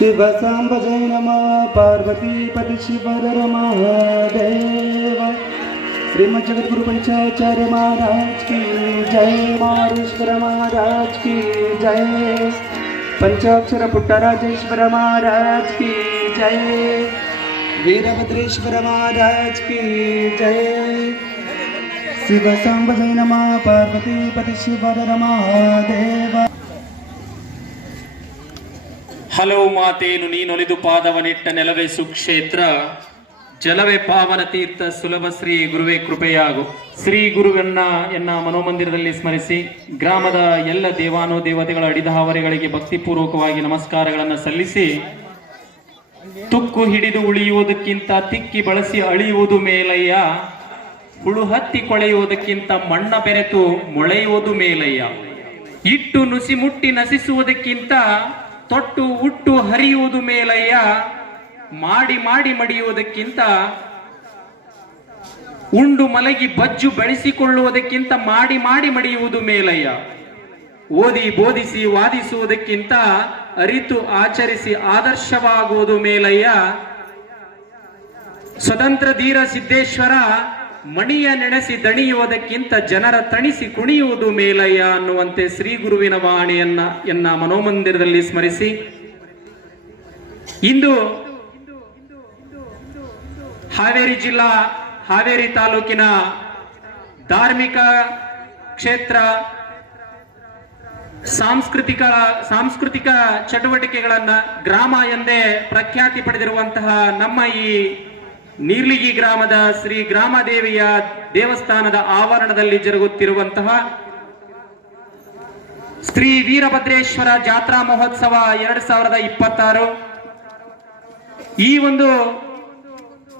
शिव सांब जय नमः पार्वती पति शिव महादेव। श्रीमद जगद्गुरु पंचाचार्य महाराज की जय। मारेश्वर महाराज की जय। पंचाक्षर पुट्टराजेश्वर महाराज की जय। वीरभद्रेश्वर महाराज की जय। शिव सांब जय नमः पार्वती पति शिव महादेव। ಹಲವು ಮಾತೇನು ನೀನೊಲಿದು ಪಾದವನಿಟ್ಟ ನೆಲವೇ ಸುಕ್ಷೇತ್ರ, ಜಲವೇ ಪಾವನ ತೀರ್ಥ ಸುಲಭ ಶ್ರೀ ಗುರುವೇ ಕೃಪೆಯಾಗು. ಶ್ರೀ ಗುರುವನ್ನ ಎನ್ನ ಮನೋಮಂದಿರದಲ್ಲಿ ಸ್ಮರಿಸಿ ಗ್ರಾಮದ ಎಲ್ಲ ದೇವಾನುದೇವತೆಗಳ ಅಡಿದಾವರೆಗಳಿಗೆ ಭಕ್ತಿಪೂರ್ವಕವಾಗಿ ನಮಸ್ಕಾರಗಳನ್ನು ಸಲ್ಲಿಸಿ, ತುಕ್ಕು ಹಿಡಿದು ಉಳಿಯುವುದಕ್ಕಿಂತ ತಿಕ್ಕಿ ಬಳಸಿ ಅಳಿಯುವುದು ಮೇಲಯ್ಯ, ಹುಳು ಹತ್ತಿ ಕೊಳೆಯುವುದಕ್ಕಿಂತ ಮಣ್ಣ ಬೆರೆತು ಮೊಳೆಯುವುದು ಮೇಲಯ್ಯ, ಇಟ್ಟು ನುಸಿ ಮುಟ್ಟಿ ನಸಿಸುವುದಕ್ಕಿಂತ ತೊಟ್ಟು ಹುಟ್ಟು ಹರಿಯುವುದು ಮೇಲಯ್ಯ, ಮಾಡಿ ಮಾಡಿ ಮಡಿಯುವುದಕ್ಕಿಂತ ಉಂಡು ಮಲಗಿ ಬಜ್ಜು ಬೆಳೆಸಿಕೊಳ್ಳುವುದಕ್ಕಿಂತ ಮಾಡಿ ಮಾಡಿ ಮಡಿಯುವುದು ಮೇಲಯ್ಯ, ಓದಿ ಬೋಧಿಸಿ ವಾದಿಸುವುದಕ್ಕಿಂತ ಅರಿತು ಆಚರಿಸಿ ಆದರ್ಶವಾಗುವುದು ಮೇಲಯ್ಯ, ಸ್ವತಂತ್ರ ಧೀರ ಸಿದ್ದೇಶ್ವರ ಮಣಿಯ ನೆನೆಸಿ ದಣಿಯುವುದಕ್ಕಿಂತ ಜನರ ತಣಿಸಿ ಕುಣಿಯುವುದು ಮೇಲಯ್ಯ ಅನ್ನುವಂತೆ ಶ್ರೀ ಗುರುವಿನ ವಾಣಿಯನ್ನ ಎನ್ನ ಮನೋಮಂದಿರದಲ್ಲಿ ಸ್ಮರಿಸಿ, ಇಂದು ಹಾವೇರಿ ಜಿಲ್ಲಾ ಹಾವೇರಿ ತಾಲೂಕಿನ ಧಾರ್ಮಿಕ ಕ್ಷೇತ್ರ ಸಾಂಸ್ಕೃತಿಕ ಚಟುವಟಿಕೆಗಳನ್ನ ಗ್ರಾಮ ಎಂದೇ ಪ್ರಖ್ಯಾತಿ ಪಡೆದಿರುವಂತಹ ನಮ್ಮ ಈ ನೀರ್ಲಿಗಿ ಗ್ರಾಮದ ಶ್ರೀ ಗ್ರಾಮದೇವಿಯ ದೇವಸ್ಥಾನದ ಆವರಣದಲ್ಲಿ ಜರುಗುತ್ತಿರುವಂತಹ ಶ್ರೀ ವೀರಭದ್ರೇಶ್ವರ ಜಾತ್ರಾ ಮಹೋತ್ಸವ 2026 ಈ ಒಂದು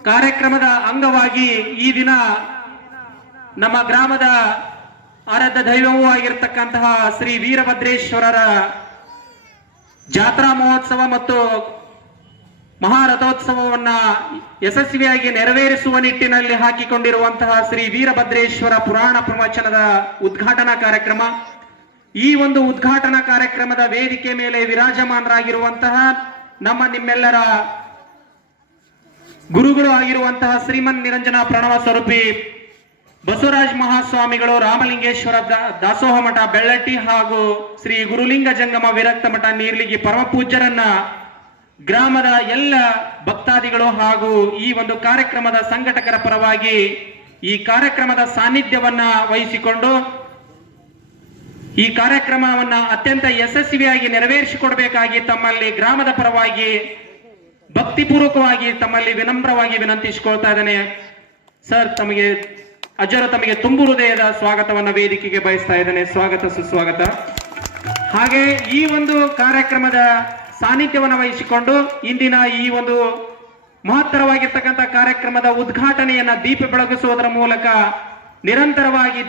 ಕಾರ್ಯಕ್ರಮದ ಅಂಗವಾಗಿ ಈ ದಿನ ನಮ್ಮ ಗ್ರಾಮದ ಆರಾಧ್ಯ ದೈವವೂ ಆಗಿರತಕ್ಕಂತಹ ಶ್ರೀ ವೀರಭದ್ರೇಶ್ವರರ ಜಾತ್ರಾ ಮಹೋತ್ಸವ ಮತ್ತು ಮಹಾರಥೋತ್ಸವವನ್ನ ಯಶಸ್ವಿಯಾಗಿ ನೆರವೇರಿಸುವ ನಿಟ್ಟಿನಲ್ಲಿ ಹಾಕಿಕೊಂಡಿರುವಂತಹ ಶ್ರೀ ವೀರಭದ್ರೇಶ್ವರ ಪುರಾಣ ಪ್ರವಚನದ ಉದ್ಘಾಟನಾ ಕಾರ್ಯಕ್ರಮ. ಈ ಒಂದು ಉದ್ಘಾಟನಾ ಕಾರ್ಯಕ್ರಮದ ವೇದಿಕೆ ಮೇಲೆ ವಿರಾಜಮಾನರಾಗಿರುವಂತಹ ನಿಮ್ಮೆಲ್ಲರ ಗುರುಗಳು ಆಗಿರುವಂತಹ ಶ್ರೀಮನ್ ನಿರಂಜನ ಪ್ರಣವ ಸ್ವರೂಪಿ ಬಸವರಾಜ ಮಹಾಸ್ವಾಮಿಗಳು, ರಾಮಲಿಂಗೇಶ್ವರ ದಾಸೋಹ ಮಠ ಬೆಳ್ಳಟ್ಟಿ ಹಾಗೂ ಶ್ರೀ ಗುರುಲಿಂಗ ಜಂಗಮ ವಿರಕ್ತ ಮಠ ನೀರ್ಲಿಗಿ ಪರಮ ಪೂಜ್ಯರನ್ನ, ಗ್ರಾಮದ ಎಲ್ಲ ಭಕ್ತಾದಿಗಳು ಹಾಗೂ ಈ ಒಂದು ಕಾರ್ಯಕ್ರಮದ ಸಂಘಟಕರ ಪರವಾಗಿ ಈ ಕಾರ್ಯಕ್ರಮದ ಸಾನ್ನಿಧ್ಯವನ್ನ ವಹಿಸಿಕೊಂಡು ಈ ಕಾರ್ಯಕ್ರಮವನ್ನ ಅತ್ಯಂತ ಯಶಸ್ವಿಯಾಗಿ ನೆರವೇರಿಸಿಕೊಡಬೇಕಾಗಿ ತಮ್ಮಲ್ಲಿ ಗ್ರಾಮದ ಪರವಾಗಿ ಭಕ್ತಿಪೂರ್ವಕವಾಗಿ ತಮ್ಮಲ್ಲಿ ವಿನಮ್ರವಾಗಿ ವಿನಂತಿಸಿಕೊಳ್ತಾ ಇದ್ದೇನೆ. ಸರ್, ತಮಗೆ ತುಂಬು ಹೃದಯದ ಸ್ವಾಗತವನ್ನ ವೇದಿಕೆಗೆ ಬಯಸ್ತಾ ಇದ್ದೇನೆ. ಸ್ವಾಗತ, ಸುಸ್ವಾಗತ. ಹಾಗೆ ಈ ಒಂದು ಕಾರ್ಯಕ್ರಮದ ಸಾನ್ನಿಧ್ಯವನ್ನು ವಹಿಸಿಕೊಂಡು ಇಂದಿನ ಈ ಒಂದು ಮಹತ್ತರವಾಗಿರ್ತಕ್ಕಂಥ ಕಾರ್ಯಕ್ರಮದ ಉದ್ಘಾಟನೆಯನ್ನ ದೀಪ ಬೆಳಗಿಸುವುದರ ಮೂಲಕ ನಿರಂತರವಾಗಿ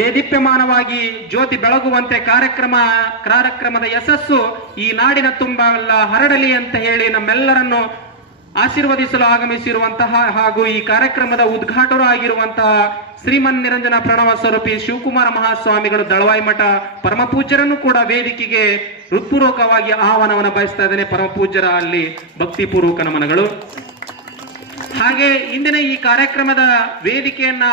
ದೇದೀಪ್ಯಮಾನವಾಗಿ ಜ್ಯೋತಿ ಬೆಳಗುವಂತೆ ಕಾರ್ಯಕ್ರಮದ ಯಶಸ್ಸು ಈ ನಾಡಿನ ತುಂಬೆಲ್ಲ ಹರಡಲಿ ಅಂತ ಹೇಳಿ ನಮ್ಮೆಲ್ಲರನ್ನು ಆಶೀರ್ವದಿಸಲು ಆಗಮಿಸಿರುವಂತಹ ಹಾಗೂ ಈ ಕಾರ್ಯಕ್ರಮದ ಉದ್ಘಾಟಕರು ಆಗಿರುವಂತಹ ಶ್ರೀಮನ್ ನಿರಂಜನ ಪ್ರಣವ ಸ್ವರೂಪಿ ಶಿವಕುಮಾರ ಮಹಾಸ್ವಾಮಿಗಳು ದಳವಾಯಿ ಮಠ ಪರಮ ಪೂಜ್ಯರನ್ನು ಕೂಡ ವೇದಿಕೆಗೆ ಹೃತ್ಪೂರ್ವಕವಾಗಿ ಆಹ್ವಾನವನ್ನು ಬಯಸ್ತಾ ಇದ್ದೇನೆ. ಪರಮ ಪೂಜ್ಯರ ಅಲ್ಲಿ ಭಕ್ತಿಪೂರ್ವಕ ನಮನಗಳು. ಹಾಗೆ ಇಂದಿನ ಈ ಕಾರ್ಯಕ್ರಮದ ವೇದಿಕೆಯನ್ನ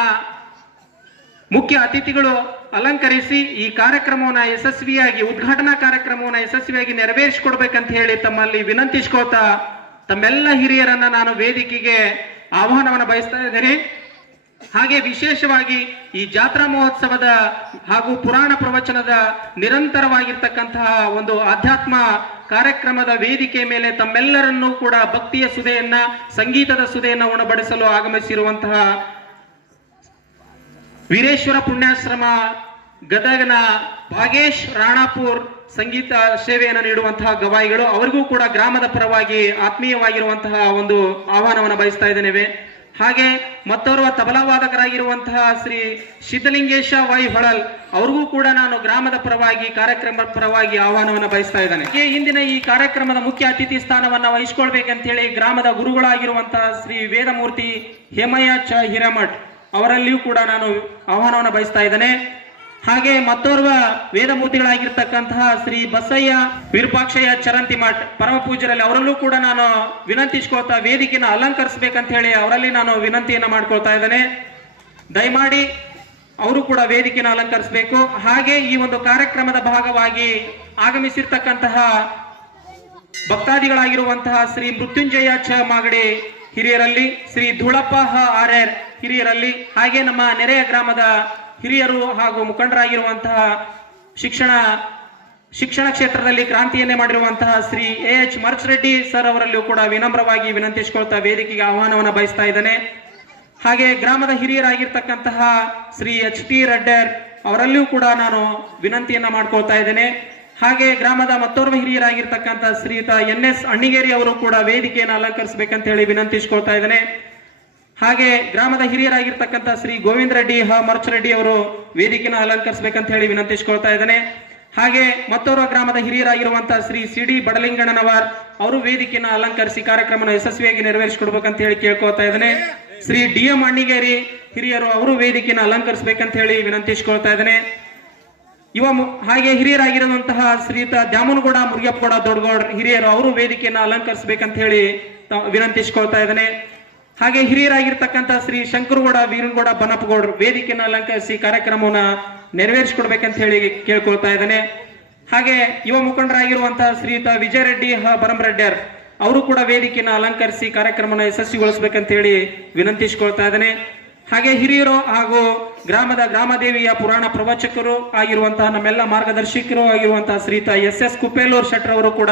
ಮುಖ್ಯ ಅತಿಥಿಗಳು ಅಲಂಕರಿಸಿ ಈ ಕಾರ್ಯಕ್ರಮವನ್ನ ಯಶಸ್ವಿಯಾಗಿ ಉದ್ಘಾಟನಾ ಕಾರ್ಯಕ್ರಮವನ್ನ ಯಶಸ್ವಿಯಾಗಿ ನೆರವೇರಿಸಿಕೊಡ್ಬೇಕಂತ ಹೇಳಿ ತಮ್ಮಲ್ಲಿ ವಿನಂತಿಸ್ಕೋತಾ ತಮ್ಮೆಲ್ಲ ಹಿರಿಯರನ್ನ ನಾನು ವೇದಿಕೆಗೆ ಆಹ್ವಾನವನ್ನು ಬಯಸ್ತಾ ಇದ್ದೇನೆ. ಹಾಗೆ ವಿಶೇಷವಾಗಿ ಈ ಜಾತ್ರಾ ಮಹೋತ್ಸವದ ಹಾಗೂ ಪುರಾಣ ಪ್ರವಚನದ ನಿರಂತರವಾಗಿರ್ತಕ್ಕಂತಹ ಒಂದು ಆಧ್ಯಾತ್ಮ ಕಾರ್ಯಕ್ರಮದ ವೇದಿಕೆ ಮೇಲೆ ತಮ್ಮೆಲ್ಲರನ್ನೂ ಕೂಡ ಭಕ್ತಿಯ ಸುದೆಯನ್ನ, ಸಂಗೀತದ ಸುದೆಯನ್ನ ಉಣಬಡಿಸಲು ಆಗಮಿಸಿರುವಂತಹ ವೀರೇಶ್ವರ ಪುಣ್ಯಾಶ್ರಮ ಗದಗನ ಭಾಗೇಶ್ ರಾಣಾಪುರ್ ಸಂಗೀತ ಸೇವೆಯನ್ನು ನೀಡುವಂತಹ ಗವಾಯಿಗಳು, ಅವರಿಗೂ ಕೂಡ ಗ್ರಾಮದ ಪರವಾಗಿ ಆತ್ಮೀಯವಾಗಿರುವಂತಹ ಒಂದು ಆಹ್ವಾನವನ್ನು ಬಯಸ್ತಾ ಇದ್ದೇನೆ. ಹಾಗೆ ಮತ್ತೋರ್ವ ತಬಲಾವಾದಕರಾಗಿರುವಂತಹ ಶ್ರೀ ಸಿದ್ಧಲಿಂಗೇಶ ವೈ ಹೊಳಲ್, ಅವ್ರಿಗೂ ಕೂಡ ನಾನು ಗ್ರಾಮದ ಪರವಾಗಿ ಕಾರ್ಯಕ್ರಮದ ಪರವಾಗಿ ಆಹ್ವಾನವನ್ನು ಬಯಸ್ತಾ ಇದ್ದೇನೆ. ಇಂದಿನ ಈ ಕಾರ್ಯಕ್ರಮದ ಮುಖ್ಯ ಅತಿಥಿ ಸ್ಥಾನವನ್ನ ವಹಿಸಿಕೊಳ್ಬೇಕಂತ ಹೇಳಿ ಗ್ರಾಮದ ಗುರುಗಳಾಗಿರುವಂತಹ ಶ್ರೀ ವೇದಮೂರ್ತಿ ಹೇಮಯ್ಯ ಚ ಹಿರೇಮಠ್ ಅವರಲ್ಲಿಯೂ ಕೂಡ ನಾನು ಆಹ್ವಾನವನ್ನು ಬಯಸ್ತಾ ಇದ್ದೇನೆ. ಹಾಗೆ ಮತ್ತೋರ್ವ ವೇದಮೂರ್ತಿಗಳಾಗಿರ್ತಕ್ಕಂತಹ ಶ್ರೀ ಬಸಯ್ಯ ವಿರೂಪಾಕ್ಷಯ್ಯ ಚರಂತಿ ಮಠ್ ಪರಮ ಪೂಜ್ಯರಲ್ಲಿ ಅವರಲ್ಲೂ ಕೂಡ ನಾನು ವಿನಂತಿಸ್ಕೊಳ್ತಾ ವೇದಿಕೆಯನ್ನು ಅಲಂಕರಿಸಬೇಕಂತ ಹೇಳಿ ಅವರಲ್ಲಿ ನಾನು ವಿನಂತಿಯನ್ನ ಮಾಡ್ಕೊಳ್ತಾ ಇದ್ದೇನೆ. ದಯಮಾಡಿ ಅವರು ಕೂಡ ವೇದಿಕೆಯನ್ನು ಅಲಂಕರಿಸಬೇಕು. ಹಾಗೆ ಈ ಒಂದು ಕಾರ್ಯಕ್ರಮದ ಭಾಗವಾಗಿ ಆಗಮಿಸಿರ್ತಕ್ಕಂತಹ ಭಕ್ತಾದಿಗಳಾಗಿರುವಂತಹ ಶ್ರೀ ಮೃತ್ಯುಂಜಯ ಚ ಮಾಗಡಿ ಹಿರಿಯರಲ್ಲಿ, ಶ್ರೀ ಧೂಳಪ್ಪ ಆರ್ಯರ್ ಹಿರಿಯರಲ್ಲಿ, ಹಾಗೆ ನಮ್ಮ ನೆರೆಯ ಗ್ರಾಮದ ಹಿರಿಯರು ಹಾಗೂ ಮುಖಂಡರಾಗಿರುವಂತಹ ಶಿಕ್ಷಣ ಕ್ಷೇತ್ರದಲ್ಲಿ ಕ್ರಾಂತಿಯನ್ನೇ ಮಾಡಿರುವಂತಹ ಶ್ರೀ ಎಚ್ ಮರ್ಚ್ ರೆಡ್ಡಿ ಸರ್ ಅವರಲ್ಲೂ ಕೂಡ ವಿನಮ್ರವಾಗಿ ವಿನಂತಿಸಿಕೊಳ್ತಾ ವೇದಿಕೆಗೆ ಆಹ್ವಾನವನ್ನು ಬಯಸ್ತಾ ಇದ್ದೇನೆ. ಹಾಗೆ ಗ್ರಾಮದ ಹಿರಿಯರಾಗಿರ್ತಕ್ಕಂತಹ ಶ್ರೀ ಎಚ್ ಟಿ ರೆಡ್ಡರ್ ಅವರಲ್ಲೂ ಕೂಡ ನಾನು ವಿನಂತಿಯನ್ನ ಮಾಡ್ಕೊಳ್ತಾ ಇದ್ದೇನೆ. ಹಾಗೆ ಗ್ರಾಮದ ಮತ್ತೋರ್ವ ಹಿರಿಯರಾಗಿರ್ತಕ್ಕಂಥ ಶ್ರೀಯುತ NS ಅಣ್ಣಿಗೇರಿ ಅವರು ಕೂಡ ವೇದಿಕೆಯನ್ನು ಅಲಂಕರಿಸಬೇಕಂತ ಹೇಳಿ ವಿನಂತಿಸಿಕೊಳ್ತಾ ಇದ್ದೇನೆ. ಹಾಗೆ ಗ್ರಾಮದ ಹಿರಿಯರಾಗಿರ್ತಕ್ಕಂಥ ಶ್ರೀ ಗೋವಿಂದ ರೆಡ್ಡಿ ಮರ್ಚ್ ರೆಡ್ಡಿ ಅವರು ವೇದಿಕೆಯನ್ನು ಅಲಂಕರಿಸಬೇಕಂತ ಹೇಳಿ ವಿನಂತಿಸಿಕೊಳ್ತಾ ಇದ್ದೇನೆ. ಹಾಗೆ ಮತ್ತೋರ್ವ ಗ್ರಾಮದ ಹಿರಿಯರಾಗಿರುವಂತಹ ಶ್ರೀ CD ಬಡಲಿಂಗಣ್ಣನವರ್ ಅವರು ವೇದಿಕೆಯನ್ನು ಅಲಂಕರಿಸಿ ಕಾರ್ಯಕ್ರಮವನ್ನು ಯಶಸ್ವಿಯಾಗಿ ನೆರವೇರಿಸಿಕೊಡ್ಬೇಕಂತ ಹೇಳಿ ಕೇಳ್ಕೊಳ್ತಾ ಇದ್ದೇನೆ. ಶ್ರೀ DM ಅಣ್ಣಿಗೇರಿ ಹಿರಿಯರು ಅವರು ವೇದಿಕೆಯನ್ನು ಅಲಂಕರಿಸಬೇಕಂತ ಹೇಳಿ ವಿನಂತಿಸಿಕೊಳ್ತಾ ಇದ್ದೇನೆ. ಹಾಗೆ ಹಿರಿಯರಾಗಿರುವಂತಹ ಶ್ರೀಯುತ ದ್ಯಾಮನಗೌಡ ಮುರುಗಪ್ಪಗೌಡ ದೊಡ್ಡಗೌಡ ಹಿರಿಯರು ಅವರು ವೇದಿಕೆಯನ್ನು ಅಲಂಕರಿಸಬೇಕಂತ ಹೇಳಿ ವಿನಂತಿಸಿಕೊಳ್ತಾ ಇದ್ದೇನೆ. ಹಾಗೆ ಹಿರಿಯರಾಗಿರ್ತಕ್ಕಂಥ ಶ್ರೀ ಶಂಕರಗೌಡ ವೀರನಗೌಡ ಬನ್ನಪ್ಪಗೌಡರು ವೇದಿಕೆಯನ್ನು ಅಲಂಕರಿಸಿ ಕಾರ್ಯಕ್ರಮವನ್ನು ನೆರವೇರಿಸಿಕೊಡ್ಬೇಕಂತ ಹೇಳಿ ಕೇಳ್ಕೊಳ್ತಾ ಇದ್ದೇನೆ. ಹಾಗೆ ಯುವ ಮುಖಂಡರಾಗಿರುವಂತಹ ಶ್ರೀಯುತ ವಿಜಯ ರೆಡ್ಡಿ ಬರಂರೆಡ್ಡಿಯರ್ ಅವರು ಕೂಡ ವೇದಿಕೆಯನ್ನು ಅಲಂಕರಿಸಿ ಕಾರ್ಯಕ್ರಮವನ್ನು ಯಶಸ್ವಿಗೊಳಿಸಬೇಕಂತ ಹೇಳಿ ವಿನಂತಿಸಿಕೊಳ್ತಾ ಇದ್ದೇನೆ. ಹಾಗೆ ಹಿರಿಯರು ಹಾಗೂ ಗ್ರಾಮದೇವಿಯ ಪುರಾಣ ಪ್ರವಚಕರು ಆಗಿರುವಂತಹ ನಮ್ಮೆಲ್ಲ ಮಾರ್ಗದರ್ಶಕರು ಆಗಿರುವಂತಹ ಶ್ರೀಯುತ SS ಕುಪೇಲೂರ್ ಶೆಟ್ಟರ್ ಅವರು ಕೂಡ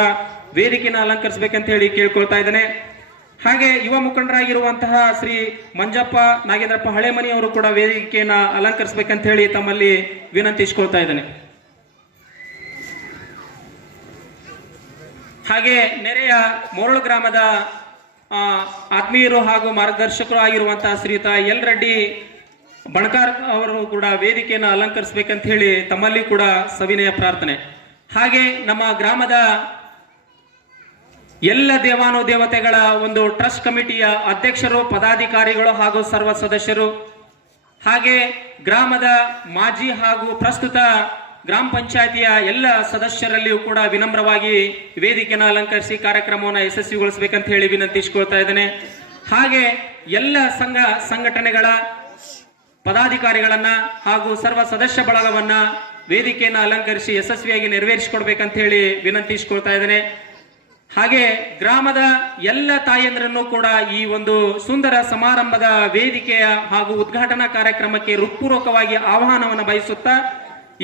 ವೇದಿಕೆಯನ್ನು ಅಲಂಕರಿಸಬೇಕಂತ ಹೇಳಿ ಕೇಳ್ಕೊಳ್ತಾ ಇದ್ದೇನೆ. ಹಾಗೆ ಯುವ ಮುಖಂಡರಾಗಿರುವಂತಹ ಶ್ರೀ ಮಂಜಪ್ಪ ನಾಗೇಂದ್ರಪ್ಪ ಹಳೆಮನಿ ಅವರು ಕೂಡ ವೇದಿಕೆಯನ್ನು ಅಲಂಕರಿಸಬೇಕಂತ ಹೇಳಿ ತಮ್ಮಲ್ಲಿ ವಿನಂತಿಸಿಕೊಳ್ತಾ ಇದ್ದೇನೆ. ಹಾಗೆ ನೆರೆಯ ಮೋರಳು ಗ್ರಾಮದ ಆತ್ಮೀಯರು ಹಾಗೂ ಮಾರ್ಗದರ್ಶಕರು ಆಗಿರುವಂತಹ ಶ್ರೀಯುತ L ರೆಡ್ಡಿ ಬಣಕಾರ್ ಅವರು ಕೂಡ ವೇದಿಕೆಯನ್ನು ಅಲಂಕರಿಸಬೇಕಂತ ಹೇಳಿ ತಮ್ಮಲ್ಲಿ ಕೂಡ ಸವಿನಯ ಪ್ರಾರ್ಥನೆ. ಹಾಗೆ ನಮ್ಮ ಗ್ರಾಮದ ಎಲ್ಲ ದೇವಾನುದೇವತೆಗಳ ಒಂದು ಟ್ರಸ್ಟ್ ಕಮಿಟಿಯ ಅಧ್ಯಕ್ಷರು, ಪದಾಧಿಕಾರಿಗಳು ಹಾಗೂ ಸರ್ವ ಸದಸ್ಯರು, ಹಾಗೆ ಗ್ರಾಮದ ಮಾಜಿ ಹಾಗೂ ಪ್ರಸ್ತುತ ಗ್ರಾಮ ಪಂಚಾಯತಿಯ ಎಲ್ಲ ಸದಸ್ಯರಲ್ಲಿಯೂ ಕೂಡ ವಿನಮ್ರವಾಗಿ ವೇದಿಕೆಯನ್ನು ಅಲಂಕರಿಸಿ ಕಾರ್ಯಕ್ರಮವನ್ನು ಯಶಸ್ವಿಗೊಳಿಸಬೇಕಂತ ಹೇಳಿ ವಿನಂತಿಸಿಕೊಳ್ತಾ ಇದ್ದೇನೆ. ಹಾಗೆ ಎಲ್ಲ ಸಂಘಟನೆಗಳ ಪದಾಧಿಕಾರಿಗಳನ್ನ ಹಾಗೂ ಸರ್ವ ಸದಸ್ಯ ಬಳಗವನ್ನ ವೇದಿಕೆಯನ್ನು ಅಲಂಕರಿಸಿ ಯಶಸ್ವಿಯಾಗಿ ನೆರವೇರಿಸಿಕೊಡ್ಬೇಕಂತ ಹೇಳಿ ವಿನಂತಿಸಿಕೊಳ್ತಾ ಇದ್ದೇನೆ. ಹಾಗೆ ಗ್ರಾಮದ ಎಲ್ಲ ತಾಯಂದ್ರನ್ನು ಕೂಡ ಈ ಒಂದು ಸುಂದರ ಸಮಾರಂಭದ ವೇದಿಕೆಯ ಹಾಗೂ ಉದ್ಘಾಟನಾ ಕಾರ್ಯಕ್ರಮಕ್ಕೆ ಹೃತ್ಪೂರ್ವಕವಾಗಿ ಆಹ್ವಾನವನ್ನು ಬಯಸುತ್ತಾ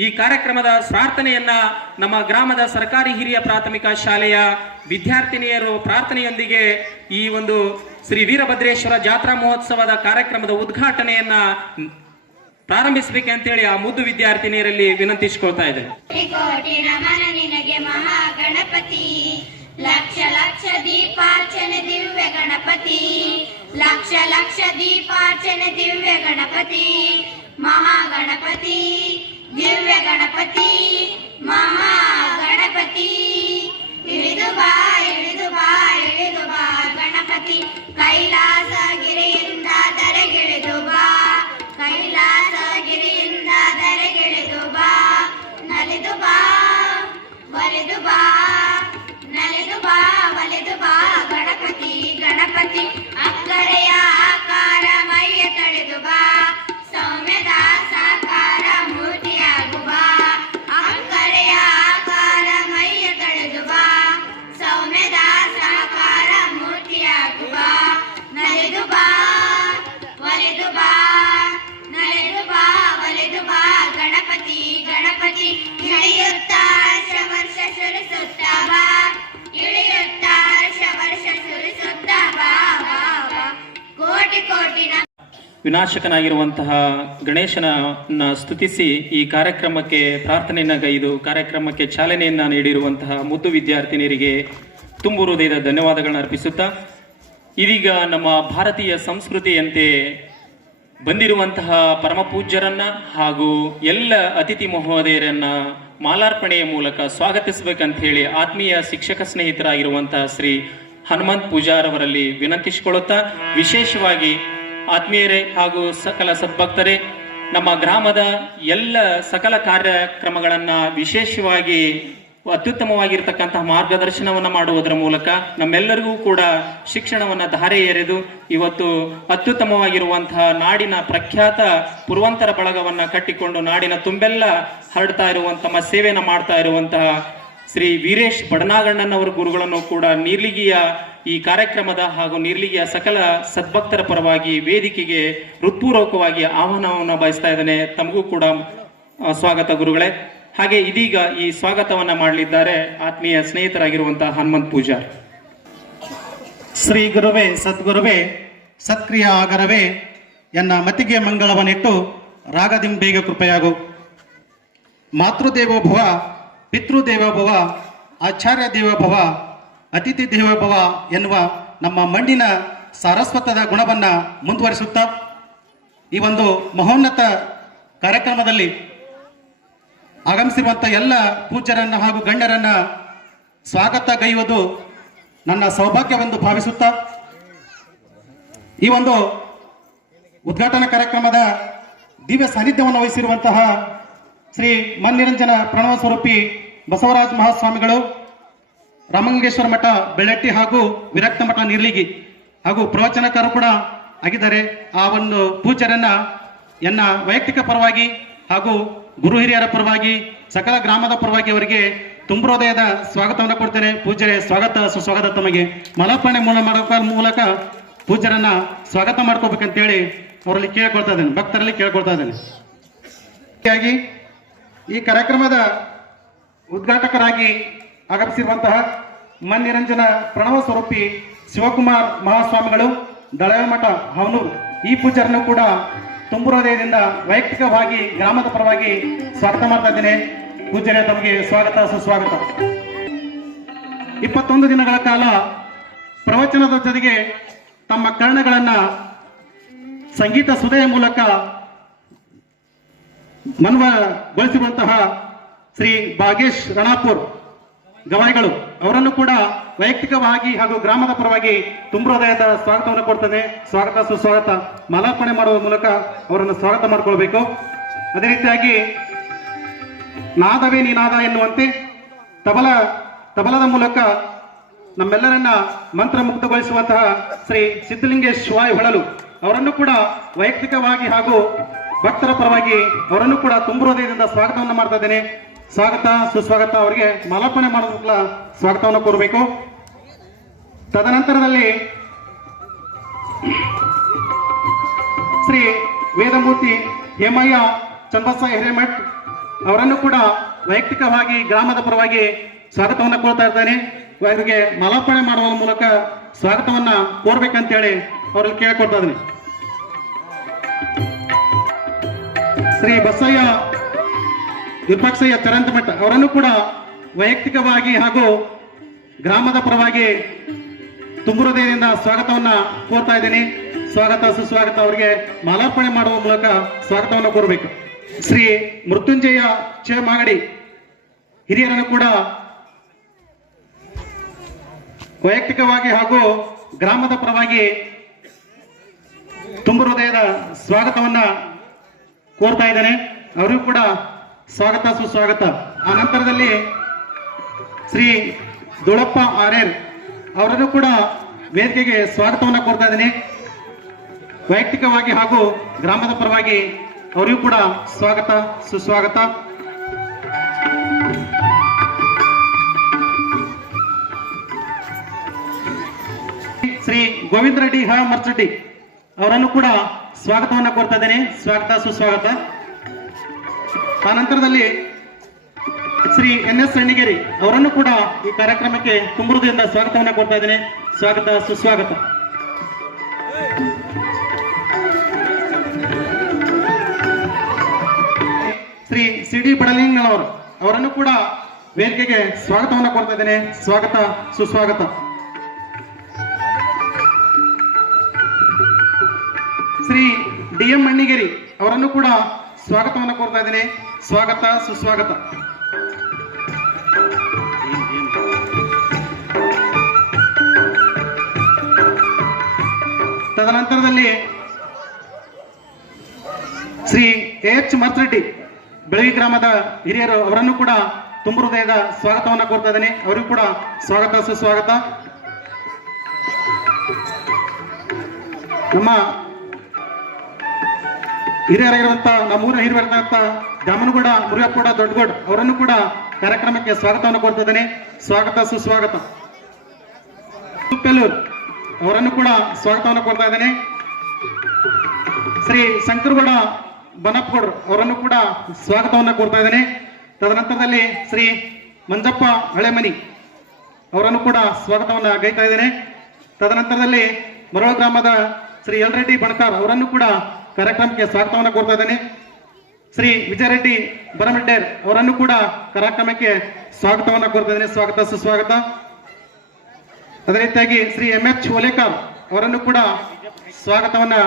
ಈ ಕಾರ್ಯಕ್ರಮದ ಪ್ರಾರ್ಥನೆಯನ್ನ ನಮ್ಮ ಗ್ರಾಮದ ಸರ್ಕಾರಿ ಹಿರಿಯ ಪ್ರಾಥಮಿಕ ಶಾಲೆಯ ವಿದ್ಯಾರ್ಥಿನಿಯರು ಪ್ರಾರ್ಥನೆಯೊಂದಿಗೆ ಈ ಒಂದು ಶ್ರೀ ವೀರಭದ್ರೇಶ್ವರ ಜಾತ್ರಾ ಮಹೋತ್ಸವದ ಕಾರ್ಯಕ್ರಮದ ಉದ್ಘಾಟನೆಯನ್ನ ಪ್ರಾರಂಭಿಸಬೇಕಂತೇಳಿ ಆ ಮುದ್ದು ವಿದ್ಯಾರ್ಥಿನಿಯರಲ್ಲಿ ವಿನಂತಿಸಿಕೊಳ್ತಾ ಇದೆ. ಮಹಾಗಣಪತಿ ಲಕ್ಷ ಲಕ್ಷ ದೀಪಾರ್ಚನೆ ದಿವ್ಯ ಗಣಪತಿ, ಲಕ್ಷ ಲಕ್ಷ ದೀಪಾರ್ಚನೆ ದಿವ್ಯ ಗಣಪತಿ, ಮಹಾಗಣಪತಿ ದಿವ್ಯ ಗಣಪತಿ, ಮಹಾಗಣಪತಿ ಇಳಿದು ಬಾ ಇಳಿದು ಬಾ ಇಳಿದು ಬಾ ಗಣಪತಿ, ಕೈಲಾಸಗಿರಿಯಿಂದ ಧರೆಗಿಳಿದು ಬಾ, ಕೈಲಾಸಗಿರಿಯಿಂದ ಧರೆಗಿಳಿದು ಬಾ, ನಲಿದು ಬಾ ಒಲಿದು ಬಾ, ನಲಿದು ಬಾ ಒಲಿದು ಬಾ ಗಣಪತಿ, ಗಣಪತಿ ಅಕ್ಕರೆಯ ಆಕಾರ ಮೈಯ ತಳೆದು ಬಾ, ಸೌಮ್ಯದ ಸಾಕಾರ ಮೂರ್ತಿಯಾಗು ಬಾ, ಅಕ್ಕರೆಯ ಆಕಾರ ಮೈಯ ತಳೆದು ಬಾ, ಸೌಮ್ಯದ ಸಾಕಾರ ಮೂರ್ತಿಯಾಗು ಬಾ, ನಲಿದು ಬಾ ಒಲಿದು ಬಾ, ನಲಿದು ಬಾ ಒಲಿದು ಬಾ ಗಣಪತಿ, ಗಣಪತಿ ಇಳಿಯುತ್ತಾ ವರ್ಷ ಸುರಿಸುತ್ತಾ ಬಾ, ಇಳಿಯುತ್ತಾ ವರ್ಷ ಸುರಿಸುತ್ತಾ ಬಾ, ಕೋಟಿ ಕೋಟಿ ವಿನಾಶಕನಾಗಿರುವಂತಹ ಗಣೇಶನ ಸ್ತುತಿಸಿ ಈ ಕಾರ್ಯಕ್ರಮಕ್ಕೆ ಪ್ರಾರ್ಥನೆಯನ್ನ ಗೈದು ಕಾರ್ಯಕ್ರಮಕ್ಕೆ ಚಾಲನೆಯನ್ನ ನೀಡಿರುವಂತಹ ಮುದ್ದು ವಿದ್ಯಾರ್ಥಿನಿಯರಿಗೆ ತುಂಬು ಹೃದಯದ ಧನ್ಯವಾದಗಳನ್ನು ಅರ್ಪಿಸುತ್ತಾ ಇದೀಗ ನಮ್ಮ ಭಾರತೀಯ ಸಂಸ್ಕೃತಿಯಂತೆ ಬಂದಿರುವಂತಹ ಪರಮಪೂಜ್ಯರನ್ನ ಹಾಗೂ ಎಲ್ಲ ಅತಿಥಿ ಮಹೋದಯರನ್ನ ಮಾಲಾರ್ಪಣೆಯ ಮೂಲಕ ಸ್ವಾಗತಿಸಬೇಕಂತ ಹೇಳಿ ಆತ್ಮೀಯ ಶಿಕ್ಷಕ ಸ್ನೇಹಿತರಾಗಿರುವಂತಹ ಶ್ರೀ ಹನುಮಂತ್ ಪೂಜಾರ್ ಅವರಲ್ಲಿ ವಿನಂತಿಸಿಕೊಳ್ಳುತ್ತಾ, ವಿಶೇಷವಾಗಿ ಆತ್ಮೀಯರೇ ಹಾಗೂ ಸಕಲ ಸದ್ಭಕ್ತರೇ, ನಮ್ಮ ಗ್ರಾಮದ ಎಲ್ಲ ಸಕಲ ಕಾರ್ಯಕ್ರಮಗಳನ್ನು ವಿಶೇಷವಾಗಿ ಅತ್ಯುತ್ತಮವಾಗಿರ್ತಕ್ಕಂತಹ ಮಾರ್ಗದರ್ಶನವನ್ನು ಮಾಡುವುದರ ಮೂಲಕ ನಮ್ಮೆಲ್ಲರಿಗೂ ಕೂಡ ಶಿಕ್ಷಣವನ್ನು ಧಾರೆ ಎರೆದು ಇವತ್ತು ಅತ್ಯುತ್ತಮವಾಗಿರುವಂತಹ ನಾಡಿನ ಪ್ರಖ್ಯಾತ ಪುರವಂತರ ಬಳಗವನ್ನು ಕಟ್ಟಿಕೊಂಡು ನಾಡಿನ ತುಂಬೆಲ್ಲ ಹರಡ್ತಾ ಇರುವಂತಹ ಸೇವೆಯನ್ನು ಮಾಡ್ತಾ ಇರುವಂತಹ ಶ್ರೀ ವೀರೇಶ್ ಬಡನಾಗಣ್ಣನವರ ಗುರುಗಳನ್ನು ಕೂಡ ನೀರ್ಲಿಗಿಯ ಈ ಕಾರ್ಯಕ್ರಮದ ಹಾಗೂ ನೀರ್ಲಿಗಿಯ ಸಕಲ ಸದ್ಭಕ್ತರ ಪರವಾಗಿ ವೇದಿಕೆಗೆ ಹೃತ್ಪೂರ್ವಕವಾಗಿ ಆಹ್ವಾನವನ್ನು ಬಯಸ್ತಾ ಇದ್ದೇನೆ. ತಮಗೂ ಕೂಡ ಸ್ವಾಗತ ಗುರುಗಳೇ. ಹಾಗೆ ಇದೀಗ ಈ ಸ್ವಾಗತವನ್ನ ಮಾಡಲಿದ್ದಾರೆ ಆತ್ಮೀಯ ಸ್ನೇಹಿತರಾಗಿರುವಂತಹ ಹನುಮಂತ್ ಪೂಜಾರ್. ಶ್ರೀ ಗುರುವೇ ಸದ್ಗುರುವೇ ಸತ್ಕ್ರಿಯ ಆಗರವೇ ಎನ್ನ ಮತಿಗೆ ಮಂಗಳವನಿಟ್ಟು ರಾಗದಿಂಬೇಗ ಕೃಪೆಯಾಗು. ಮಾತೃದೇವೋಭವ ಪಿತೃದೇವೋಭವ ಆಚಾರ್ಯ ದೇವೋಭವ ಅತಿಥಿ ದೇವೋಭವ ಎನ್ನುವ ನಮ್ಮ ಮಣ್ಣಿನ ಸಾರಸ್ವತದ ಗುಣವನ್ನು ಮುಂದುವರಿಸುತ್ತಾ ಈ ಒಂದು ಮಹೋನ್ನತ ಕಾರ್ಯಕ್ರಮದಲ್ಲಿ ಆಗಮಿಸಿರುವಂಥ ಎಲ್ಲ ಪೂಜ್ಯರನ್ನು ಹಾಗೂ ಗಣ್ಯರನ್ನ ಸ್ವಾಗತ ಗೈಯುವುದು ನನ್ನ ಸೌಭಾಗ್ಯವೆಂದು ಭಾವಿಸುತ್ತಾ ಈ ಒಂದು ಉದ್ಘಾಟನಾ ಕಾರ್ಯಕ್ರಮದ ದಿವ್ಯ ಸಾನ್ನಿಧ್ಯವನ್ನು ವಹಿಸಿರುವಂತಹ ಶ್ರೀ ಮನ್ನಿರಂಜನ ಪ್ರಣವ ಸ್ವರೂಪಿ ಬಸವರಾಜ ಮಹಾಸ್ವಾಮಿಗಳು, ರಾಮಲಿಂಗೇಶ್ವರ ಮಠ ಬೆಳ್ಳಟ್ಟಿ ಹಾಗೂ ವಿರಕ್ತ ಮಠ ನೀರ್ಲಿಗಿ ಹಾಗೂ ಪ್ರವಚನಕಾರರು ಕೂಡ ಆಗಿದ್ದಾರೆ. ಆ ಒಂದು ಪೂಜ್ಯರನ್ನ ಎನ್ನ ವೈಯಕ್ತಿಕ ಪರವಾಗಿ ಹಾಗೂ ಗುರು ಹಿರಿಯರ ಪರವಾಗಿ ಸಕಲ ಗ್ರಾಮದ ಪರವಾಗಿ ಅವರಿಗೆ ತುಂಬ ಹೃದಯದ ಸ್ವಾಗತವನ್ನು ಕೊಡ್ತೇನೆ. ಪೂಜ್ಯರೇ, ಸ್ವಾಗತ ಸುಸ್ವಾಗತ. ತಮಗೆ ಮಲಾರ್ಪಣೆ ಮೂಲಕ ಪೂಜ್ಯರನ್ನ ಸ್ವಾಗತ ಮಾಡ್ಕೋಬೇಕಂತೇಳಿ ಅವರಲ್ಲಿ ಕೇಳ್ಕೊಳ್ತಾ ಇದ್ದೇನೆ, ಭಕ್ತರಲ್ಲಿ ಕೇಳ್ಕೊಳ್ತಾ ಇದ್ದೇನೆ. ಹೀಗಾಗಿ ಈ ಕಾರ್ಯಕ್ರಮದ ಉದ್ಘಾಟಕರಾಗಿ ಆಗಮಿಸಿರುವಂತಹ ಮನ್ನಿರಂಜನ ಪ್ರಣವ ಸ್ವರೂಪಿ ಶಿವಕುಮಾರ್ ಮಹಾಸ್ವಾಮಿಗಳು, ದಳಮಠ ಹವನೂರು, ಈ ಪೂಜ್ಯರನ್ನು ಕೂಡ ತುಂಬ ಹೃದಯದಿಂದ ವೈಯಕ್ತಿಕವಾಗಿ ಗ್ರಾಮದ ಪರವಾಗಿ ಸ್ವಾಗತ ಮಾಡ್ತಾ ಇದ್ದೇನೆ. ಪೂಜ್ಯರೇ, ತಮಗೆ ಸ್ವಾಗತ ಸುಸ್ವಾಗತ. 21 ದಿನಗಳ ಕಾಲ ಪ್ರವಚನದ ಜೊತೆಗೆ ತಮ್ಮ ಕರ್ಣಗಳನ್ನ ಸಂಗೀತ ಸುಧೆಯ ಮೂಲಕ ಮನ್ವಗೊಳಿಸಿರುವಂತಹ ಶ್ರೀ ಭಾಗೇಶ್ ರಣಾಪುರ್ ಗವಾಯಿಗಳು ಅವರನ್ನು ಕೂಡ ವೈಯಕ್ತಿಕವಾಗಿ ಹಾಗೂ ಗ್ರಾಮದ ಪರವಾಗಿ ತುಂಬ ಹೃದಯದ ಸ್ವಾಗತವನ್ನು ಕೊಡ್ತೇನೆ. ಸ್ವಾಗತ ಸುಸ್ವಾಗತ. ಮಾಲಾರ್ಪಣೆ ಮಾಡುವ ಮೂಲಕ ಅವರನ್ನು ಸ್ವಾಗತ ಮಾಡಿಕೊಳ್ಬೇಕು. ಅದೇ ರೀತಿಯಾಗಿ ನಾದವೇ ನಿನಾದ ಎನ್ನುವಂತೆ ತಬಲದ ಮೂಲಕ ನಮ್ಮೆಲ್ಲರನ್ನ ಮಂತ್ರಮುಕ್ತಗೊಳಿಸುವಂತಹ ಶ್ರೀ ಸಿದ್ಧಲಿಂಗೇಶ್ ಶಿವಾಯ್ ಹೊಳಲು ಅವರನ್ನು ಕೂಡ ವೈಯಕ್ತಿಕವಾಗಿ ಹಾಗೂ ಭಕ್ತರ ಪರವಾಗಿ ಅವರನ್ನು ಕೂಡ ತುಂಬ ಹೃದಯದಿಂದ ಸ್ವಾಗತವನ್ನು ಮಾಡ್ತಾ ಇದ್ದೇನೆ. ಸ್ವಾಗತ ಸುಸ್ವಾಗತ. ಅವರಿಗೆ ಮಾಲಾರ್ಪಣೆ ಮಾಡೋದಕ್ಕೆ ಸ್ವಾಗತವನ್ನು ಕೋರಬೇಕು. ತದನಂತರದಲ್ಲಿ ಶ್ರೀ ವೇದಮೂರ್ತಿ ಹೇಮಯ್ಯ ಚಂದಸ ಹಿರೇಮಠ್ ಅವರನ್ನು ಕೂಡ ವೈಯಕ್ತಿಕವಾಗಿ ಗ್ರಾಮದ ಪರವಾಗಿ ಸ್ವಾಗತವನ್ನು ಕೋರ್ತಾ ಇದ್ದೇನೆ. ಅವರಿಗೆ ಮಾಲಾರ್ಪಣೆ ಮಾಡುವ ಮೂಲಕ ಸ್ವಾಗತವನ್ನ ಕೋರ್ಬೇಕಂತೇಳಿ ಅವರಲ್ಲಿ ಕೇಳ್ಕೊಳ್ತಾ ಇದ್ದೀನಿ. ಶ್ರೀ ಬಸಯ್ಯ ವಿಪಕ್ಷಯ್ಯ ಚರಂತಮಠ ಅವರನ್ನು ಕೂಡ ವೈಯಕ್ತಿಕವಾಗಿ ಹಾಗೂ ಗ್ರಾಮದ ಪರವಾಗಿ ತುಂಬ ಹೃದಯದಿಂದ ಸ್ವಾಗತವನ್ನ ಕೋರ್ತಾ ಇದ್ದೀನಿ. ಸ್ವಾಗತ ಸುಸ್ವಾಗತ. ಅವರಿಗೆ ಮಾಲಾರ್ಪಣೆ ಮಾಡುವ ಮೂಲಕ ಸ್ವಾಗತವನ್ನು ಕೋರಬೇಕು. ಶ್ರೀ ಮೃತ್ಯುಂಜಯ ಮಾಗಡಿ ಹಿರಿಯರನ್ನು ಕೂಡ ವೈಯಕ್ತಿಕವಾಗಿ ಹಾಗೂ ಗ್ರಾಮದ ಪರವಾಗಿ ತುಂಬ ಹೃದಯದ ಸ್ವಾಗತವನ್ನ ಕೋರ್ತಾ ಇದ್ದೇನೆ. ಅವರಿಗೂ ಕೂಡ ಸ್ವಾಗತ ಸುಸ್ವಾಗತ. ಆ ನಂತರದಲ್ಲಿ ಶ್ರೀ ದುಳಪ್ಪ ಆರ್ಯರ್ ಅವರನ್ನು ಕೂಡ ವೇದಿಕೆಗೆ ಸ್ವಾಗತವನ್ನು ಕೋರ್ತಾ ಇದ್ದೀನಿ. ವೈಯಕ್ತಿಕವಾಗಿ ಹಾಗೂ ಗ್ರಾಮದ ಪರವಾಗಿ ಅವರಿಗೂ ಕೂಡ ಸ್ವಾಗತ ಸುಸ್ವಾಗತ. ಶ್ರೀ ಗೋವಿಂದ ರೆಡ್ಡಿ ಹ ಮರ್ಚಡ್ಡಿ ಅವರನ್ನು ಕೂಡ ಸ್ವಾಗತವನ್ನು ಕೋರ್ತಾ ಇದ್ದೇನೆ. ಸ್ವಾಗತ ಸುಸ್ವಾಗತ. ಆ ನಂತರದಲ್ಲಿ ಶ್ರೀ NS ಸಣ್ಣಿಗೇರಿ ಅವರನ್ನು ಕೂಡ ಈ ಕಾರ್ಯಕ್ರಮಕ್ಕೆ ತುಂಬ ಹೃದಯದಿಂದ ಸ್ವಾಗತವನ್ನು ಕೋರ್ತಾ ಇದ್ದೇನೆ. ಸ್ವಾಗತ ಸುಸ್ವಾಗತ. ಶ್ರೀ CD ಬಡಲಿಂಗನವರು ಅವರನ್ನು ಕೂಡ ವೇದಿಕೆಗೆ ಸ್ವಾಗತವನ್ನು ಕೋರ್ತಾ ಇದ್ದೇನೆ. ಸ್ವಾಗತ ಸುಸ್ವಾಗತ. ಶ್ರೀ DM ಮಣ್ಣಿಗೇರಿ ಅವರನ್ನು ಕೂಡ ಸ್ವಾಗತವನ್ನು ಕೋರ್ತಾ ಇದ್ದೇನೆ. ಸ್ವಾಗತ ಸುಸ್ವಾಗತ. ತದನಂತರದಲ್ಲಿ ಶ್ರೀ ಎಚ್ ಮರ್ಸರೆಡ್ಡಿ ಬೆಳಗಿ ಗ್ರಾಮದ ಹಿರಿಯರು ಅವರನ್ನು ಕೂಡ ತುಂಬ ಹೃದಯದ ಸ್ವಾಗತವನ್ನು ಕೋರ್ತಾ ಇದ್ದೇನೆ. ಅವರಿಗೂ ಕೂಡ ಸ್ವಾಗತ ಸುಸ್ವಾಗತ. ನಮ್ಮ ಹಿರಿಯರಾಗಿರುವಂತ ನಮ್ಮೂರ ಹಿರಿಯರಾಗಿರುವಂತ ದಾಮನಗೌಡ ಮುರಿಯಪ್ಪಗೌಡ ದೊಡ್ಡಗೌಡ ಅವರನ್ನು ಕೂಡ ಕಾರ್ಯಕ್ರಮಕ್ಕೆ ಸ್ವಾಗತವನ್ನು ಕೋರ್ತಾ ಇದ್ದೇನೆ. ಸ್ವಾಗತ ಸುಸ್ವಾಗತ. ತುಪ್ಪೆಲ್ಲೂರು ಅವರನ್ನು ಕೂಡ ಸ್ವಾಗತವನ್ನು ಕೋರ್ತಾ ಇದ್ದೇನೆ. ಶ್ರೀ ಶಂಕರಗೌಡ ಬನ್ನಪ್ಪಗೌಡರು ಅವರನ್ನು ಕೂಡ ಸ್ವಾಗತವನ್ನು ಕೋರ್ತಾ ಇದ್ದೇನೆ. ತದನಂತರದಲ್ಲಿ ಶ್ರೀ ಮಂಜಪ್ಪ ಹಳೆಮನಿ ಅವರನ್ನು ಕೂಡ ಸ್ವಾಗತವನ್ನು ಗೈತಾ ಇದ್ದೇನೆ. ತದನಂತರದಲ್ಲಿ ಮರಳ ಗ್ರಾಮದ ಶ್ರೀ ಎಲ್ ರೆಡ್ಡಿ ಬಣಕಾರ್ ಅವರನ್ನು ಕೂಡ ಕಾರ್ಯಕ್ರಮಕ್ಕೆ ಸ್ವಾಗತವನ್ನು ಕೋರ್ತಾ ಇದ್ದೇನೆ. ಶ್ರೀ ವಿಜಯರೆಡ್ಡಿ ಬರಮಡ್ಡೇರ್ ಅವರನ್ನು ಕೂಡ ಕಾರ್ಯಕ್ರಮಕ್ಕೆ ಸ್ವಾಗತವನ್ನು ಕೋರ್ತಾ ಇದ್ದೇನೆ. ಸ್ವಾಗತ ಸುಸ್ವಾಗತ. ಅದೇ ರೀತಿಯಾಗಿ ಶ್ರೀ MH ಓಲೇಕರ್ ಅವರನ್ನು ಕೂಡ ಸ್ವಾಗತವನ್ನ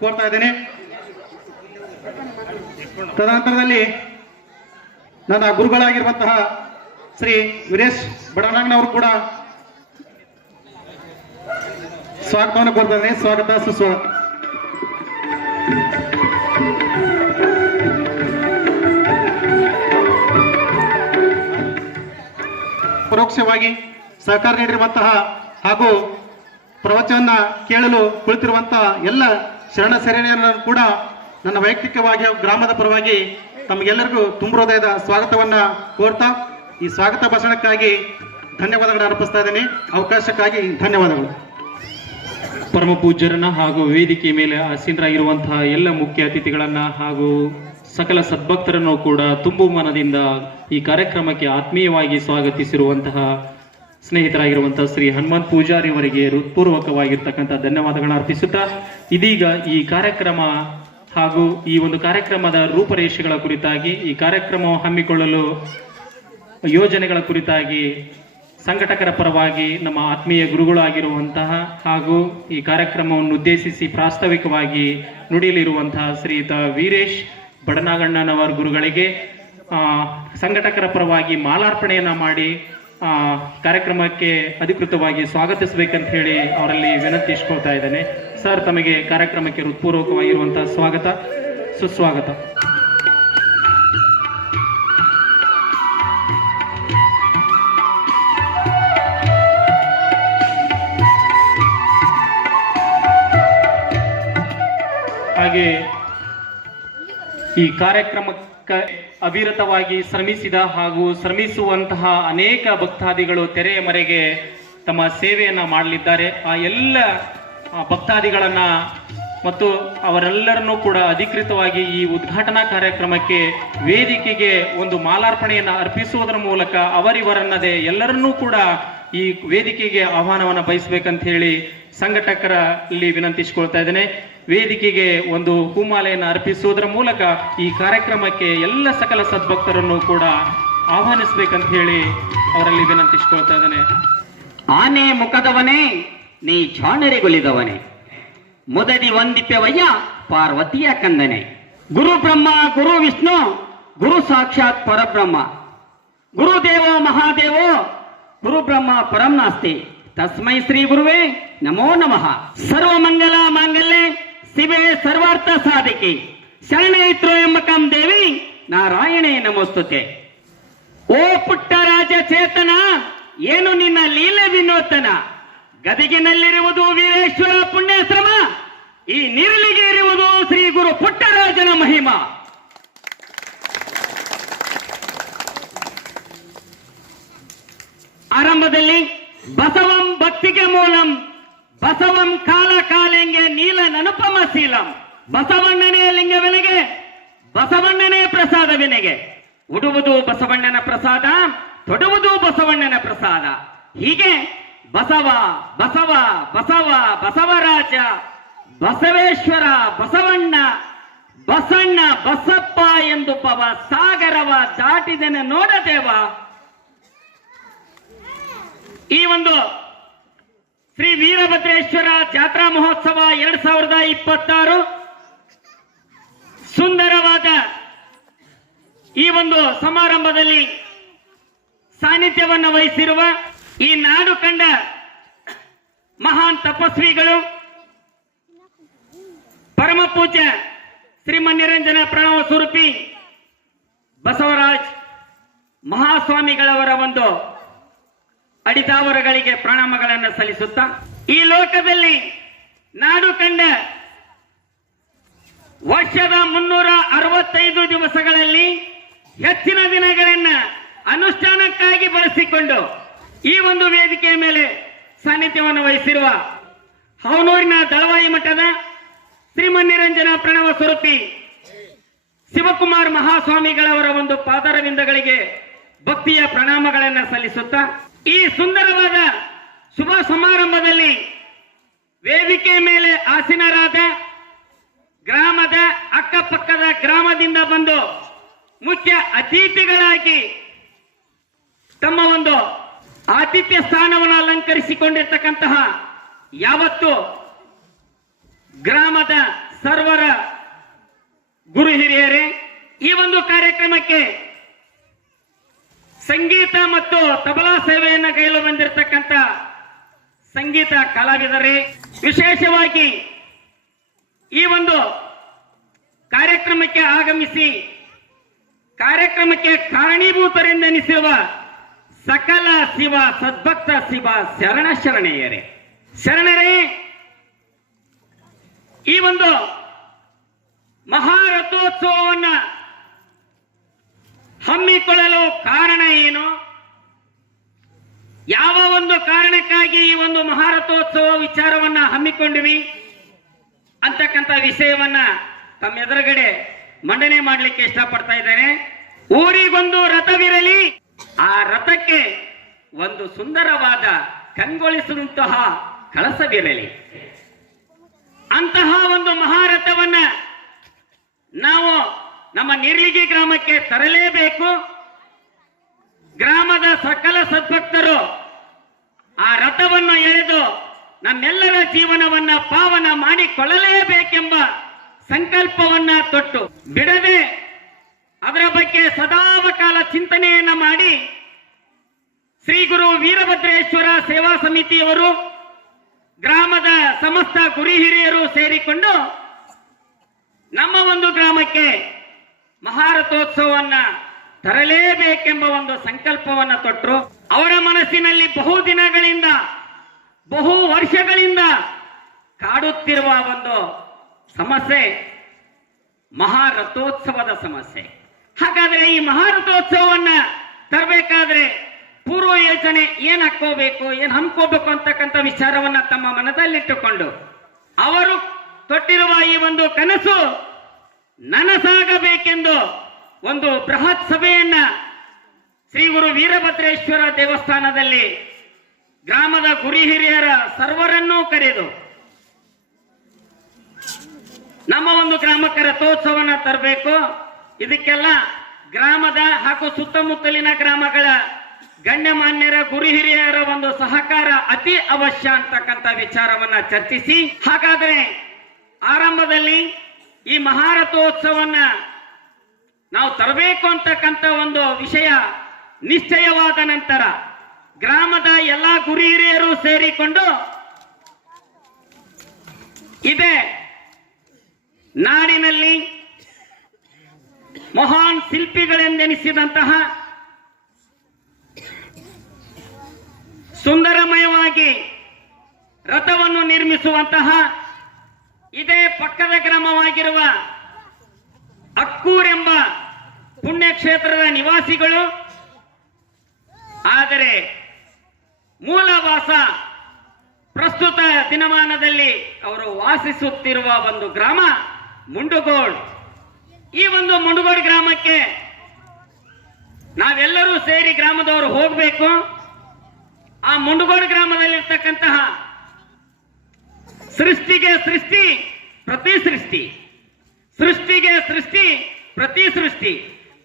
ಕೋರ್ತಾ ಇದ್ದೇನೆ. ತದನಂತರದಲ್ಲಿ ನನ್ನ ಗುರುಗಳಾಗಿರುವಂತಹ ಶ್ರೀ ವೀರೇಶ್ ಬಡವಣ್ಣನವರು ಕೂಡ ಸ್ವಾಗತವನ್ನು ಕೋರ್ತಾ ಇದ್ದೇನೆ. ಸ್ವಾಗತ ಸುಸ್ವಾಗತ. ಪರೋಕ್ಷವಾಗಿ ಸಹಕಾರ ನೀಡಿರುವಂತಹ ಹಾಗೂ ಪ್ರವಚನ ಕೇಳಲು ಕುಳಿತಿರುವಂತಹ ಎಲ್ಲ ಶರಣ ಶರಣೆಯನ್ನು ಕೂಡ ನನ್ನ ವೈಯಕ್ತಿಕವಾಗಿ ಗ್ರಾಮದ ಪರವಾಗಿ ತಮಗೆಲ್ಲರಿಗೂ ತುಂಬ ಹೃದಯದ ಸ್ವಾಗತವನ್ನ ಕೋರ್ತಾ ಈ ಸ್ವಾಗತ ಭಾಷಣಕ್ಕಾಗಿ ಧನ್ಯವಾದಗಳನ್ನು ಅರ್ಪಿಸ್ತಾ ಇದ್ದೇನೆ. ಅವಕಾಶಕ್ಕಾಗಿ ಧನ್ಯವಾದಗಳು. ಪರಮ ಪೂಜ್ಯರನ್ನ ಹಾಗೂ ವೇದಿಕೆ ಮೇಲೆ ಆಸೀನರಾಗಿರುವಂತಹ ಎಲ್ಲ ಮುಖ್ಯ ಅತಿಥಿಗಳನ್ನ ಹಾಗೂ ಸಕಲ ಸದ್ಭಕ್ತರನ್ನು ಕೂಡ ತುಂಬು ಮನದಿಂದ ಈ ಕಾರ್ಯಕ್ರಮಕ್ಕೆ ಆತ್ಮೀಯವಾಗಿ ಸ್ವಾಗತಿಸಿರುವಂತಹ ಸ್ನೇಹಿತರಾಗಿರುವಂತಹ ಶ್ರೀ ಹನುಮಂತ್ ಪೂಜಾರಿ ಅವರಿಗೆ ಹೃತ್ಪೂರ್ವಕವಾಗಿರ್ತಕ್ಕಂಥ ಧನ್ಯವಾದಗಳನ್ನು ಅರ್ಪಿಸುತ್ತಾ ಇದೀಗ ಈ ಕಾರ್ಯಕ್ರಮ ಹಾಗೂ ಈ ಒಂದು ಕಾರ್ಯಕ್ರಮದ ರೂಪರೇಷೆಗಳ ಕುರಿತಾಗಿ ಈ ಕಾರ್ಯಕ್ರಮ ಹಮ್ಮಿಕೊಳ್ಳಲು ಯೋಜನೆಗಳ ಕುರಿತಾಗಿ ಸಂಘಟಕರ ಪರವಾಗಿ ನಮ್ಮ ಆತ್ಮೀಯ ಗುರುಗಳಾಗಿರುವಂತಹ ಹಾಗೂ ಈ ಕಾರ್ಯಕ್ರಮವನ್ನು ಉದ್ದೇಶಿಸಿ ಪ್ರಾಸ್ತಾವಿಕವಾಗಿ ನುಡಿಯಲಿರುವಂತಹ ಶ್ರೀಯುತ ವೀರೇಶ್ ಬಡನಾಗಣ್ಣನವರ ಗುರುಗಳಿಗೆ ಸಂಘಟಕರ ಪರವಾಗಿ ಮಾಲಾರ್ಪಣೆಯನ್ನ ಮಾಡಿ ಕಾರ್ಯಕ್ರಮಕ್ಕೆ ಅಧಿಕೃತವಾಗಿ ಸ್ವಾಗತಿಸಬೇಕಂತ ಹೇಳಿ ಅವರಲ್ಲಿ ವಿನಂತಿಸ್ಕೊಳ್ತಾ ಇದ್ದೇನೆ. ಸರ್, ತಮಗೆ ಕಾರ್ಯಕ್ರಮಕ್ಕೆ ಹೃತ್ಪೂರ್ವಕವಾಗಿರುವಂತಹ ಸ್ವಾಗತ ಸುಸ್ವಾಗತ. ಹಾಗೆ ಈ ಕಾರ್ಯಕ್ರಮಕ್ಕೆ ಅವಿರತವಾಗಿ ಶ್ರಮಿಸಿದ ಹಾಗೂ ಶ್ರಮಿಸುವಂತಹ ಅನೇಕ ಭಕ್ತಾದಿಗಳು ತೆರೆಯ ಮರೆಗೆ ತಮ್ಮ ಸೇವೆಯನ್ನ ಮಾಡಲಿದ್ದಾರೆ. ಆ ಎಲ್ಲ ಭಕ್ತಾದಿಗಳನ್ನ ಮತ್ತು ಅವರೆಲ್ಲರನ್ನೂ ಕೂಡ ಅಧಿಕೃತವಾಗಿ ಈ ಉದ್ಘಾಟನಾ ಕಾರ್ಯಕ್ರಮಕ್ಕೆ ವೇದಿಕೆಗೆ ಒಂದು ಮಾಲಾರ್ಪಣೆಯನ್ನು ಅರ್ಪಿಸುವುದರ ಮೂಲಕ ಅವರಿವರನ್ನದೇ ಎಲ್ಲರನ್ನೂ ಕೂಡ ಈ ವೇದಿಕೆಗೆ ಆಹ್ವಾನವನ್ನು ಬಯಸಬೇಕಂತ ಹೇಳಿ ಸಂಘಟಕರಲ್ಲಿ ವಿನಂತಿಸಿಕೊಳ್ತಾ ಇದ್ದೇನೆ. ವೇದಿಕೆಗೆ ಒಂದು ಹೂಮಾಲೆಯನ್ನು ಅರ್ಪಿಸುವುದರ ಮೂಲಕ ಈ ಕಾರ್ಯಕ್ರಮಕ್ಕೆ ಎಲ್ಲ ಸಕಲ ಸದ್ಭಕ್ತರನ್ನು ಕೂಡ ಆಹ್ವಾನಿಸಬೇಕಂತ ಹೇಳಿ ಅವರಲ್ಲಿ ವಿನಂತಿಸಿಕೊಳ್ತಾ ಇದ್ದೇನೆ. ಆನೆ ಮುಖದವನೇ ನೀ ಚಾಣರಿಗೊಲಿದವನೇ ಮುದದಿ ವಂದಿಪ್ಯವಯ್ಯ ಪಾರ್ವತಿಯ ಕಂದನೆ. ಗುರು ಬ್ರಹ್ಮ ಗುರು ವಿಷ್ಣು ಗುರು ಸಾಕ್ಷಾತ್ ಪರಬ್ರಹ್ಮ ಗುರುದೇವೋ ಮಹಾದೇವೋ ಗುರು ಬ್ರಹ್ಮ ಪರಂ ನಾಸ್ತಿ ತಸ್ಮೈ ಶ್ರೀ ಗುರುವೇ ನಮೋ ನಮಃ. ಸರ್ವಮಂಗಲ ಮಾಂಗಲ್ಯೆ ಶಿವೆ ಸರ್ವಾರ್ಥ ಸಾಧಿಕೆ ಶರಣೆ ತ್ರೋಯಂಬಕಂ ದೇವಿ ನಾರಾಯಣೇ ನಮೋಸ್ತುತೆ. ಓ ಪುಟ್ಟ ರಾಜ ಚೇತನ, ಏನು ನಿನ್ನ ಲೀಲೆ ವಿನೂತನ. ಗದಗಿನಲ್ಲಿರುವುದು ವೀರೇಶ್ವರ ಪುಣ್ಯಾಶ್ರಮ, ಈ ನಿರ್ಲಿಗೆ ಇರುವುದು ಶ್ರೀ ಗುರು ಪುಟ್ಟರಾಜನ ಮಹಿಮಾ. ಆರಂಭದಲ್ಲಿ ಬಸವಂ ಭಕ್ತಿಗೆ ಮೂಲಂ ಬಸವಂ ಕಾಲ ಕಾಲೆಂಗೆ ನೀಲ ನನುಪಮ ಶೀಲಂ. ಬಸವಣ್ಣನೇ ಲಿಂಗವೆನಗೆ ಬಸವಣ್ಣನೇ ಪ್ರಸಾದವೆನಗೆ. ಉಡುವುದು ಬಸವಣ್ಣನ ಪ್ರಸಾದ, ತೊಡುವುದು ಬಸವಣ್ಣನ ಪ್ರಸಾದ. ಹೀಗೆ ಬಸವ ಬಸವ ಬಸವ ಬಸವರಾಜ ಬಸವೇಶ್ವರ ಬಸವಣ್ಣ ಬಸಣ್ಣ ಬಸಪ್ಪ ಎಂದು ಪವ ಸಾಗರವ ದಾಟಿದೆನ ನೋಡದೇವ. ಈ ಒಂದು ಶ್ರೀ ವೀರಭದ್ರೇಶ್ವರ ಜಾತ್ರಾ ಮಹೋತ್ಸವ 2026 ಸುಂದರವಾದ ಈ ಒಂದು ಸಮಾರಂಭದಲ್ಲಿ ಸಾನ್ನಿಧ್ಯವನ್ನು ವಹಿಸಿರುವ ಈ ನಾಡು ಕಂಡ ಮಹಾನ್ ತಪಸ್ವಿಗಳು ಪರಮ ಪೂಜ್ಯ ಶ್ರೀಮನ್ನಿರಂಜನ ಪ್ರಣವ ಸ್ವರೂಪಿ ಬಸವರಾಜ್ ಮಹಾಸ್ವಾಮಿಗಳವರ ಒಂದು ಅಡಿತಾವರಗಳಿಗೆ ಪ್ರಣಾಮಗಳನ್ನು ಸಲ್ಲಿಸುತ್ತಾ, ಈ ಲೋಕದಲ್ಲಿ ನಾಡು ಕಂಡ ವರ್ಷದ 365 ದಿವಸಗಳಲ್ಲಿ ಹೆಚ್ಚಿನ ದಿನಗಳನ್ನ ಅನುಷ್ಠಾನಕ್ಕಾಗಿ ಬಳಸಿಕೊಂಡು ಈ ಒಂದು ವೇದಿಕೆಯ ಮೇಲೆ ಸಾನ್ನಿಧ್ಯವನ್ನು ವಹಿಸಿರುವ ಹವನೂರಿನ ದಳವಾಯಿ ಮಠದ ಶ್ರೀಮನ್ನಿರಂಜನ ಪ್ರಣವ ಸ್ವರೂಪಿ ಶಿವಕುಮಾರ್ ಮಹಾಸ್ವಾಮಿಗಳವರ ಒಂದು ಪಾದಾರವಿಂದಗಳಿಗೆ ಭಕ್ತಿಯ ಪ್ರಣಾಮಗಳನ್ನು ಸಲ್ಲಿಸುತ್ತಾ, ಈ ಸುಂದರವಾದ ಶುಭ ಸಮಾರಂಭದಲ್ಲಿ ವೇದಿಕೆ ಮೇಲೆ ಆಸೀನರಾದ ಗ್ರಾಮದ ಅಕ್ಕಪಕ್ಕದ ಗ್ರಾಮದಿಂದ ಬಂದು ಮುಖ್ಯ ಅತಿಥಿಗಳಾಗಿ ತಮ್ಮ ಒಂದು ಆತಿಥ್ಯ ಸ್ಥಾನವನ್ನು ಅಲಂಕರಿಸಿಕೊಂಡಿರ್ತಕ್ಕಂತಹ ಯಾವತ್ತು ಗ್ರಾಮದ ಸರ್ವರ ಗುರು ಹಿರಿಯರೇ, ಈ ಒಂದು ಕಾರ್ಯಕ್ರಮಕ್ಕೆ ಸಂಗೀತ ಮತ್ತು ತಬಲಾ ಸೇವೆಯನ್ನು ಗೈಲು ಬಂದಿರತಕ್ಕಂಥ ಸಂಗೀತ ಕಲಾವಿದರೇ, ವಿಶೇಷವಾಗಿ ಈ ಒಂದು ಕಾರ್ಯಕ್ರಮಕ್ಕೆ ಆಗಮಿಸಿ ಕಾರ್ಯಕ್ರಮಕ್ಕೆ ಕಾರಣೀಭೂತರೆಂದೆನಿಸಿರುವ ಸಕಲ ಶಿವ ಸದ್ಭಕ್ತ ಶಿವ ಶರಣ ಶರಣೆಯರೇ, ಶರಣರೇ, ಈ ಒಂದು ಮಹಾರಥೋತ್ಸವವನ್ನು ಹಮ್ಮಿಕೊಳ್ಳಲು ಕಾರಣ ಏನು, ಯಾವ ಒಂದು ಕಾರಣಕ್ಕಾಗಿ ಈ ಒಂದು ಮಹಾರಥೋತ್ಸವ ವಿಚಾರವನ್ನ ಹಮ್ಮಿಕೊಂಡಿವಿ ಅಂತಕ್ಕಂಥ ವಿಷಯವನ್ನ ತಮ್ಮ ಎದುರುಗಡೆ ಮಂಡನೆ ಮಾಡಲಿಕ್ಕೆ ಇಷ್ಟಪಡ್ತಾ ಇದ್ದೇನೆ. ಊರಿಗೊಂದು ರಥವಿರಲಿ, ಆ ರಥಕ್ಕೆ ಒಂದು ಸುಂದರವಾದ ಕಂಗೊಳಿಸುವಂತಹ ಕಳಸವಿರಲಿ. ಅಂತಹ ಒಂದು ಮಹಾರಥವನ್ನ ನಾವು ನಮ್ಮ ನಿರ್ಲಿಗಿ ಗ್ರಾಮಕ್ಕೆ ತರಲೇಬೇಕು. ಗ್ರಾಮದ ಸಕಲ ಸದ್ಭಕ್ತರು ಆ ರಥವನ್ನು ಎಳೆದು ನಮ್ಮೆಲ್ಲರ ಜೀವನವನ್ನ ಪಾವನ ಮಾಡಿಕೊಳ್ಳಲೇಬೇಕೆಂಬ ಸಂಕಲ್ಪವನ್ನ ತೊಟ್ಟು ಬಿಡದೆ ಅದರ ಬಗ್ಗೆ ಸದಾಕಾಲ ಚಿಂತನೆಯನ್ನ ಮಾಡಿ ಶ್ರೀ ಗುರು ವೀರಭದ್ರೇಶ್ವರ ಸೇವಾ ಸಮಿತಿಯವರು, ಗ್ರಾಮದ ಸಮಸ್ತ ಗುರು ಹಿರಿಯರು ಸೇರಿಕೊಂಡು ನಮ್ಮ ಒಂದು ಗ್ರಾಮಕ್ಕೆ ಮಹಾರಥೋತ್ಸವವನ್ನ ತರಲೇಬೇಕೆಂಬ ಒಂದು ಸಂಕಲ್ಪವನ್ನ ತೊಟ್ಟರು. ಅವರ ಮನಸ್ಸಿನಲ್ಲಿ ಬಹುದಿನಗಳಿಂದ ಬಹು ವರ್ಷಗಳಿಂದ ಕಾಡುತ್ತಿರುವ ಒಂದು ಸಮಸ್ಯೆ ಮಹಾರಥೋತ್ಸವದ ಸಮಸ್ಯೆ. ಹಾಗಾದ್ರೆ ಈ ಮಹಾರಥೋತ್ಸವವನ್ನ ತರಬೇಕಾದ್ರೆ ಪೂರ್ವ ಯೋಜನೆ ಏನ್ ಹಾಕೋಬೇಕು, ಏನ್ ಹಮ್ಕೋಬೇಕು ಅಂತಕ್ಕಂಥ ವಿಚಾರವನ್ನ ತಮ್ಮ ಮನದಲ್ಲಿಟ್ಟುಕೊಂಡು ಅವರು ತೊಟ್ಟಿರುವ ಈ ಒಂದು ಕನಸು ನನಸಾಗಬೇಕೆಂದು ಒಂದು ಬೃಹತ್ ಸಭೆಯನ್ನ ಶ್ರೀ ಗುರು ವೀರಭದ್ರೇಶ್ವರ ದೇವಸ್ಥಾನದಲ್ಲಿ ಗ್ರಾಮದ ಗುರು ಹಿರಿಯರ ಸರ್ವರನ್ನೂ ಕರೆದು ನಮ್ಮ ಒಂದು ಗ್ರಾಮಕ್ಕೆ ರಥೋತ್ಸವನ ತರಬೇಕು. ಇದಕ್ಕೆಲ್ಲ ಗ್ರಾಮದ ಹಾಗೂ ಸುತ್ತಮುತ್ತಲಿನ ಗ್ರಾಮಗಳ ಗಣ್ಯಮಾನ್ಯರ ಗುರು ಹಿರಿಯರ ಒಂದು ಸಹಕಾರ ಅತಿ ಅವಶ್ಯ ಅಂತಕ್ಕಂಥ ವಿಚಾರವನ್ನ ಚರ್ಚಿಸಿ, ಹಾಗಾದರೆ ಆರಂಭದಲ್ಲಿ ಈ ಮಹಾರಥೋತ್ಸವನ್ನ ನಾವು ತರಬೇಕು ಅಂತಕ್ಕಂಥ ಒಂದು ವಿಷಯ ನಿಶ್ಚಯವಾದ ನಂತರ ಗ್ರಾಮದ ಎಲ್ಲಾ ಗುರು ಹಿರಿಯರು ಸೇರಿಕೊಂಡು ಇದೇ ನಾಡಿನಲ್ಲಿ ಮಹಾನ್ ಶಿಲ್ಪಿಗಳೆಂದೆನಿಸಿದಂತಹ ಸುಂದರಮಯವಾಗಿ ರಥವನ್ನು ನಿರ್ಮಿಸುವಂತಹ ಇದೇ ಪಕ್ಕದ ಗ್ರಾಮವಾಗಿರುವ ಅಕ್ಕೂರೆಂಬ ಪುಣ್ಯಕ್ಷೇತ್ರದ ನಿವಾಸಿಗಳು, ಆದರೆ ಮೂಲವಾಸ ಪ್ರಸ್ತುತ ದಿನಮಾನದಲ್ಲಿ ಅವರು ವಾಸಿಸುತ್ತಿರುವ ಒಂದು ಗ್ರಾಮ ಮುಂಡುಗೋಡ್. ಈ ಒಂದು ಮುಂಡುಗೋಡ್ ಗ್ರಾಮಕ್ಕೆ ನಾವೆಲ್ಲರೂ ಸೇರಿ ಗ್ರಾಮದವರು ಹೋಗಬೇಕು. ಆ ಮುಂಡುಗೋಡ್ ಗ್ರಾಮದಲ್ಲಿರ್ತಕ್ಕಂತಹ ಸೃಷ್ಟಿಗೆ ಸೃಷ್ಟಿ ಪ್ರತಿ ಸೃಷ್ಟಿ, ಸೃಷ್ಟಿಗೆ ಸೃಷ್ಟಿ ಪ್ರತಿ ಸೃಷ್ಟಿ,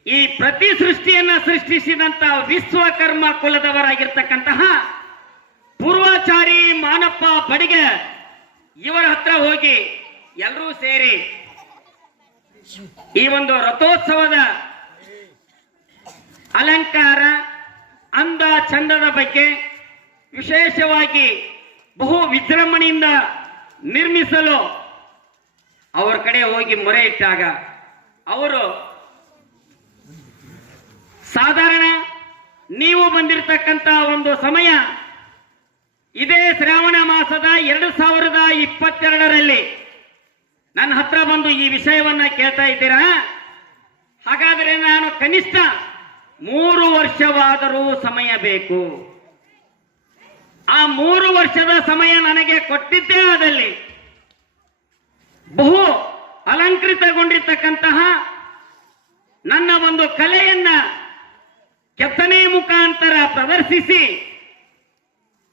ಈ ಪ್ರತಿ ಸೃಷ್ಟಿಯನ್ನ ಸೃಷ್ಟಿಸಿದಂತಹ ವಿಶ್ವಕರ್ಮ ಕುಲದವರಾಗಿರ್ತಕ್ಕಂತಹ ಪೂರ್ವಾಚಾರಿ ಮಾನಪ್ಪ ಬಡಿಗೆ ಇವರ ಹತ್ರ ಹೋಗಿ ಎಲ್ಲರೂ ಸೇರಿ ಈ ಒಂದು ರಥೋತ್ಸವದ ಅಲಂಕಾರ ಅಂದ ಚಂದದ ಬಗ್ಗೆ ವಿಶೇಷವಾಗಿ ಬಹು ವಿಜೃಂಭಣೆಯಿಂದ ನಿರ್ಮಿಸಲು ಅವ್ರ ಕಡೆ ಹೋಗಿ ಮೊರೆ ಇಟ್ಟಾಗ ಅವರು ಸಾಧಾರಣ ನೀವು ಬಂದಿರತಕ್ಕಂತ ಒಂದು ಸಮಯ ಇದೇ ಶ್ರಾವಣ ಮಾಸದ 2022ರಲ್ಲಿ ನನ್ನ ಹತ್ರ ಬಂದು ಈ ವಿಷಯವನ್ನ ಕೇಳ್ತಾ ಇದ್ದೀರಾ. ಹಾಗಾದರೆ ನಾನು ಕನಿಷ್ಠ 3 ವರ್ಷವಾದರೂ ಸಮಯ ಬೇಕು. ಆ 3 ವರ್ಷದ ಸಮಯ ನನಗೆ ಕೊಟ್ಟಿದ್ದೇ ಆದಲ್ಲಿ ಬಹು ಅಲಂಕೃತಗೊಂಡಿರ್ತಕ್ಕಂತಹ ನನ್ನ ಒಂದು ಕಲೆಯನ್ನ ಕೆತ್ತನೆ ಮುಖಾಂತರ ಪ್ರದರ್ಶಿಸಿ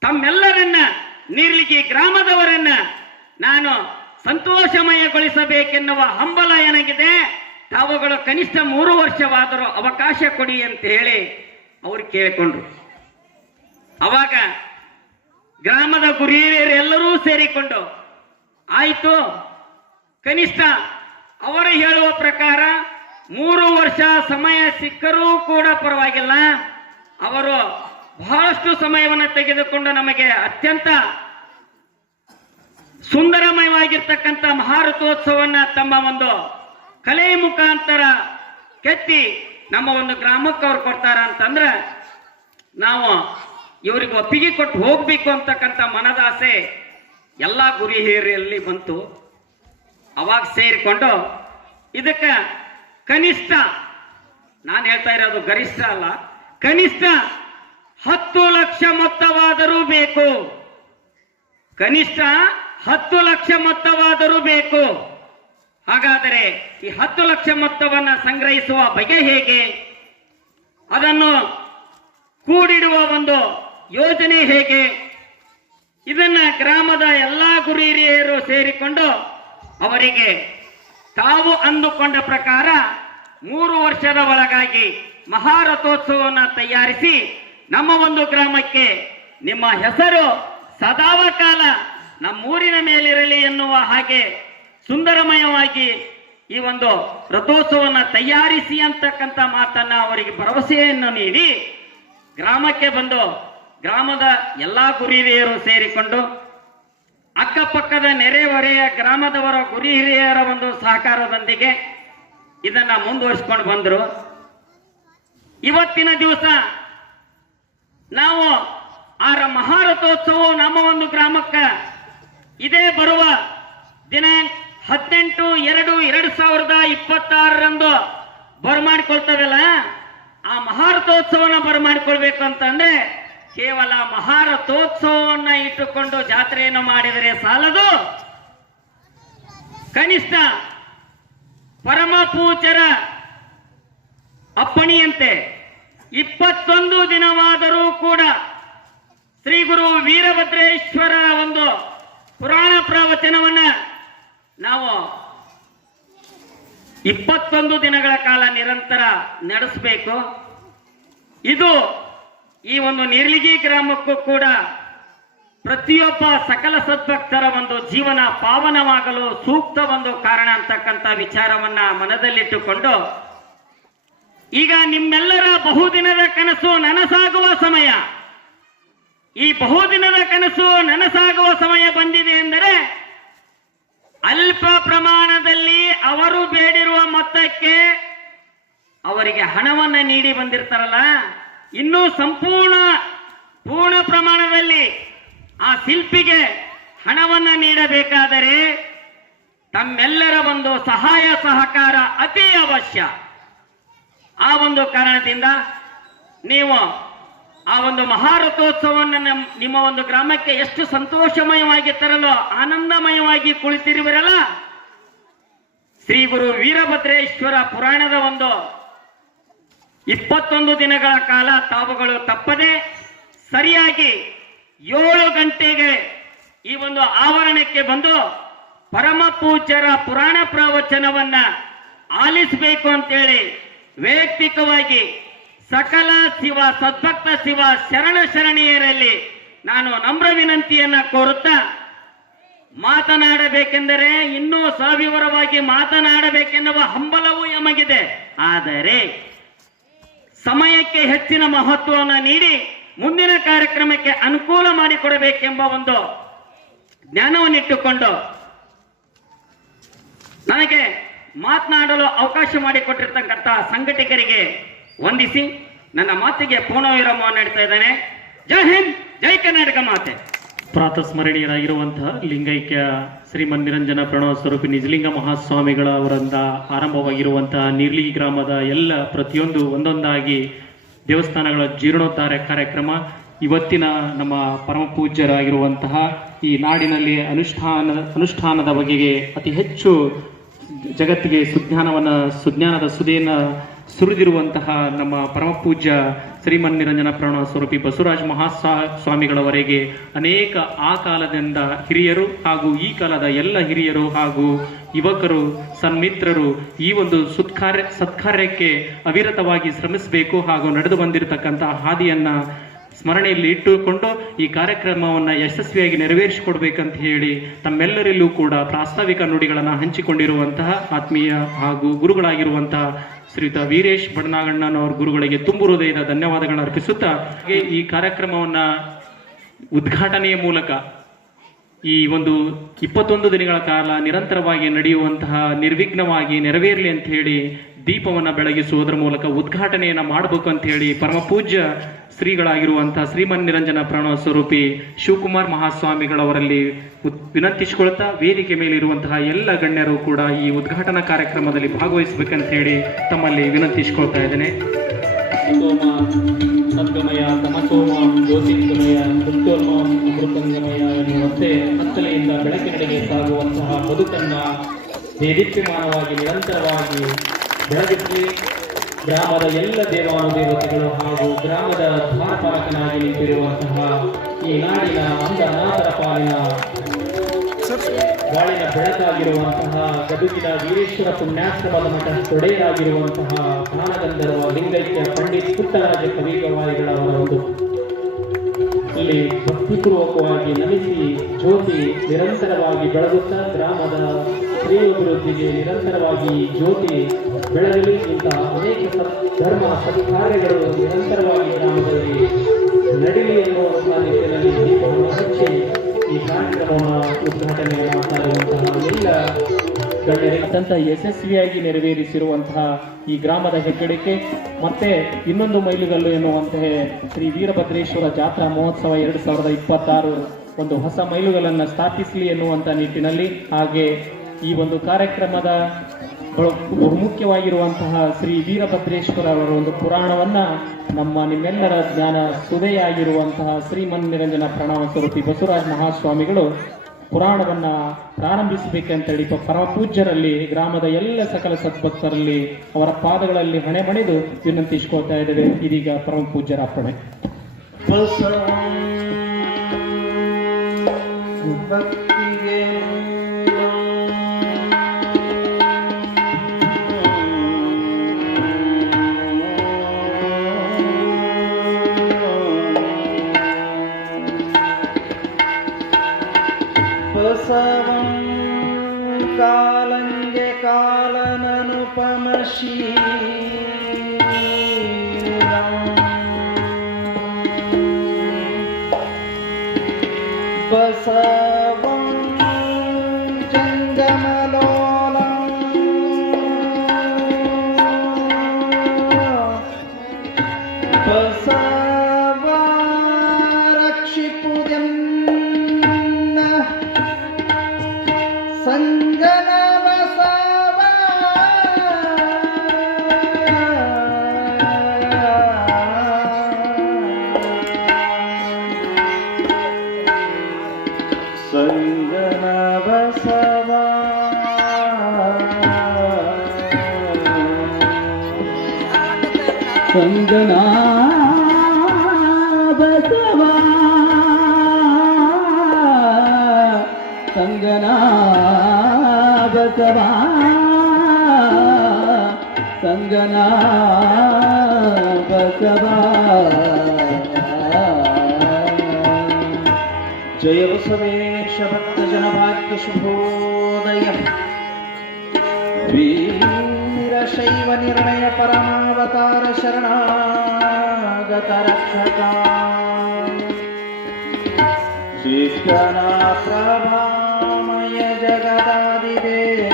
ತಮ್ಮೆಲ್ಲರನ್ನ ನೀರ್ಲಿಗಿ ಗ್ರಾಮದವರನ್ನ ನಾನು ಸಂತೋಷಮಯಗೊಳಿಸಬೇಕೆನ್ನುವ ಹಂಬಲ ನನಗಿದೆ. ತಾವುಗಳು ಕನಿಷ್ಠ 3 ವರ್ಷವಾದರೂ ಅವಕಾಶ ಕೊಡಿ ಅಂತ ಹೇಳಿ ಅವ್ರು ಕೇಳಿಕೊಂಡ್ರು. ಅವಾಗ ಗ್ರಾಮದ ಗುರಿಹಿರಿಯರೆಲ್ಲರೂ ಸೇರಿಕೊಂಡು ಆಯಿತು, ಕನಿಷ್ಠ ಅವರು ಹೇಳುವ ಪ್ರಕಾರ 3 ವರ್ಷ ಸಮಯ ಸಿಕ್ಕರೂ ಕೂಡ ಪರವಾಗಿಲ್ಲ, ಅವರು ಬಹಳಷ್ಟು ಸಮಯವನ್ನು ತೆಗೆದುಕೊಂಡು ನಮಗೆ ಅತ್ಯಂತ ಸುಂದರಮಯವಾಗಿರ್ತಕ್ಕಂಥ ಮಹಾರಥೋತ್ಸವನ್ನ ತಮ್ಮ ಒಂದು ಕಲೆ ಮುಖಾಂತರ ಕೆತ್ತಿ ನಮ್ಮ ಒಂದು ಗ್ರಾಮಕ್ಕೆ ಅವ್ರು ಕೊಡ್ತಾರ ಅಂತಂದ್ರೆ ನಾವು ಇವರಿಗೆ ಒಪ್ಪಿಗೆ ಕೊಟ್ಟು ಹೋಗ್ಬೇಕು ಅಂತಕ್ಕಂಥ ಮನದಾಸೆ ಎಲ್ಲ ಗುರಿ ಹಿರಿಯರಲ್ಲಿ ಬಂತು. ಅವಾಗ ಸೇರಿಕೊಂಡು ಇದಕ್ಕೆ ಕನಿಷ್ಠ, ನಾನು ಹೇಳ್ತಾ ಇರೋದು ಗರಿಷ್ಠ ಅಲ್ಲ, ಕನಿಷ್ಠ 10 ಲಕ್ಷ ಮೊತ್ತವಾದರೂ ಬೇಕು. ಕನಿಷ್ಠ 10 ಲಕ್ಷ ಮೊತ್ತವಾದರೂ ಬೇಕು. ಹಾಗಾದರೆ ಈ 10 ಲಕ್ಷ ಮೊತ್ತವನ್ನು ಸಂಗ್ರಹಿಸುವ ಬಗೆ ಹೇಗೆ, ಅದನ್ನು ಕೂಡಿಡುವ ಒಂದು ಯೋಜನೆ ಹೇಗೆ, ಇದನ್ನ ಗ್ರಾಮದ ಎಲ್ಲಾ ಗುರಿ ಹಿರಿಯರು ಸೇರಿಕೊಂಡು ಅವರಿಗೆ ತಾವು ಅಂದುಕೊಂಡ ಪ್ರಕಾರ 3 ವರ್ಷದ ಒಳಗಾಗಿ ಮಹಾರಥೋತ್ಸವವನ್ನು ತಯಾರಿಸಿ ನಮ್ಮ ಒಂದು ಗ್ರಾಮಕ್ಕೆ ನಿಮ್ಮ ಹೆಸರು ಸದಾವಕಾಲ ನಮ್ಮೂರಿನ ಮೇಲಿರಲಿ ಎನ್ನುವ ಹಾಗೆ ಸುಂದರಮಯವಾಗಿ ಈ ಒಂದು ರಥೋತ್ಸವವನ್ನು ತಯಾರಿಸಿ ಅಂತಕ್ಕಂಥ ಮಾತನ್ನ ಅವರಿಗೆ ಭರವಸೆಯನ್ನು ನೀಡಿ ಗ್ರಾಮಕ್ಕೆ ಬಂದು ಗ್ರಾಮದ ಎಲ್ಲಾ ಗುರಿ ಹಿರಿಯರು ಸೇರಿಕೊಂಡು ಅಕ್ಕಪಕ್ಕದ ನೆರೆಹೊರೆಯ ಗ್ರಾಮದವರ ಗುರಿ ಹಿರಿಯರ ಒಂದು ಸಹಕಾರದೊಂದಿಗೆ ಇದನ್ನ ಮುಂದುವರಿಸಿಕೊಂಡು ಬಂದರು. ಇವತ್ತಿನ ದಿವಸ ನಾವು ಆ ಮಹಾರಥೋತ್ಸವ ನಮ್ಮ ಒಂದು ಗ್ರಾಮಕ್ಕೆ ಇದೇ ಬರುವ ದಿನಾಂಕ 18/2/2026 ಬರಮಾಡಿಕೊಳ್ತದಲ್ಲ, ಆ ಮಹಾರಥೋತ್ಸವನ ಬರಮಾಡಿಕೊಳ್ಬೇಕು ಅಂತಂದ್ರೆ ಕೇವಲ ಮಹಾರಥೋತ್ಸವವನ್ನ ಇಟ್ಟುಕೊಂಡು ಜಾತ್ರೆಯನ್ನು ಮಾಡಿದರೆ ಸಾಲದು. ಕನಿಷ್ಠ ಪರಮ ಪೂಜ್ಯರ ಅಪ್ಪಣಿಯಂತೆ 21 ದಿನವಾದರೂ ಕೂಡ ಶ್ರೀ ಗುರು ವೀರಭದ್ರೇಶ್ವರ ಒಂದು ಪುರಾಣ ಪ್ರವಚನವನ್ನ ನಾವು 21 ದಿನಗಳ ಕಾಲ ನಿರಂತರ ನಡೆಸಬೇಕು. ಇದು ಈ ಒಂದು ನೀರ್ಲಿಗಿ ಗ್ರಾಮಕ್ಕೂ ಕೂಡ ಪ್ರತಿಯೊಬ್ಬ ಸಕಲ ಸದ್ಭಕ್ತರ ಒಂದು ಜೀವನ ಪಾವನವಾಗಲು ಸೂಕ್ತ ಒಂದು ಕಾರಣ ಅಂತಕ್ಕಂಥ ವಿಚಾರವನ್ನ ಮನದಲ್ಲಿಟ್ಟುಕೊಂಡು ಈಗ ನಿಮ್ಮೆಲ್ಲರ ಬಹುದಿನದ ಕನಸು ನನಸಾಗುವ ಸಮಯ, ಈ ಬಹುದಿನದ ಕನಸು ನನಸಾಗುವ ಸಮಯ ಬಂದಿದೆ ಎಂದರೆ ಅಲ್ಪ ಪ್ರಮಾಣದಲ್ಲಿ ಅವರು ಬೇಡಿರುವ ಮೊತ್ತಕ್ಕೆ ಅವರಿಗೆ ಹಣವನ್ನ ನೀಡಿ ಬಂದಿರ್ತಾರಲ್ಲ, ಇನ್ನೂ ಪೂರ್ಣ ಪ್ರಮಾಣದಲ್ಲಿ ಆ ಶಿಲ್ಪಿಗೆ ಹಣವನ್ನ ನೀಡಬೇಕಾದರೆ ತಮ್ಮೆಲ್ಲರ ಒಂದು ಸಹಾಯ ಸಹಕಾರ ಅತಿ ಅವಶ್ಯ. ಆ ಒಂದು ಕಾರಣದಿಂದ ನೀವು ಆ ಒಂದು ಮಹಾರಥೋತ್ಸವವನ್ನು ನಿಮ್ಮ ಒಂದು ಗ್ರಾಮಕ್ಕೆ ಎಷ್ಟು ಸಂತೋಷಮಯವಾಗಿ ತರಲು ಆನಂದಮಯವಾಗಿ ಕುಳಿತಿರುವಿರಲ್ಲ, ಶ್ರೀ ಗುರು ವೀರಭದ್ರೇಶ್ವರ ಪುರಾಣದ ಒಂದು 21 ದಿನಗಳ ಕಾಲ ತಾವುಗಳು ತಪ್ಪದೆ ಸರಿಯಾಗಿ 7 ಗಂಟೆಗೆ ಈ ಒಂದು ಆವರಣಕ್ಕೆ ಬಂದು ಪರಮ ಪೂಜ್ಯರ ಪುರಾಣ ಪ್ರವಚನವನ್ನ ಆಲಿಸಬೇಕು ಅಂತೇಳಿ ವೈಯಕ್ತಿಕವಾಗಿ ಸಕಲ ಶಿವ ಸದ್ಭಕ್ತ ಶಿವ ಶರಣ ಶರಣೀಯರಲ್ಲಿ ನಾನು ನಮ್ರ ವಿನಂತಿಯನ್ನ ಕೋರುತ್ತಾ, ಮಾತನಾಡಬೇಕೆಂದರೆ ಇನ್ನೂ ಸವಿವರವಾಗಿ ಮಾತನಾಡಬೇಕೆನ್ನುವ ಹಂಬಲವೂ ನಮಗಿದೆ. ಆದರೆ ಸಮಯಕ್ಕೆ ಹೆಚ್ಚಿನ ಮಹತ್ವವನ್ನು ನೀಡಿ ಮುಂದಿನ ಕಾರ್ಯಕ್ರಮಕ್ಕೆ ಅನುಕೂಲ ಮಾಡಿಕೊಡಬೇಕೆಂಬ ಒಂದು ಜ್ಞಾನವನ್ನಿಟ್ಟುಕೊಂಡು ನನಗೆ ಮಾತನಾಡಲು ಅವಕಾಶ ಮಾಡಿಕೊಟ್ಟಿರ್ತಕ್ಕಂಥ ಸಂಘಟಕರಿಗೆ ವಂದಿಸಿ ನನ್ನ ಮಾತಿಗೆ ಪೂರ್ಣ ವಿರಾಮ ನೀಡ್ತಾ ಇದ್ದೇನೆ. ಜೈ ಹಿಂದ್, ಜೈ ಕರ್ನಾಟಕ ಮಾತೆ. ಪ್ರಾತಸ್ಮರಣೀಯರಾಗಿರುವಂತಹ ಲಿಂಗೈಕ್ಯ ಶ್ರೀಮನ್ ನಿರಂಜನ ಪ್ರಣವ ಸ್ವರೂಪಿ ನಿಜಲಿಂಗ ಮಹಾಸ್ವಾಮಿಗಳ ಅವರಿಂದ ಆರಂಭವಾಗಿರುವಂತಹ ನೀರ್ಲಿ ಗ್ರಾಮದ ಎಲ್ಲ ಪ್ರತಿಯೊಂದು ಒಂದೊಂದಾಗಿ ದೇವಸ್ಥಾನಗಳ ಜೀರ್ಣೋದ್ಧಾರ ಕಾರ್ಯಕ್ರಮ ಇವತ್ತಿನ ನಮ್ಮ ಪರಮ ಪೂಜ್ಯರಾಗಿರುವಂತಹ ಈ ನಾಡಿನಲ್ಲಿ ಅನುಷ್ಠಾನದ ಬಗೆಗೆ ಅತಿ ಹೆಚ್ಚು ಜಗತ್ತಿಗೆ ಸುಜ್ಞಾನದ ಸುದೆಯನ್ನು ಸುರಿದಿರುವಂತಹ ನಮ್ಮ ಪರಮ ಪೂಜ್ಯ ಶ್ರೀಮನ್ ನಿರಂಜನ ಪ್ರಣವ ಸ್ವರೂಪಿ ಬಸವರಾಜ ಮಹಾಸ್ವಾಮಿಗಳವರೆಗೆ ಅನೇಕ ಆ ಕಾಲದಿಂದ ಹಿರಿಯರು ಹಾಗೂ ಈ ಕಾಲದ ಎಲ್ಲ ಹಿರಿಯರು ಹಾಗೂ ಯುವಕರು ಸನ್ಮಿತ್ರರು ಈ ಒಂದು ಸತ್ಕಾರ್ಯಕ್ಕೆ ಅವಿರತವಾಗಿ ಶ್ರಮಿಸಬೇಕು ಹಾಗೂ ನಡೆದು ಬಂದಿರತಕ್ಕಂಥ ಹಾದಿಯನ್ನ ಸ್ಮರಣೆಯಲ್ಲಿ ಇಟ್ಟುಕೊಂಡು ಈ ಕಾರ್ಯಕ್ರಮವನ್ನು ಯಶಸ್ವಿಯಾಗಿ ನೆರವೇರಿಸಿಕೊಡ್ಬೇಕಂತ ಹೇಳಿ ತಮ್ಮೆಲ್ಲರಲ್ಲೂ ಕೂಡ ಪ್ರಾಸ್ತಾವಿಕ ನುಡಿಗಳನ್ನು ಹಂಚಿಕೊಂಡಿರುವಂತಹ ಆತ್ಮೀಯ ಹಾಗೂ ಗುರುಗಳಾಗಿರುವಂತಹ ಶ್ರೀಯುತ ವೀರೇಶ್ ಬಡನಾಗಣ್ಣನವರ ಗುರುಗಳಿಗೆ ತುಂಬು ಹೃದಯದ ಧನ್ಯವಾದಗಳನ್ನು ಅರ್ಪಿಸುತ್ತಾ ಈ ಕಾರ್ಯಕ್ರಮವನ್ನು ಉದ್ಘಾಟನೆಯ ಮೂಲಕ ಈ ಒಂದು 21 ದಿನಗಳ ಕಾಲ ನಿರಂತರವಾಗಿ ನಡೆಯುವಂತಹ ನಿರ್ವಿಘ್ನವಾಗಿ ನೆರವೇರಲಿ ಅಂತ ಹೇಳಿ ದೀಪವನ್ನು ಬೆಳಗಿಸುವುದರ ಮೂಲಕ ಉದ್ಘಾಟನೆಯನ್ನು ಮಾಡಬೇಕು ಅಂತ ಹೇಳಿ ಪರಮ ಪೂಜ್ಯ ಶ್ರೀಗಳಾಗಿರುವಂತಹ ಶ್ರೀಮನ್ ನಿರಂಜನ ಪ್ರಣವ ಸ್ವರೂಪಿ ಶಿವಕುಮಾರ್ ಮಹಾಸ್ವಾಮಿಗಳವರಲ್ಲಿ ವಿನಂತಿಸಿಕೊಳ್ತಾ ವೇದಿಕೆ ಮೇಲಿರುವಂತಹ ಎಲ್ಲ ಗಣ್ಯರು ಕೂಡ ಈ ಉದ್ಘಾಟನಾ ಕಾರ್ಯಕ್ರಮದಲ್ಲಿ ಭಾಗವಹಿಸಬೇಕಂತ ಹೇಳಿ ತಮ್ಮಲ್ಲಿ ವಿನಂತಿಸಿಕೊಳ್ತಾ ಇದ್ದೇನೆ. ಸದ್ಗಮಯ ತಮಸೋಮ ಜ್ಯೋತಿರ್ಗಮಯ ಮೃತ್ಯೋರ್ಮ ಅಮೃತಂಗಮಯ ಎನ್ನುವಂತೆ ಕತ್ತಲೆಯಿಂದ ಬೆಳಕಿನೆಡೆಗೆ ಸಾಗುವಂತಹ ಬದುಕನ್ನ ದೇದೀಪ್ಯಮಾನವಾಗಿ ನಿರಂತರವಾಗಿ ಬೆಳಗಿಸಿ ಗ್ರಾಮದ ಎಲ್ಲ ದೇವಾನುದೇವತೆಗಳು ಹಾಗೂ ಗ್ರಾಮದ ದ್ವಾರಪಾಲಕನಾಗಿ ನಿಂತಿರುವಂತಹ ಈ ನಾಡಿನ ಅಂಧನಾಥರ ಪಾಲಿನ ಬಾಳಿನ ಬೆಳಕಾಗಿರುವಂತಹ ಗದುಗಿನ ವೀರೇಶ್ವರ ಪುಣ್ಯಾಶ್ರಮದ ಮಠ ತೊಡೆಯರಾಗಿರುವಂತಹ ಜ್ಞಾನಗಂಧರ್ವ ಲಿಂಗೈಕ್ಯ ಪಂಡಿತ್ ಪುಟ್ಟರಾಜ ಕವಿಗವಾಯಿಗಳವರ ಒಂದು ಇಲ್ಲಿ ಭಕ್ತಿಪೂರ್ವಕವಾಗಿ ನಮಿಸಿ ಜ್ಯೋತಿ ನಿರಂತರವಾಗಿ ಬೆಳಗುತ್ತಾ ಗ್ರಾಮದ ಶ್ರೇಯೋಭಿವೃದ್ಧಿಗೆ ನಿರಂತರವಾಗಿ ಜ್ಯೋತಿ ಬೆಳಗಲಿ. ಇಂತಹ ಅನೇಕ ಧರ್ಮ ಸತ್ಕಾರ್ಯಗಳು ನಿರಂತರವಾಗಿ ಗ್ರಾಮದಲ್ಲಿ ನಡೀಲಿ ಎನ್ನುವಂತಹ ನಿಟ್ಟಿನಲ್ಲಿ ದೀಪವನ್ನು ಹಚ್ಚಿ ಈ ಕಾರ್ಯಕ್ರಮವನ್ನು ಉದ್ಘಾಟನೆ ಮಾಡುವಂತಹ ಎಲ್ಲ ಗಣ್ಯರಿಗೆ ಅತ್ಯಂತ ಯಶಸ್ವಿಯಾಗಿ ನೆರವೇರಿಸಿರುವಂತಹ ಈ ಗ್ರಾಮದ ಹೆಗ್ಗಳಿಕೆ ಮತ್ತೆ ಇನ್ನೊಂದು ಮೈಲುಗಲ್ಲು ಎನ್ನುವಂತಹ ಶ್ರೀ ವೀರಭದ್ರೇಶ್ವರ ಜಾತ್ರಾ ಮಹೋತ್ಸವ 2026 ಒಂದು ಹೊಸ ಮೈಲುಗಲ್ಲನ್ನು ಸ್ಥಾಪಿಸಲಿ ಎನ್ನುವಂಥ ನಿಟ್ಟಿನಲ್ಲಿ ಹಾಗೆ ಈ ಒಂದು ಕಾರ್ಯಕ್ರಮದ ಬಹುಮುಖ್ಯವಾಗಿರುವಂತಹ ಶ್ರೀ ವೀರಭದ್ರೇಶ್ವರ ಅವರ ಒಂದು ಪುರಾಣವನ್ನ ನಿಮ್ಮೆಲ್ಲರ ಜ್ಞಾನ ಸುದೆಯಾಗಿರುವಂತಹ ಶ್ರೀಮನ್ ನಿರಂಜನ ಪ್ರಣವ ಸ್ವರೂಪಿ ಬಸವರಾಜ ಮಹಾಸ್ವಾಮಿಗಳು ಪುರಾಣವನ್ನ ಪ್ರಾರಂಭಿಸಬೇಕಂತೇಳಿ ಪರಮ ಪೂಜ್ಯರಲ್ಲಿ ಗ್ರಾಮದ ಎಲ್ಲ ಸಕಲ ಸದ್ಭಕ್ತರಲ್ಲಿ ಅವರ ಪಾದಗಳಲ್ಲಿ ಹಣೆ ಮಣಿದು ವಿನಂತಿಸಿಕೊಳ್ತಾ ಇದ್ದೇವೆ. ಇದೀಗ ಪರಮ ಪೂಜ್ಯರ ಅರ್ಪಣೆ. ಬಸವಂ ಕಾಲಂಗೆ ಕಾಲನನುಪಮಶೀಲಂ ಬಸವಂ ಜಂಗಮಲೋಲಂ ಬಸವ ರಕ್ಷಿಪುಜಂ ಸಂಜನ ಬಸವ ಸಂಜನ ಬಸವ ಸಂಜನ ಬಸವ ಸಂಗನಾ ಬಸವ ಸಂಗನಾ ಬಸವ ಜಯ ಬಸವೇಶ ಭಕ್ತ ಜನ ಭಾಗ್ಯ ಶುಭೋದಯ ವೀರಶೈವ ನಿರ್ಣಯ ಪರಮಾವತಾರ ಶರಣಾಗತ ರಕ್ಷಕ ಶ್ರೀಕೃಷ್ಣ ಪ್ರಭಾಮಯ ಜಗದಾದಿದೇವ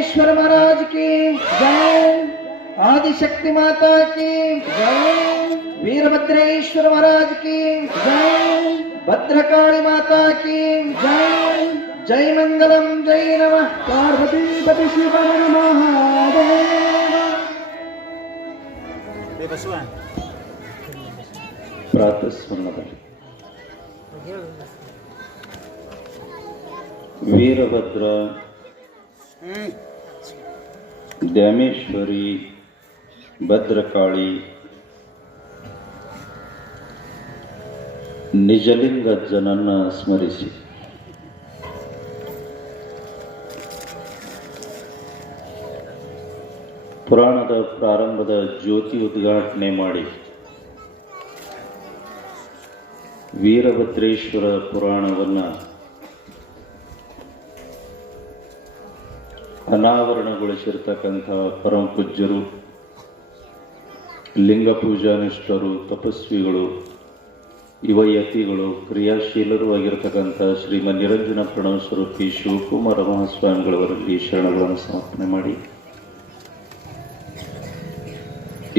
रामेश्वर महाराज की जय, आदिशक्ति माता की जय, वीरभद्रेश्वर महाराज की जय, भद्रकाली माता की जय, जय मंगलम जय नमः पार्वती पति शिव महादेव। ಪ್ರಾತಸ್ಮರಣದಲ್ಲಿ ವೀರಭದ್ರ, ದ್ಯಾಮೇಶ್ವರಿ, ಭದ್ರಕಾಳಿ, ನಿಜಲಿಂಗಜ್ಜನನ್ನ ಸ್ಮರಿಸಿ ಪುರಾಣದ ಪ್ರಾರಂಭದ ಜ್ಯೋತಿ ಉದ್ಘಾಟನೆ ಮಾಡಿ ವೀರಭದ್ರೇಶ್ವರ ಪುರಾಣವನ್ನು ಅನಾವರಣಗೊಳಿಸಿರ್ತಕ್ಕಂಥ ಪರಮ ಪೂಜ್ಯರು, ಲಿಂಗ ಪೂಜಾನಿಷ್ಠರು, ತಪಸ್ವಿಗಳು, ಯುವಯತಿಗಳು, ಕ್ರಿಯಾಶೀಲರು ಆಗಿರತಕ್ಕಂಥ ಶ್ರೀಮನ್ ನಿರಂಜನ ಪ್ರಣವ ಸ್ವರೂಪಿ ಶಿವಕುಮಾರ ಮಹಾಸ್ವಾಮಿಗಳವರಲ್ಲಿ ಶರಣಗಳನ್ನು ಸಮರ್ಪಣೆ ಮಾಡಿ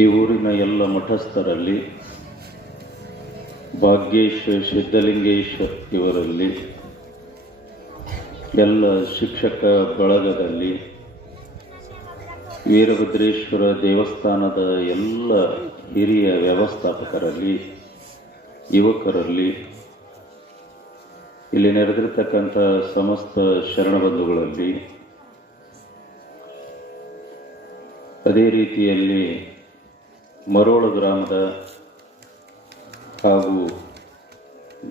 ಈ ಊರಿನ ಎಲ್ಲ ಮಠಸ್ಥರಲ್ಲಿ, ಭಾಗ್ಯೇಶ್ ಸಿದ್ಧಲಿಂಗೇಶ್ ಇವರಲ್ಲಿ, ಎಲ್ಲ ಶಿಕ್ಷಕ ಬಳಗದಲ್ಲಿ, ವೀರಭದ್ರೇಶ್ವರ ದೇವಸ್ಥಾನದ ಎಲ್ಲ ಹಿರಿಯ ವ್ಯವಸ್ಥಾಪಕರಲ್ಲಿ, ಯುವಕರಲ್ಲಿ, ಇಲ್ಲಿ ನೆರೆದಿರ್ತಕ್ಕಂಥ ಸಮಸ್ತ ಶರಣಬಂಧುಗಳಲ್ಲಿ, ಅದೇ ರೀತಿಯಲ್ಲಿ ಮರೋಳ ಗ್ರಾಮದ ಹಾಗೂ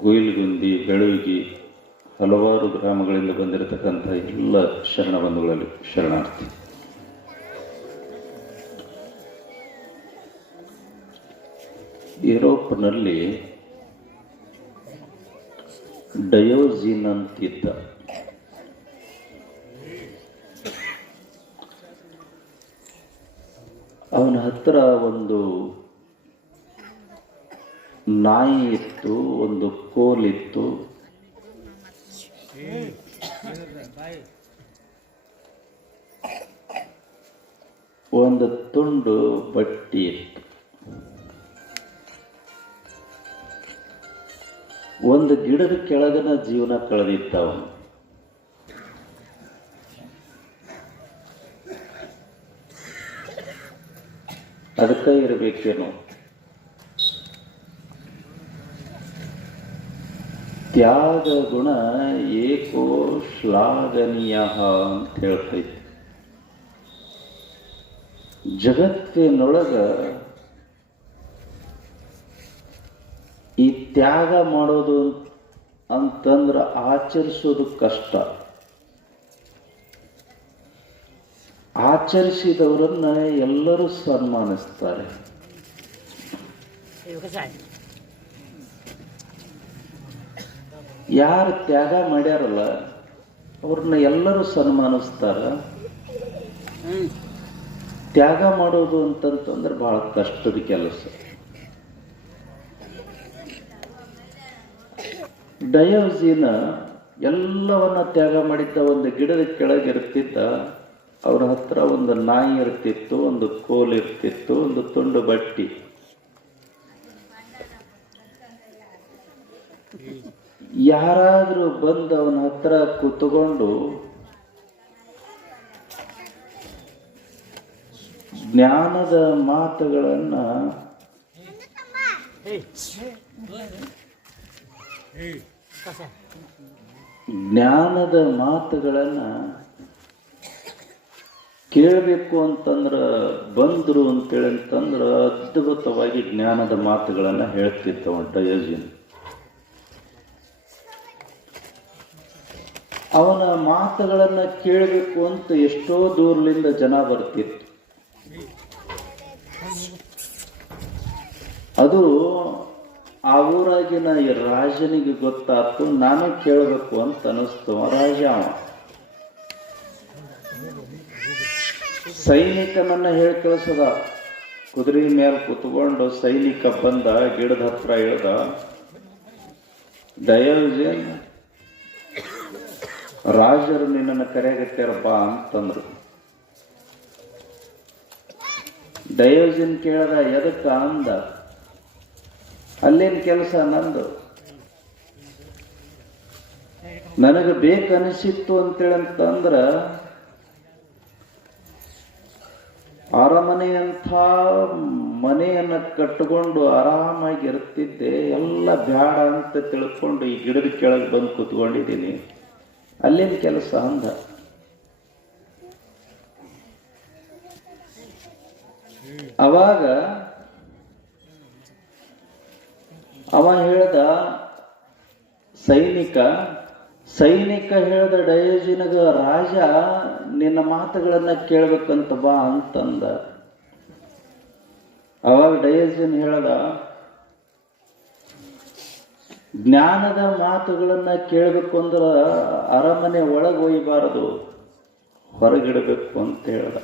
ಗುಯಿಲ್ಗುಂದಿ, ಬೆಳಗಿ ಹಲವಾರು ಗ್ರಾಮಗಳಿಂದ ಬಂದಿರತಕ್ಕಂಥ ಎಲ್ಲ ಶರಣಬಂಧುಗಳಲ್ಲಿ ಶರಣಾರ್ಥಿ. ಯುರೋಪ್ನಲ್ಲಿ ಡಯೋಜಿನ್ ಅಂತಿದ್ದ. ಅವನ ಹತ್ರ ಒಂದು ನಾಯಿ ಇತ್ತು, ಒಂದು ಕೋಲಿತ್ತು, ಒಂದು ತುಂಡು ಬಟ್ಟಿ ಇತ್ತು. ಒಂದು ಗಿಡದ ಕೆಳಗನ ಜೀವನ ಕಳೆದಿದ್ದ ಅವನು. ಅದಕ್ಕೆ ಇರಬೇಕೇನೋ ತ್ಯಾಗ ಗುಣ ಏಕೋ ಶ್ಲಾಘನೀಯ ಅಂತ ಹೇಳ್ತೈತಿ. ಜಗತ್ತಿನೊಳಗ ಈ ತ್ಯಾಗ ಮಾಡೋದು ಅಂತಂದ್ರೆ ಆಚರಿಸೋದು ಕಷ್ಟ. ಆಚರಿಸಿದವರನ್ನ ಎಲ್ಲರೂ ಸನ್ಮಾನಿಸ್ತಾರೆ. ಯಾರು ತ್ಯಾಗ ಮಾಡ್ಯಾರಲ್ಲ ಅವ್ರನ್ನ ಎಲ್ಲರೂ ಸನ್ಮಾನಿಸ್ತಾರ. ತ್ಯಾಗ ಮಾಡೋದು ಅಂತಂತಂದ್ರೆ ಬಹಳ ಕಷ್ಟದ ಕೆಲಸ. ಡಯೋಜಿನ ಎಲ್ಲವನ್ನ ತ್ಯಾಗ ಮಾಡಿದ್ದ. ಒಂದು ಗಿಡದ ಕೆಳಗಿರ್ತಿದ್ದ. ಅವ್ರ ಹತ್ರ ಒಂದು ನಾಯಿ ಇರ್ತಿತ್ತು, ಒಂದು ಕೋಲ್ ಇರ್ತಿತ್ತು, ಒಂದು ತುಂಡು ಬಟ್ಟಿ. ಯಾರಾದ್ರೂ ಬಂದು ಅವನ ಹತ್ರ ಕೂತ್ಕೊಂಡು ಜ್ಞಾನದ ಮಾತುಗಳನ್ನ ಕೇಳಬೇಕು ಅಂತಂದ್ರ ಬಂದ್ರು ಅಂತೇಳಿ ಅಂತಂದ್ರ ಅದ್ಭುತವಾಗಿ ಜ್ಞಾನದ ಮಾತುಗಳನ್ನ ಹೇಳ್ತಿದ್ದವ ಡಯೋಜಿನ್. ಅವನ ಮಾತುಗಳನ್ನ ಕೇಳಬೇಕು ಅಂತ ಎಷ್ಟೋ ದೂರದಿಂದ ಜನ ಬರ್ತಿತ್ತು. ಅದು ಆ ಊರಾಗಿನ ಈ ರಾಜನಿಗೆ ಗೊತ್ತಾಯ್ತು. ನಾನು ಕೇಳಬೇಕು ಅಂತ ಅನಿಸ್ತು. ರಾಜ ಸೈನಿಕನನ್ನ ಹೇಳಿ ಕಳಿಸದ. ಕುದುರೆ ಮೇಲೆ ಕುತ್ಕೊಂಡು ಸೈನಿಕ ಬಂದ, ಗಿಡದ ಹತ್ರ ಇಳ್ದ. ಡಯೋಜಿನ್ ರಾಜರು ನಿನ್ನನ್ನು ಕರೆಯಗತ್ತಾರಪ್ಪ ಅಂತಂದ್ರು. ಡಯೋಜನ್ ಕೇಳದ ಎದಕ್ಕ ಅಂದ. ಅಲ್ಲೇನ್ ಕೆಲಸ ನಂದು, ನನಗೆ ಬೇಕನಿಸಿತ್ತು ಅಂತೇಳಂತಂದ್ರ ಅರಮನೆಯಂಥ ಮನೆಯನ್ನ ಕಟ್ಟಿಕೊಂಡು ಆರಾಮಾಗಿ ಇರ್ತಿದ್ದೆ, ಎಲ್ಲ ಬ್ಯಾಡ ಅಂತ ತಿಳ್ಕೊಂಡು ಈ ಗಿಡದ ಕೆಳಗೆ ಬಂದು ಕೂತ್ಕೊಂಡಿದ್ದೀನಿ. ಅಲ್ಲೇನ್ ಕೆಲಸ ಅಂದ. ಅವಾಗ ಅವ ಹೇಳ್ದ, ಸೈನಿಕ ಹೇಳ್ದ ಡಯೋಜನಿಗ, ರಾಜ ನಿನ್ನ ಮಾತುಗಳನ್ನ ಕೇಳ್ಬೇಕಂತ ಬಾ ಅಂತಂದ. ಅವಾಗ ಡಯೋಜನ್ ಹೇಳ್ದ, ಜ್ಞಾನದ ಮಾತುಗಳನ್ನ ಕೇಳಬೇಕು ಅಂದ್ರ ಅರಮನೆ ಒಳಗೆ ಒಯ್ಯಬಾರದು, ಹೊರಗಿಡಬೇಕು ಅಂತ ಹೇಳ್ದ.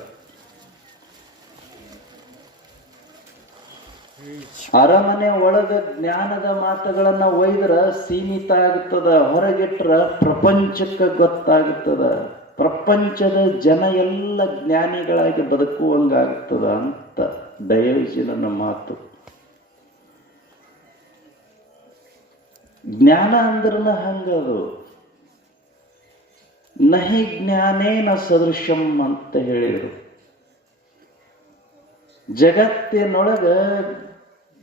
ಅರಮನೆ ಒಳಗ ಜ್ಞಾನದ ಮಾತುಗಳನ್ನ ಒಯ್ದ್ರ ಸೀಮಿತ ಆಗುತ್ತದ, ಹೊರಗಿಟ್ರ ಪ್ರಪಂಚಕ್ಕೆ ಗೊತ್ತಾಗುತ್ತದ, ಪ್ರಪಂಚದ ಜನ ಎಲ್ಲ ಜ್ಞಾನಿಗಳಾಗಿ ಬದುಕುವಂಗಾಗುತ್ತದ ಅಂತ ಡಯೋಜನನ ಮಾತು. ಜ್ಞಾನ ಅಂದ್ರನ ಹಂಗದು. ನಹಿ ಜ್ಞಾನೇನ ಸದೃಶಂ ಅಂತ ಹೇಳಿದರು. ಜಗತ್ತಿನೊಳಗ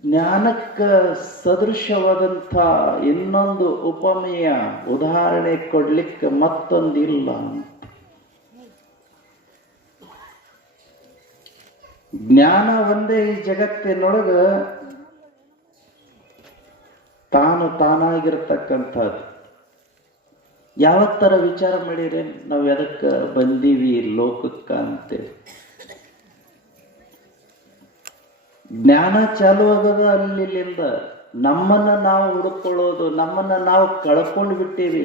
ಜ್ಞಾನಕ್ಕ ಸದೃಶವಾದಂಥ ಇನ್ನೊಂದು ಉಪಮೆಯ ಉದಾಹರಣೆ ಕೊಡ್ಲಿಕ್ಕೆ ಮತ್ತೊಂದಿಲ್ಲ ಅಂತ. ಜ್ಞಾನ ಒಂದೇ ಈ ಜಗತ್ತಿನೊಳಗ ತಾನಾಗಿರ್ತಕ್ಕಂಥದ್ದು. ಯಾವತ್ತರ ವಿಚಾರ ಮಾಡಿದ್ರೆ ನಾವು ಎದಕ್ಕೆ ಬಂದೀವಿ ಲೋಕಕ್ಕ ಅಂತೇಳಿ. ಜ್ಞಾನ ಚಾಲು ಆಗದ ಅಲ್ಲಿಂದ. ನಮ್ಮನ್ನ ನಾವು ಹುಡುಕೊಳ್ಳೋದು, ನಮ್ಮನ್ನ ನಾವು ಕಳ್ಕೊಂಡು ಬಿಟ್ಟೀವಿ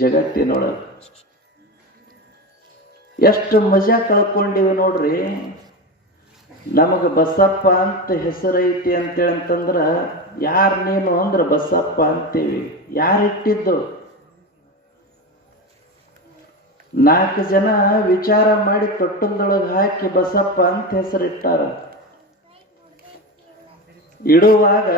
ಜಗತ್ತಿನೊಳಗೆ. ಎಷ್ಟು ಮಜಾ ಕಳ್ಕೊಂಡಿವಿ ನೋಡ್ರಿ. ನಮಗೆ ಬಸಪ್ಪ ಅಂತ ಹೆಸರೈತಿ ಅಂತೇಳಂತಂದ್ರ ಯಾರು ನೀನು ಅಂದ್ರ ಬಸಪ್ಪ ಅಂತೀವಿ. ಯಾರಿಟ್ಟಿದ್ದು? 4 ಜನ ವಿಚಾರ ಮಾಡಿ ತೊಟ್ಟಲ್ದೊಳಗೆ ಹಾಕಿ ಬಸಪ್ಪ ಅಂತ ಹೆಸರಿಟ್ಟಾರ. ಇಡುವಾಗ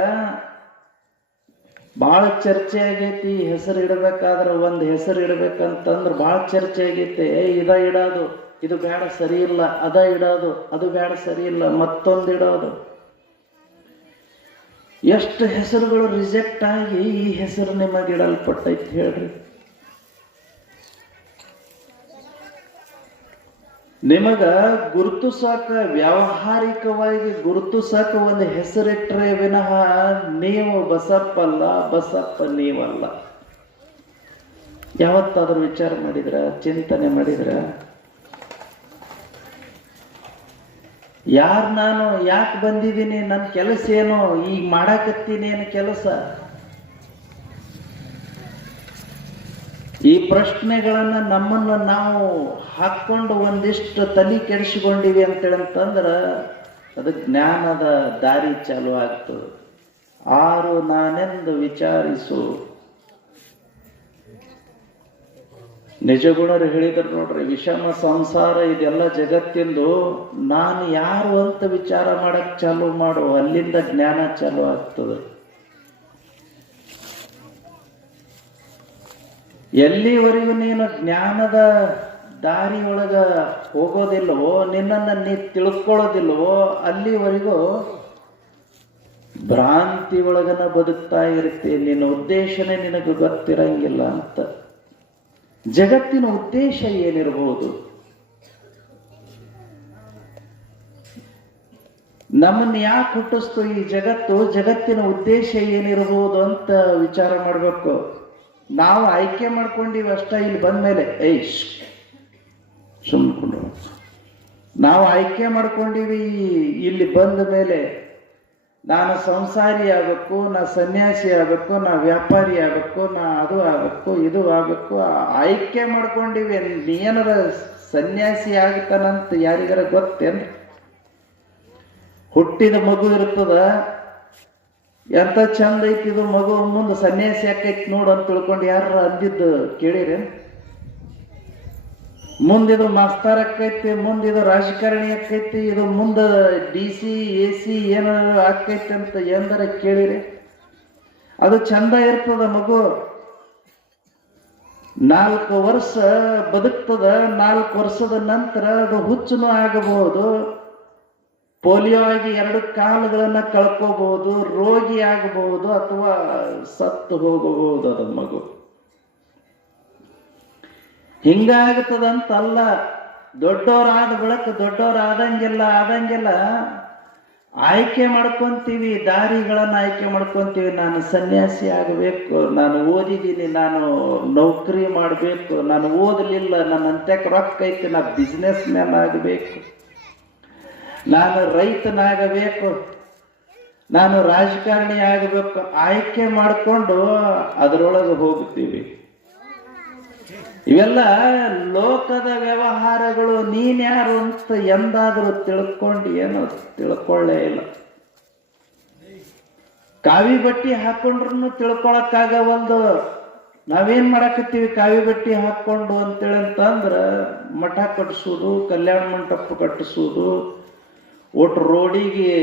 ಭಾಳ ಚರ್ಚೆ ಆಗೈತಿ. ಹೆಸರು ಇಡಬೇಕಾದ್ರೆ ಒಂದು ಹೆಸರು ಇಡಬೇಕಂತಂದ್ರೆ ಭಾಳ ಚರ್ಚೆ ಆಗೈತಿ. ಇದ ಇಡೋದು, ಇದು ಬೇಡ ಸರಿ ಇಲ್ಲ, ಅದ ಇಡೋದು, ಅದು ಬೇಡ ಸರಿ ಇಲ್ಲ, ಮತ್ತೊಂದು ಇಡೋದು. ಎಷ್ಟು ಹೆಸರುಗಳು ರಿಜೆಕ್ಟ್ ಆಗಿ ಈ ಹೆಸರು ನಿಮಗೆ ಇಡಲ್ಪಟ್ಟೈತಿ ಹೇಳ್ರಿ. ನಿಮಗ ಗುರುತಿಸಾಕ, ವ್ಯಾವಹಾರಿಕವಾಗಿ ಗುರುತಿಸಾಕ ಒಂದು ಹೆಸರಿಟ್ರೆ ವಿನಃ ನೀವು ಬಸಪ್ಪ ಅಲ್ಲ, ಬಸಪ್ಪ ನೀವಲ್ಲ. ಯಾವತ್ತಾದ್ರೂ ವಿಚಾರ ಮಾಡಿದ್ರ, ಚಿಂತನೆ ಮಾಡಿದ್ರ? ಯಾರು ನಾನು, ಯಾಕೆ ಬಂದಿದ್ದೀನಿ, ನನ್ನ ಕೆಲಸ ಏನು, ಈಗ ಮಾಡಾಕತ್ತೀನಿ ಏನು ಕೆಲಸ? ಈ ಪ್ರಶ್ನೆಗಳನ್ನ ನಮ್ಮನ್ನು ನಾವು ಹಾಕೊಂಡು ಒಂದಿಷ್ಟು ತಲೆ ಕೆಡಿಸಿಕೊಂಡಿವಿ ಅಂತೇಳಂತಂದ್ರ ಅದು ಜ್ಞಾನದ ದಾರಿ ಚಾಲು ಆಗ್ತದೆ. ಆರು ನಾನೆಂದು ವಿಚಾರಿಸು. ನಿಜಗುಣರು ಹೇಳಿದ್ರು ನೋಡ್ರಿ, ವಿಷಮ ಸಂಸಾರ ಇದೆಲ್ಲ ಜಗತ್ತಿಂದು, ನಾನು ಯಾರು ಅಂತ ವಿಚಾರ ಮಾಡಕ್ ಚಾಲು ಮಾಡು, ಅಲ್ಲಿಂದ ಜ್ಞಾನ ಚಾಲು ಆಗ್ತದೆ. ಎಲ್ಲಿವರೆಗೂ ನೀನು ಜ್ಞಾನದ ದಾರಿಯೊಳಗ ಹೋಗೋದಿಲ್ವೋ, ನಿನ್ನನ್ನು ನೀ ತಿಳ್ಕೊಳ್ಳೋದಿಲ್ವೋ, ಅಲ್ಲಿವರೆಗೂ ಭ್ರಾಂತಿ ಒಳಗನ ಬದುಕ್ತಾ ಇರುತ್ತೆ. ನಿನ್ನ ಉದ್ದೇಶನೇ ನಿನಗೆ ಗೊತ್ತಿರಂಗಿಲ್ಲ ಅಂತ. ಜಗತ್ತಿನ ಉದ್ದೇಶ ಏನಿರಬಹುದು? ನಮ್ಮನ್ನು ಯಾಕೆ ಹುಟ್ಟಿಸ್ತು ಈ ಜಗತ್ತು? ಜಗತ್ತಿನ ಉದ್ದೇಶ ಏನಿರಬಹುದು ಅಂತ ವಿಚಾರ ಮಾಡಬೇಕು. ನಾವು ಆಯ್ಕೆ ಮಾಡ್ಕೊಂಡಿವಿ ಅಷ್ಟ. ಇಲ್ಲಿ ಬಂದ್ಮೇಲೆ ಸುಮ್ಕೊಂಡು ನಾವು ಆಯ್ಕೆ ಮಾಡ್ಕೊಂಡಿವಿ. ಇಲ್ಲಿ ಬಂದ ಮೇಲೆ ನಾನು ಸಂಸಾರಿ ಆಗಬೇಕು, ನಾ ಸನ್ಯಾಸಿ ಆಗಬೇಕು, ನಾ ವ್ಯಾಪಾರಿ ಆಗಬೇಕು, ನಾ ಅದು ಆಗಬೇಕು, ಇದು ಆಗಬೇಕು, ಆಯ್ಕೆ ಮಾಡ್ಕೊಂಡಿವಿ. ಏನಾರ ಸನ್ಯಾಸಿ ಆಗ್ತಾನಂತ ಯಾರಿಗಾರ ಗೊತ್ತೇನು? ಹುಟ್ಟಿದ ಮಗು ಇರ್ತದ, ಎಂತ ಚಂದ ಐತಿದು ಮಗು, ಮುಂದೆ ಸನ್ಯಾಸಿ ಯಾಕೈತಿ ನೋಡು ಅಂತ ತಿಳ್ಕೊಂಡು ಯಾರ ಅಂದಿದ್ದು ಕೇಳಿರಿ? ಮುಂದಿದು ಮಾಸ್ತರ್ ಆಕೈತಿ, ಮುಂದಿದು ರಾಜಕಾರಣಿ ಆಕೈತಿ, ಇದು ಮುಂದೆ DC AC ಏನಾರ ಆಕೈತಿ ಅಂತ ಎಂದರ ಕೇಳಿರಿ. ಅದು ಚಂದ ಇರ್ತದ ಮಗು. 4 ವರ್ಷ ಬದುಕ್ತದ. 4 ವರ್ಷದ ನಂತರ ಅದು ಹುಚ್ಚುನು ಆಗಬಹುದು, ಪೋಲಿಯೋ ಆಗಿ 2 ಕಾಲುಗಳನ್ನ ಕಳ್ಕೋಬಹುದು, ರೋಗಿ ಆಗಬಹುದು, ಅಥವಾ ಸತ್ತು ಹೋಗಬಹುದು ಅದು ಮಗು. ಹಿಂಗಾಗ್ತದಂತಲ್ಲ. ದೊಡ್ಡವರಾದ ಬಳಿಕ ಆದಂಗೆಲ್ಲ ಆಯ್ಕೆ ಮಾಡ್ಕೊಂತೀವಿ, ದಾರಿಗಳನ್ನ ಆಯ್ಕೆ ಮಾಡ್ಕೊಂತೀವಿ. ನಾನು ಸನ್ಯಾಸಿ ಆಗಬೇಕು, ನಾನು ಓದಿದ್ದೀನಿ, ನಾನು ನೌಕರಿ ಮಾಡಬೇಕು, ನಾನು ಓದಲಿಲ್ಲ, ನನ್ನ ಅಂತ್ಯಕ್ಕೆ ರೊಕ್ಕ ಐತಿ, ನಾ ಬಿಸ್ನೆಸ್ ಮ್ಯಾನ್ ಆಗಬೇಕು, ನಾನು ರೈತನಾಗಬೇಕು, ನಾನು ರಾಜಕಾರಣಿ ಆಗಬೇಕು. ಆಯ್ಕೆ ಮಾಡಿಕೊಂಡು ಅದರೊಳಗೆ ಹೋಗ್ತೀವಿ. ಇವೆಲ್ಲ ಲೋಕದ ವ್ಯವಹಾರಗಳು. ನೀನ್ಯಾರು ಅಂತ ಎಂದಾದರೂ ತಿಳ್ಕೊಂಡು ಏನೋ ತಿಳ್ಕೊಳ್ಳೇ ಇಲ್ಲ. ಕಾವಿ ಬಟ್ಟಿ ಹಾಕೊಂಡ್ರು ತಿಳ್ಕೊಳಕ್ಕಾಗವಲ್ದು. ನಾವೇನ್ ಮಾಡಾಕತ್ತೀವಿ ಕಾವಿ ಬಟ್ಟಿ ಹಾಕೊಂಡು ಅಂತೇಳಿ ಅಂತಂದ್ರ ಮಠ ಕಟ್ಟಿಸೋದು, ಕಲ್ಯಾಣ ಮಂಟಪ ಕಟ್ಟಿಸೋದು, ಒಟ್ಟು ರೋಡಿಗೆ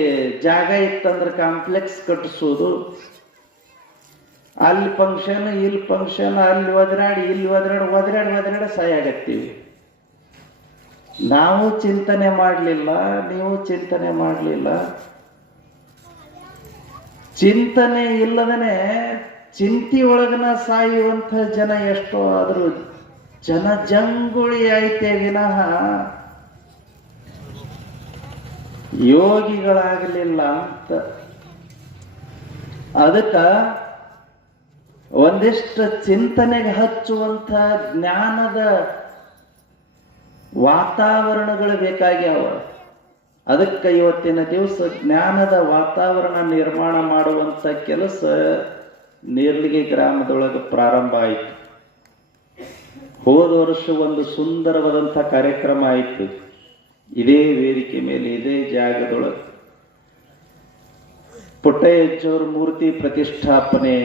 ಜಾಗ ಇತ್ತಂದ್ರೆ ಕಾಂಪ್ಲೆಕ್ಸ್ ಕಟ್ಟಿಸೋದು, ಅಲ್ಲಿ ಫಂಕ್ಷನ್ ಇಲ್ಲಿ ಫಂಕ್ಷನ್, ಅಲ್ಲಿ ಒದರಾಡಿ ಇಲ್ಲಿ ಒದರಾಡಿ ಸಾಯಾಗತ್ತೀವಿ. ನಾವು ಚಿಂತನೆ ಮಾಡಲಿಲ್ಲ, ನೀವು ಚಿಂತನೆ ಮಾಡಲಿಲ್ಲ. ಚಿಂತನೆ ಇಲ್ಲದನೆ ಚಿಂತಿ ಒಳಗನ ಸಾಯುವಂಥ ಜನ ಎಷ್ಟೋ ಆದರೂ ಜನಜಂಗುಳಿ ಐತೆ ವಿನಃ ಯೋಗಿಗಳಾಗಲಿಲ್ಲ ಅಂತ. ಅದಕ್ಕ ಒಂದಿಷ್ಟು ಚಿಂತನೆಗೆ ಹಚ್ಚುವಂಥ ಜ್ಞಾನದ ವಾತಾವರಣಗಳು ಬೇಕಾಗ್ಯಾವ. ಅದಕ್ಕೆ ಇವತ್ತಿನ ದಿವಸ ಜ್ಞಾನದ ವಾತಾವರಣ ನಿರ್ಮಾಣ ಮಾಡುವಂಥ ಕೆಲಸ ನೀರ್ಲಿಗಿ ಗ್ರಾಮದೊಳಗೆ ಪ್ರಾರಂಭ ಆಯಿತು. ಹೋದ ವರ್ಷ ಒಂದು ಸುಂದರವಾದಂಥ ಕಾರ್ಯಕ್ರಮ ಆಯಿತು. ಇದೇ ವೇದಿಕೆ ಮೇಲೆ, ಇದೇ ಜಾಗದೊಳಗೆ ಪುಟ್ಟಯ್ಯಜ್ಜವ್ರ ಮೂರ್ತಿ ಪ್ರತಿಷ್ಠಾಪನೆ,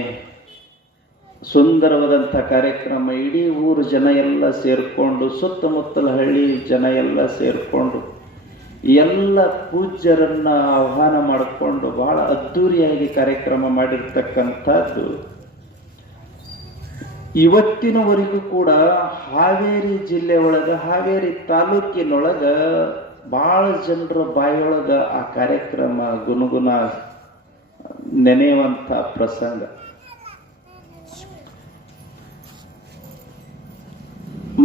ಸುಂದರವಾದಂಥ ಕಾರ್ಯಕ್ರಮ. ಇಡೀ ಊರು ಜನ ಎಲ್ಲ ಸೇರಿಕೊಂಡು, ಸುತ್ತಮುತ್ತಲ ಹಳ್ಳಿ ಜನ ಎಲ್ಲ ಸೇರಿಕೊಂಡು, ಎಲ್ಲ ಪೂಜ್ಯರನ್ನ ಆಹ್ವಾನ ಮಾಡಿಕೊಂಡು ಬಹಳ ಅದ್ಧೂರಿಯಾಗಿ ಕಾರ್ಯಕ್ರಮ ಮಾಡಿರ್ತಕ್ಕಂಥದ್ದು. ಇವತ್ತಿನವರೆಗೂ ಕೂಡ ಹಾವೇರಿ ಜಿಲ್ಲೆ ಒಳಗೆ, ಹಾವೇರಿ ತಾಲೂಕಿನೊಳಗೆ ಬಹಳ ಜನರ ಬಾಯಿಯೊಳಗ ಆ ಕಾರ್ಯಕ್ರಮ ಗುನುಗುನ ನೆನೆಯುವಂಥ ಪ್ರಸಂಗ.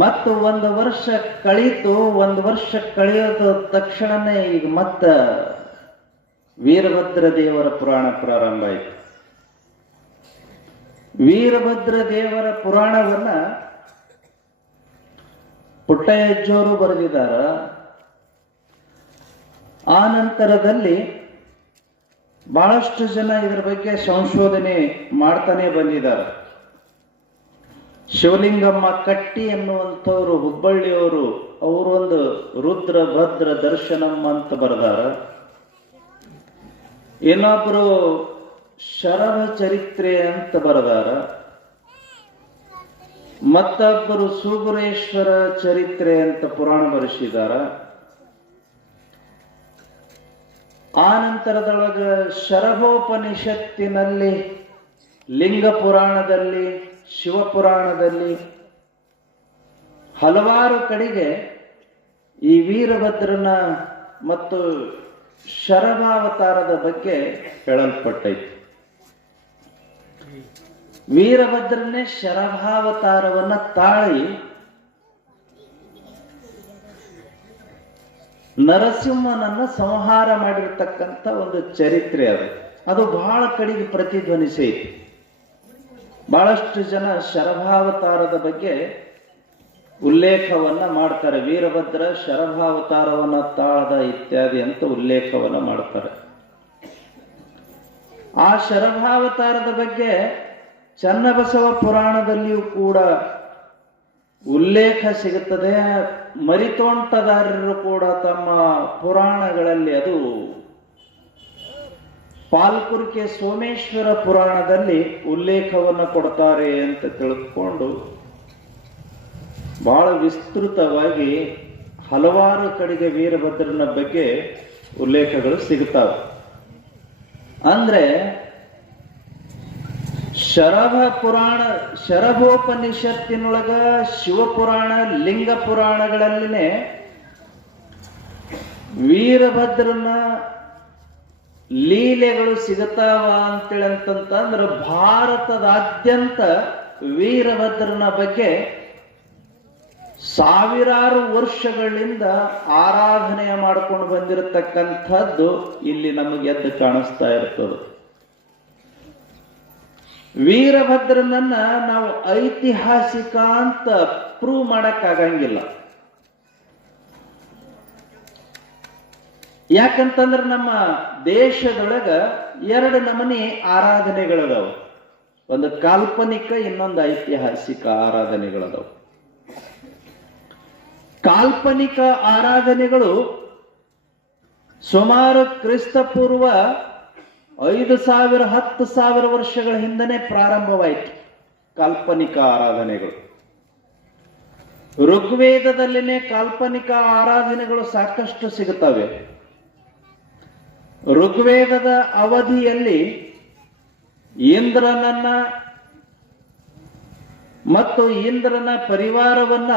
ಮತ್ತು ಒಂದು ವರ್ಷ ಕಳೀತು. ಒಂದು ವರ್ಷ ಕಳೆಯೋದ ತಕ್ಷಣನೇ ಈಗ ಮತ್ತ ವೀರಭದ್ರ ದೇವರ ಪುರಾಣ ಪ್ರಾರಂಭ ಆಯಿತು. ವೀರಭದ್ರ ದೇವರ ಪುರಾಣವನ್ನ ಪುಟ್ಟಯ್ಯಜ್ಜವರು ಬರೆದಿದ್ದಾರ. ಆ ನಂತರದಲ್ಲಿ ಬಹಳಷ್ಟು ಜನ ಇದರ ಬಗ್ಗೆ ಸಂಶೋಧನೆ ಮಾಡ್ತಾನೆ ಬಂದಿದ್ದಾರೆ. ಶಿವಲಿಂಗಮ್ಮ ಕಟ್ಟಿ ಎನ್ನುವಂಥವ್ರು ಹುಬ್ಬಳ್ಳಿಯವರು, ಅವರು ಒಂದು ರುದ್ರ ಭದ್ರ ದರ್ಶನಂ ಅಂತ ಬರೆದಾರ. ಇನ್ನೊಬ್ಬರು ಶರಭ ಚರಿತ್ರೆ ಅಂತ ಬರೆದಾರ. ಮತ್ತೊಬ್ಬರು ಸೂಗುರೇಶ್ವರ ಚರಿತ್ರೆ ಅಂತ ಪುರಾಣ ಬರೆಸಿದಾರ. ಆ ನಂತರದೊಳಗ ಶರಭೋಪನಿಷತ್ತಿನಲ್ಲಿ, ಲಿಂಗ ಪುರಾಣದಲ್ಲಿ, ಶಿವಪುರಾಣದಲ್ಲಿ ಹಲವಾರು ಕಡೆಗೆ ಈ ವೀರಭದ್ರನ ಮತ್ತು ಶರಭಾವತಾರದ ಬಗ್ಗೆ ಹೇಳಲ್ಪಟ್ಟೈತಿ. ವೀರಭದ್ರನೇ ಶರಭಾವತಾರವನ್ನ ತಾಳಿ ನರಸಿಂಹನನ್ನ ಸಂಹಾರ ಮಾಡಿರ್ತಕ್ಕಂಥ ಒಂದು ಚರಿತ್ರೆ ಅದು. ಅದು ಬಹಳ ಕಡೆಗೆ ಪ್ರತಿಧ್ವನಿಸೈತಿ. ಬಹಳಷ್ಟು ಜನ ಶರಭಾವತಾರದ ಬಗ್ಗೆ ಉಲ್ಲೇಖವನ್ನ ಮಾಡ್ತಾರೆ. ವೀರಭದ್ರ ಶರಭಾವತಾರವನ್ನ ತಾಳದ ಇತ್ಯಾದಿ ಅಂತ ಉಲ್ಲೇಖವನ್ನ ಮಾಡ್ತಾರೆ. ಆ ಶರಭಾವತಾರದ ಬಗ್ಗೆ ಚನ್ನಬಸವ ಪುರಾಣದಲ್ಲಿಯೂ ಕೂಡ ಉಲ್ಲೇಖ ಸಿಗುತ್ತದೆ. ಮರಿತೋಂಟದಾರರು ಕೂಡ ತಮ್ಮ ಪುರಾಣಗಳಲ್ಲಿ, ಅದು ಪಾಲ್ಕುರ್ಕೆ ಸೋಮೇಶ್ವರ ಪುರಾಣದಲ್ಲಿ ಉಲ್ಲೇಖವನ್ನು ಕೊಡ್ತಾರೆ ಅಂತ ತಿಳ್ಕೊಂಡು ಬಹಳ ವಿಸ್ತೃತವಾಗಿ ಹಲವಾರು ಕಡೆಗೆ ವೀರಭದ್ರನ ಬಗ್ಗೆ ಉಲ್ಲೇಖಗಳು ಸಿಗುತ್ತವೆ. ಅಂದ್ರೆ ಶರಭೋಪನಿಷತ್ತಿನೊಳಗ ಶಿವಪುರಾಣ, ಲಿಂಗ ಪುರಾಣಗಳಲ್ಲಿನೇ ವೀರಭದ್ರನ ಲೀಲೆಗಳು ಸಿಗುತ್ತಾವ ಅಂತೇಳಿ ಅಂತಂದ್ರೆ ಭಾರತದಾದ್ಯಂತ ವೀರಭದ್ರನ ಬಗ್ಗೆ ಸಾವಿರಾರು ವರ್ಷಗಳಿಂದ ಆರಾಧನೆ ಮಾಡಿಕೊಂಡು ಬಂದಿರತಕ್ಕಂಥದ್ದು ಇಲ್ಲಿ ನಮಗೆ ಎದ್ದು ಕಾಣಿಸ್ತಾ ಇರ್ತದೆ. ವೀರಭದ್ರನನ್ನ ನಾವು ಐತಿಹಾಸಿಕ ಅಂತ ಪ್ರೂವ್ ಮಾಡಕ್ಕಾಗಂಗಿಲ್ಲ. ಯಾಕಂತಂದ್ರೆ ನಮ್ಮ ದೇಶದೊಳಗ ಎರಡು ನಮೂನಿ ಆರಾಧನೆಗಳದಾವ. ಒಂದು ಕಾಲ್ಪನಿಕ, ಇನ್ನೊಂದು ಐತಿಹಾಸಿಕ ಆರಾಧನೆಗಳದಾವ. ಕಾಲ್ಪನಿಕ ಆರಾಧನೆಗಳು ಸುಮಾರು ಕ್ರಿಸ್ತಪೂರ್ವ 5,000 10,000 ವರ್ಷಗಳ ಹಿಂದನೆ ಪ್ರಾರಂಭವಾಯಿತು. ಕಾಲ್ಪನಿಕ ಆರಾಧನೆಗಳು ಋಗ್ವೇದದಲ್ಲಿನೇ ಕಾಲ್ಪನಿಕ ಆರಾಧನೆಗಳು ಸಾಕಷ್ಟು ಸಿಗುತ್ತವೆ. ಋಗ್ವೇದದ ಅವಧಿಯಲ್ಲಿ ಇಂದ್ರನನ್ನ ಮತ್ತು ಇಂದ್ರನ ಪರಿವಾರವನ್ನ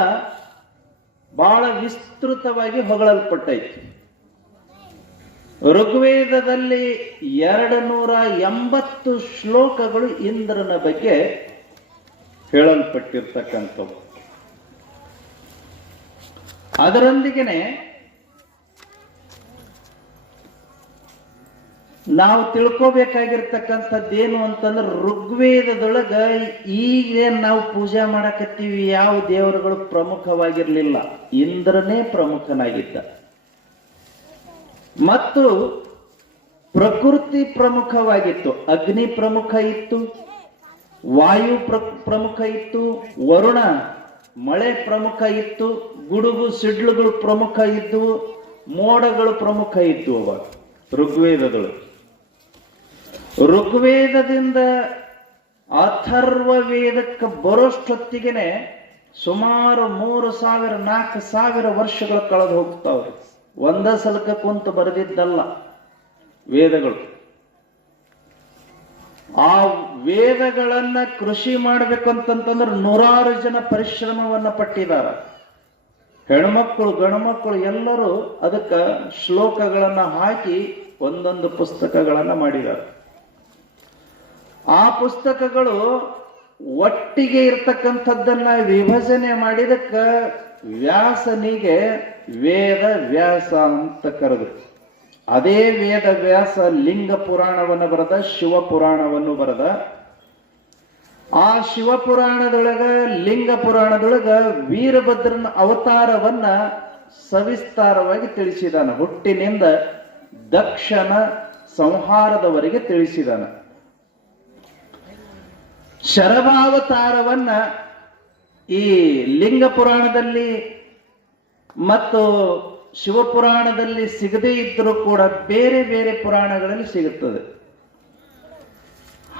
ಬಹಳ ವಿಸ್ತೃತವಾಗಿ ಹೊಗಳಲ್ಪಟ್ಟೈತಿ. ಋಗ್ವೇದದಲ್ಲಿ 280 ಶ್ಲೋಕಗಳು ಇಂದ್ರನ ಬಗ್ಗೆ ಹೇಳಲ್ಪಟ್ಟಿರ್ತಕ್ಕಂಥವು. ಅದರೊಂದಿಗೆನೆ ನಾವು ತಿಳ್ಕೋಬೇಕಾಗಿರ್ತಕ್ಕಂಥದ್ದೇನು ಅಂತಂದ್ರೆ ಋಗ್ವೇದದೊಳಗ ಈಗ ನಾವು ಪೂಜೆ ಮಾಡಕತ್ತೀವಿ ಯಾವ ದೇವರುಗಳು ಪ್ರಮುಖವಾಗಿರ್ಲಿಲ್ಲ, ಇಂದ್ರನೇ ಪ್ರಮುಖನಾಗಿದ್ದ. ಮತ್ತು ಪ್ರಕೃತಿ ಪ್ರಮುಖವಾಗಿತ್ತು. ಅಗ್ನಿ ಪ್ರಮುಖ ಇತ್ತು, ವಾಯು ಪ್ರಮುಖ ಇತ್ತು, ವರುಣ ಮಳೆ ಪ್ರಮುಖ ಇತ್ತು, ಗುಡುಗು ಸಿಡ್ಲುಗಳು ಪ್ರಮುಖ ಇದ್ದವು, ಮೋಡಗಳು ಪ್ರಮುಖ ಇತ್ತು. ಅವಾಗ ಋಗ್ವೇದಗಳು. ಋಗ್ವೇದದಿಂದ ಅಥರ್ವ ವೇದಕ್ಕೆ ಬರೋಷ್ಟೊತ್ತಿಗೆನೆ ಸುಮಾರು 3,000 4,000 ವರ್ಷಗಳು ಕಳೆದು ಹೋಗ್ತಾವ್ರಿ. ಒಂದ ಸಲಕ ಕುಂತು ಬರೆದಿದ್ದಲ್ಲ ವೇದಗಳು. ಆ ವೇದಗಳನ್ನ ಕೃಷಿ ಮಾಡ್ಬೇಕಂತಂತಂದ್ರೆ 100 ಜನ ಪರಿಶ್ರಮವನ್ನ ಪಟ್ಟಿದ್ದಾರೆ. ಹೆಣ್ಮಕ್ಳು ಗಂಡ್ಮಕ್ಳು ಎಲ್ಲರೂ ಅದಕ್ಕೆ ಶ್ಲೋಕಗಳನ್ನ ಹಾಕಿ ಒಂದೊಂದು ಪುಸ್ತಕಗಳನ್ನ ಮಾಡಿದ್ದಾರೆ. ಆ ಪುಸ್ತಕಗಳು ಒಟ್ಟಿಗೆ ಇರ್ತಕ್ಕಂಥದ್ದನ್ನ ವಿಭಜನೆ ಮಾಡಿದಕ್ಕ ವ್ಯಾಸನಿಗೆ ವೇದ ವ್ಯಾಸ ಅಂತ ಕರೆದ್ರು. ಅದೇ ವೇದ ವ್ಯಾಸ ಲಿಂಗ ಪುರಾಣವನ್ನು ಬರೆದ, ಶಿವ ಪುರಾಣವನ್ನು ಬರೆದ. ಆ ಶಿವಪುರಾಣದೊಳಗ, ಲಿಂಗ ಪುರಾಣದೊಳಗ ವೀರಭದ್ರನ ಅವತಾರವನ್ನ ಸವಿಸ್ತಾರವಾಗಿ ತಿಳಿಸಿದಾನ. ಹುಟ್ಟಿನಿಂದ ದಕ್ಷನ ಸಂಹಾರದವರೆಗೆ ತಿಳಿಸಿದಾನ. ಶರಭಾವತಾರವನ್ನ ಈ ಲಿಂಗ ಪುರಾಣದಲ್ಲಿ ಮತ್ತು ಶಿವಪುರಾಣದಲ್ಲಿ ಸಿಗದೇ ಇದ್ದರೂ ಕೂಡ ಬೇರೆ ಬೇರೆ ಪುರಾಣಗಳಲ್ಲಿ ಸಿಗುತ್ತದೆ.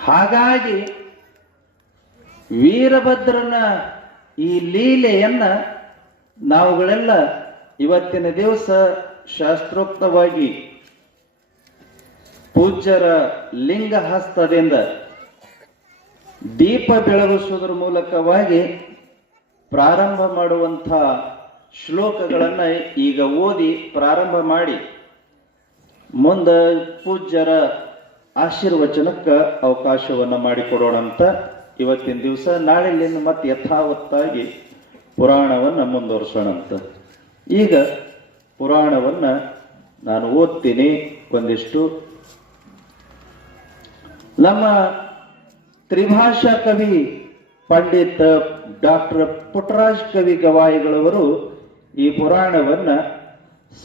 ಹಾಗಾಗಿ ವೀರಭದ್ರನ ಈ ಲೀಲೆಯನ್ನ ನಾವುಗಳೆಲ್ಲ ಇವತ್ತಿನ ದಿವಸ ಶಾಸ್ತ್ರೋಕ್ತವಾಗಿ ಪೂಜ್ಯರ ಲಿಂಗ ಹಸ್ತದಿಂದ ದೀಪ ಬೆಳಗಿಸುವುದರ ಮೂಲಕವಾಗಿ ಪ್ರಾರಂಭ ಮಾಡುವಂಥ ಶ್ಲೋಕಗಳನ್ನ ಈಗ ಓದಿ ಪ್ರಾರಂಭ ಮಾಡಿ ಮುಂದೆ ಪೂಜ್ಯರ ಆಶೀರ್ವಚನಕ್ಕೆ ಅವಕಾಶವನ್ನು ಮಾಡಿಕೊಡೋಣ ಅಂತ ಇವತ್ತಿನ ದಿವಸ. ನಾಳೆಲಿಂದ ಮತ್ತೆ ಯಥಾವತ್ತಾಗಿ ಪುರಾಣವನ್ನು ಮುಂದುವರ್ಸೋಣಂತ. ಈಗ ಪುರಾಣವನ್ನ ನಾನು ಓದ್ತೀನಿ. ಒಂದಿಷ್ಟು ನಮ್ಮ ತ್ರಿಭಾಷಾ ಕವಿ ಪಂಡಿತ್ ಡಾಕ್ಟರ್ ಪುಟ್ಟರಾಜ್ ಕವಿ ಗವಾಯಿಗಳವರು ಈ ಪುರಾಣವನ್ನ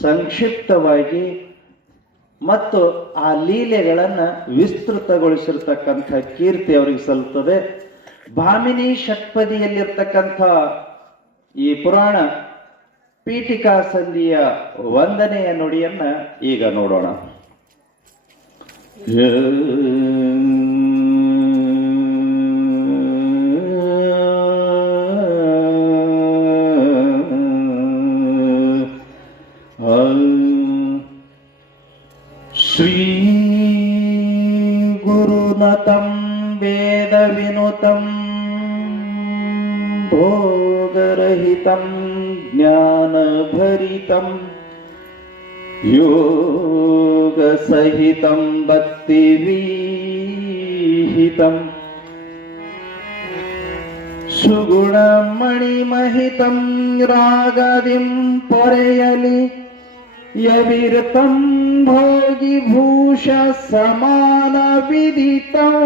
ಸಂಕ್ಷಿಪ್ತವಾಗಿ ಮತ್ತು ಆ ಲೀಲೆಗಳನ್ನ ವಿಸ್ತೃತಗೊಳಿಸಿರ್ತಕ್ಕಂಥ ಕೀರ್ತಿ ಅವರಿಗೆ ಸಲ್ಲುತ್ತದೆ. ಭಾಮಿನಿ ಷಟ್ಪದಿಯಲ್ಲಿರ್ತಕ್ಕಂಥ ಈ ಪುರಾಣ ಪೀಠಿಕಾ ಸಂಧಿಯ 1ನೆಯ ನುಡಿಯನ್ನ ಈಗ ನೋಡೋಣ. ವಿನುತಂ ಭೋಗರಹಿತಂ ಜ್ಞಾನಭರಿತಂ ಯೋಗಸಹಿತಂ ಭಕ್ತಿವಿಹಿತಂ ಸುಗುಣಮಣಿಮಹಿತಂ ರಾಗದಿಂ ಪೊರೆಯಲಿ ಯವಿರತಂ ಭೋಗಿಭೂಷ ಸಮಾನ ವಿದಿತಂ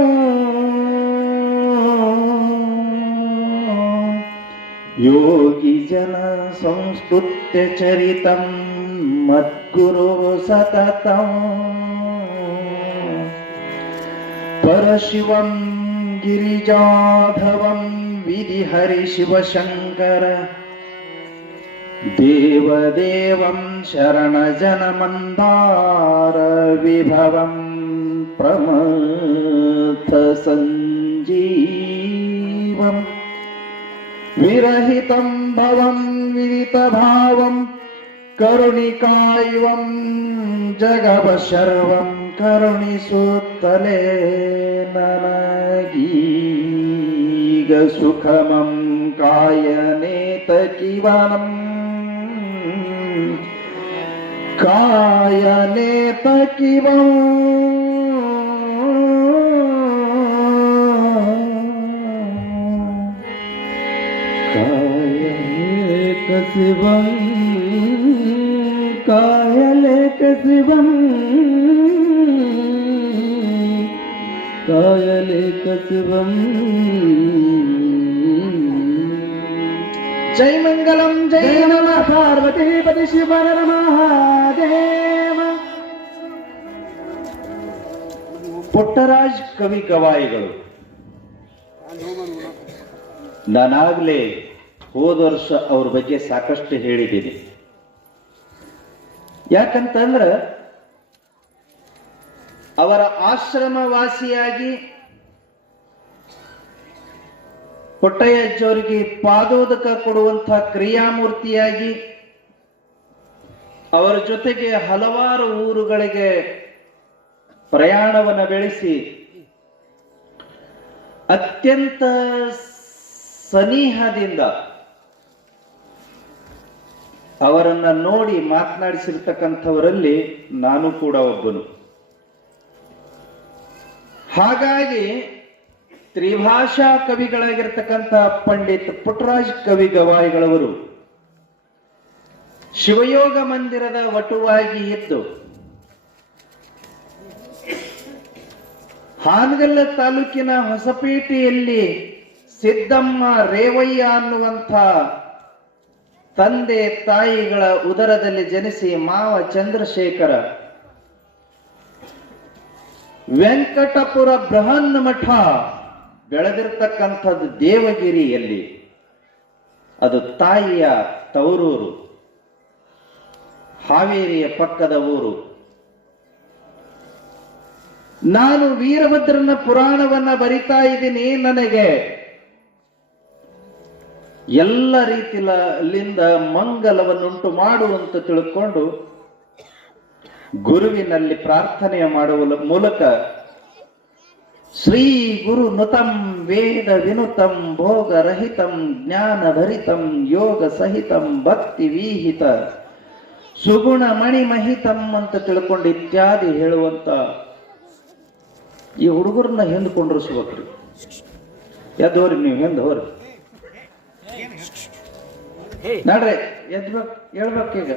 ಯೋಗಿ ಜನ ಸಂಸ್ತುತ್ಯ ಚರಿತಂ ಮದ್ಗುರು ಸತತಂ ಪರಶಿವಂ ಗಿರಿಜಾಧವಂ ವಿಧಿಹರಿ ಶಿವಶಂಕರ ದೇವದೇವಂ ಶರಣಜನಮಂದಾರ ವಿಭವಂ ಪ್ರಮಥ ಸಂಜೀವಂ ವಿರಹಿತಂ ಭವಂ ವಿದಿತಭಾವಂ ಕರುಣಿಕಾಯುವಂ ಜಗವ ಶರ್ವಂ ಕರುಣಿಸುತ್ತಲೇ ನನಗೀಗ ಸುಖಮಂ ಕಾಯನೇತ ಕಿವನಂ ಕಾಯನೇತ ಕಿವಂ ಕಾಯನೇಕ ಶಿವಂ ಕಾಯಲೇಕ ಶಿವಂ ಕಾಯಲೇಕ ಶಿವಂ ಜೈ ಮಂಗಲಂ ಜೈ ನಮಃ ಪಾರ್ವತಿ ಪತಿ ಶಿವರ ಮಹಾದೇವ. ಪುಟ್ಟರಾಜ್ ಕವಿ ಗವಾಯಿಗಳು ನಾನಾಗ್ಲೇ ಹೋದ ವರ್ಷ ಅವ್ರ ಬಗ್ಗೆ ಸಾಕಷ್ಟು ಹೇಳಿದ್ದೀನಿ. ಯಾಕಂತಂದ್ರ ಅವರ ಆಶ್ರಮವಾಸಿಯಾಗಿ ಪುಟ್ಟಯ್ಯಜ್ಜವರಿಗೆ ಪಾದೋದಕ ಕೊಡುವಂತಹ ಕ್ರಿಯಾಮೂರ್ತಿಯಾಗಿ ಅವರ ಜೊತೆಗೆ ಹಲವಾರು ಊರುಗಳಿಗೆ ಪ್ರಯಾಣವನ್ನು ಬೆಳೆಸಿ ಅತ್ಯಂತ ಸನಿಹದಿಂದ ಅವರನ್ನ ನೋಡಿ ಮಾತನಾಡಿಸಿರ್ತಕ್ಕಂಥವರಲ್ಲಿ ನಾನು ಕೂಡ ಒಬ್ಬನು. ಹಾಗಾಗಿ ತ್ರಿಭಾಷಾ ಕವಿಗಳಾಗಿರ್ತಕ್ಕಂಥ ಪಂಡಿತ್ ಪುಟ್ಟರಾಜ್ ಕವಿ ಗವಾಯಿಗಳವರು ಶಿವಯೋಗ ಮಂದಿರದ ವಟುವಾಗಿ ಇದ್ದು ಹಾನಗಲ್ಲ ತಾಲೂಕಿನ ಹೊಸಪೇಟೆಯಲ್ಲಿ ಸಿದ್ದಮ್ಮ ರೇವಯ್ಯ ಅನ್ನುವಂಥ ತಂದೆ ತಾಯಿಗಳ ಉದರದಲ್ಲಿ ಜನಿಸಿ ಮಾವ ಚಂದ್ರಶೇಖರ ವೆಂಕಟಪುರ ಬೃಹನ್ ಮಠ ಬೆಳೆದಿರ್ತಕ್ಕಂಥದ್ದು ದೇವಗಿರಿಯಲ್ಲಿ. ಅದು ತಾಯಿಯ ತವರೂರು, ಹಾವೇರಿಯ ಪಕ್ಕದ ಊರು. ನಾನು ವೀರಭದ್ರನ ಪುರಾಣವನ್ನ ಬರಿತಾ ಇದ್ದೀನಿ. ನನಗೆ ಎಲ್ಲ ರೀತಿಯಿಂದ ಮಂಗಲವನ್ನುಂಟು ಮಾಡುವಂತ ತಿಳ್ಕೊಂಡು ಗುರುವಿನಲ್ಲಿ ಪ್ರಾರ್ಥನೆ ಮಾಡುವ ಮೂಲಕ ಶ್ರೀ ಗುರು ನುತಂ ವೇದ ವಿನುತಂ ಭೋಗರಹಿತಂ ಜ್ಞಾನಭರಿತಂ ಯೋಗ ಸಹಿತಂ ಭಕ್ತಿ ವಿಹಿತ ಸುಗುಣ ಮಣಿಮಹಿತಂ ಅಂತ ತಿಳ್ಕೊಂಡು ಇತ್ಯಾದಿ ಹೇಳುವಂತ ಈ ಹುಡುಗರನ್ನ ಹಿಂದ್ ಕೊಂಡಿಸ್ಬೇಕ್ರಿ. ಎದ್ದೋರಿ ನೀವು ಹಿಂದ್ ಹೋರಿ ನಡ್ರಿ, ಎದ್ಬೇಕು, ಹೇಳ್ಬೇಕು. ಈಗ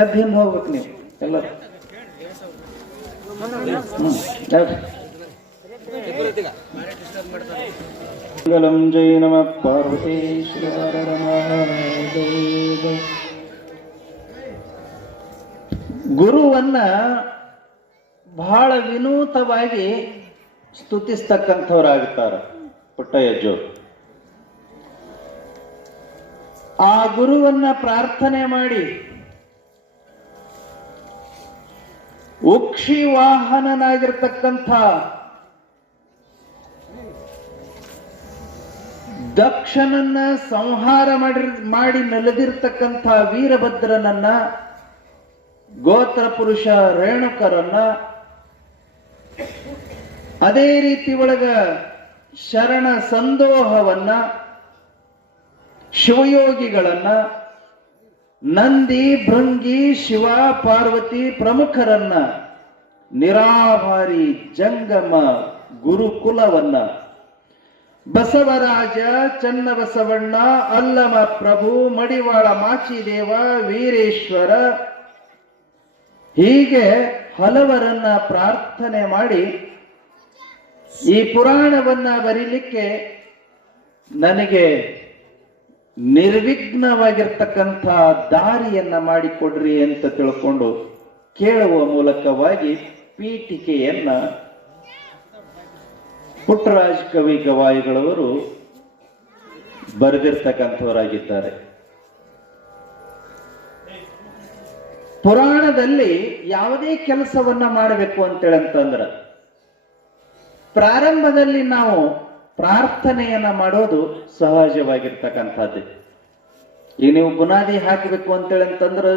ಎದ್ದು ಹಿಂದ್ ಹೋಗ್ಬೇಕು ನೀವು ಎಲ್ಲ. ಮಂಗಲಂ ಜೈ ನಮಃ ಪಾರ್ವತೀಶ್ವರ ಮಹಾದೇವ. ಗುರುವನ್ನ ಬಹಳ ವಿನೂತವಾಗಿ ಸ್ತುತಿಸ್ತಕ್ಕಂಥವರಾಗುತ್ತಾರೆ ಪುಟ್ಟಯ್ಯಜ್ಜೋರು. ಆ ಗುರುವನ್ನ ಪ್ರಾರ್ಥನೆ ಮಾಡಿ ಉಕ್ಷಿ ವಾಹನನಾಗಿರ್ತಕ್ಕಂಥ ದಕ್ಷನನ್ನ ಸಂಹಾರ ಮಾಡಿ ನೆಲೆದಿರ್ತಕ್ಕಂಥ ವೀರಭದ್ರನನ್ನ, ಗೋತ್ರ ಪುರುಷ ರೇಣುಕರನ್ನ, ಅದೇ ರೀತಿ ಒಳಗ ಶರಣ ಸಂದೋಹವನ್ನ, ಶಿವಯೋಗಿಗಳನ್ನ, ನಂದಿ ಭೃಂಗಿ ಶಿವ ಪಾರ್ವತಿ ಪ್ರಮುಖರನ್ನ, ನಿರಾಭಾರಿ ಜಂಗಮ ಗುರುಕುಲವನ್ನ, ಬಸವರಾಜ, ಚನ್ನಬಸವಣ್ಣ, ಅಲ್ಲಮ ಪ್ರಭು, ಮಡಿವಾಳ ಮಾಚಿದೇವ, ವೀರೇಶ್ವರ, ಹೀಗೆ ಹಲವರನ್ನ ಪ್ರಾರ್ಥನೆ ಮಾಡಿ ಈ ಪುರಾಣವನ್ನ ಬರೀಲಿಕ್ಕೆ ನನಗೆ ನಿರ್ವಿಘ್ನವಾಗಿರ್ತಕ್ಕಂಥ ದಾರಿಯನ್ನ ಮಾಡಿಕೊಡ್ರಿ ಅಂತ ತಿಳ್ಕೊಂಡು ಕೇಳುವ ಮೂಲಕವಾಗಿ ಪೀಠಿಕೆಯನ್ನ ಪುಟ್ಟರಾಜ್ ಕವಿ ಗವಾಯಿಗಳವರು ಬರೆದಿರ್ತಕ್ಕಂಥವರಾಗಿದ್ದಾರೆ. ಪುರಾಣದಲ್ಲಿ ಯಾವುದೇ ಕೆಲಸವನ್ನ ಮಾಡಬೇಕು ಅಂತೇಳಂತಂದ್ರ ಪ್ರಾರಂಭದಲ್ಲಿ ನಾವು ಪ್ರಾರ್ಥನೆಯನ್ನ ಮಾಡೋದು ಸಹಜವಾಗಿರ್ತಕ್ಕಂಥದ್ದು. ಈಗ ನೀವು ಬುನಾದಿ ಹಾಕಬೇಕು ಅಂತೇಳಂತಂದ್ರೆ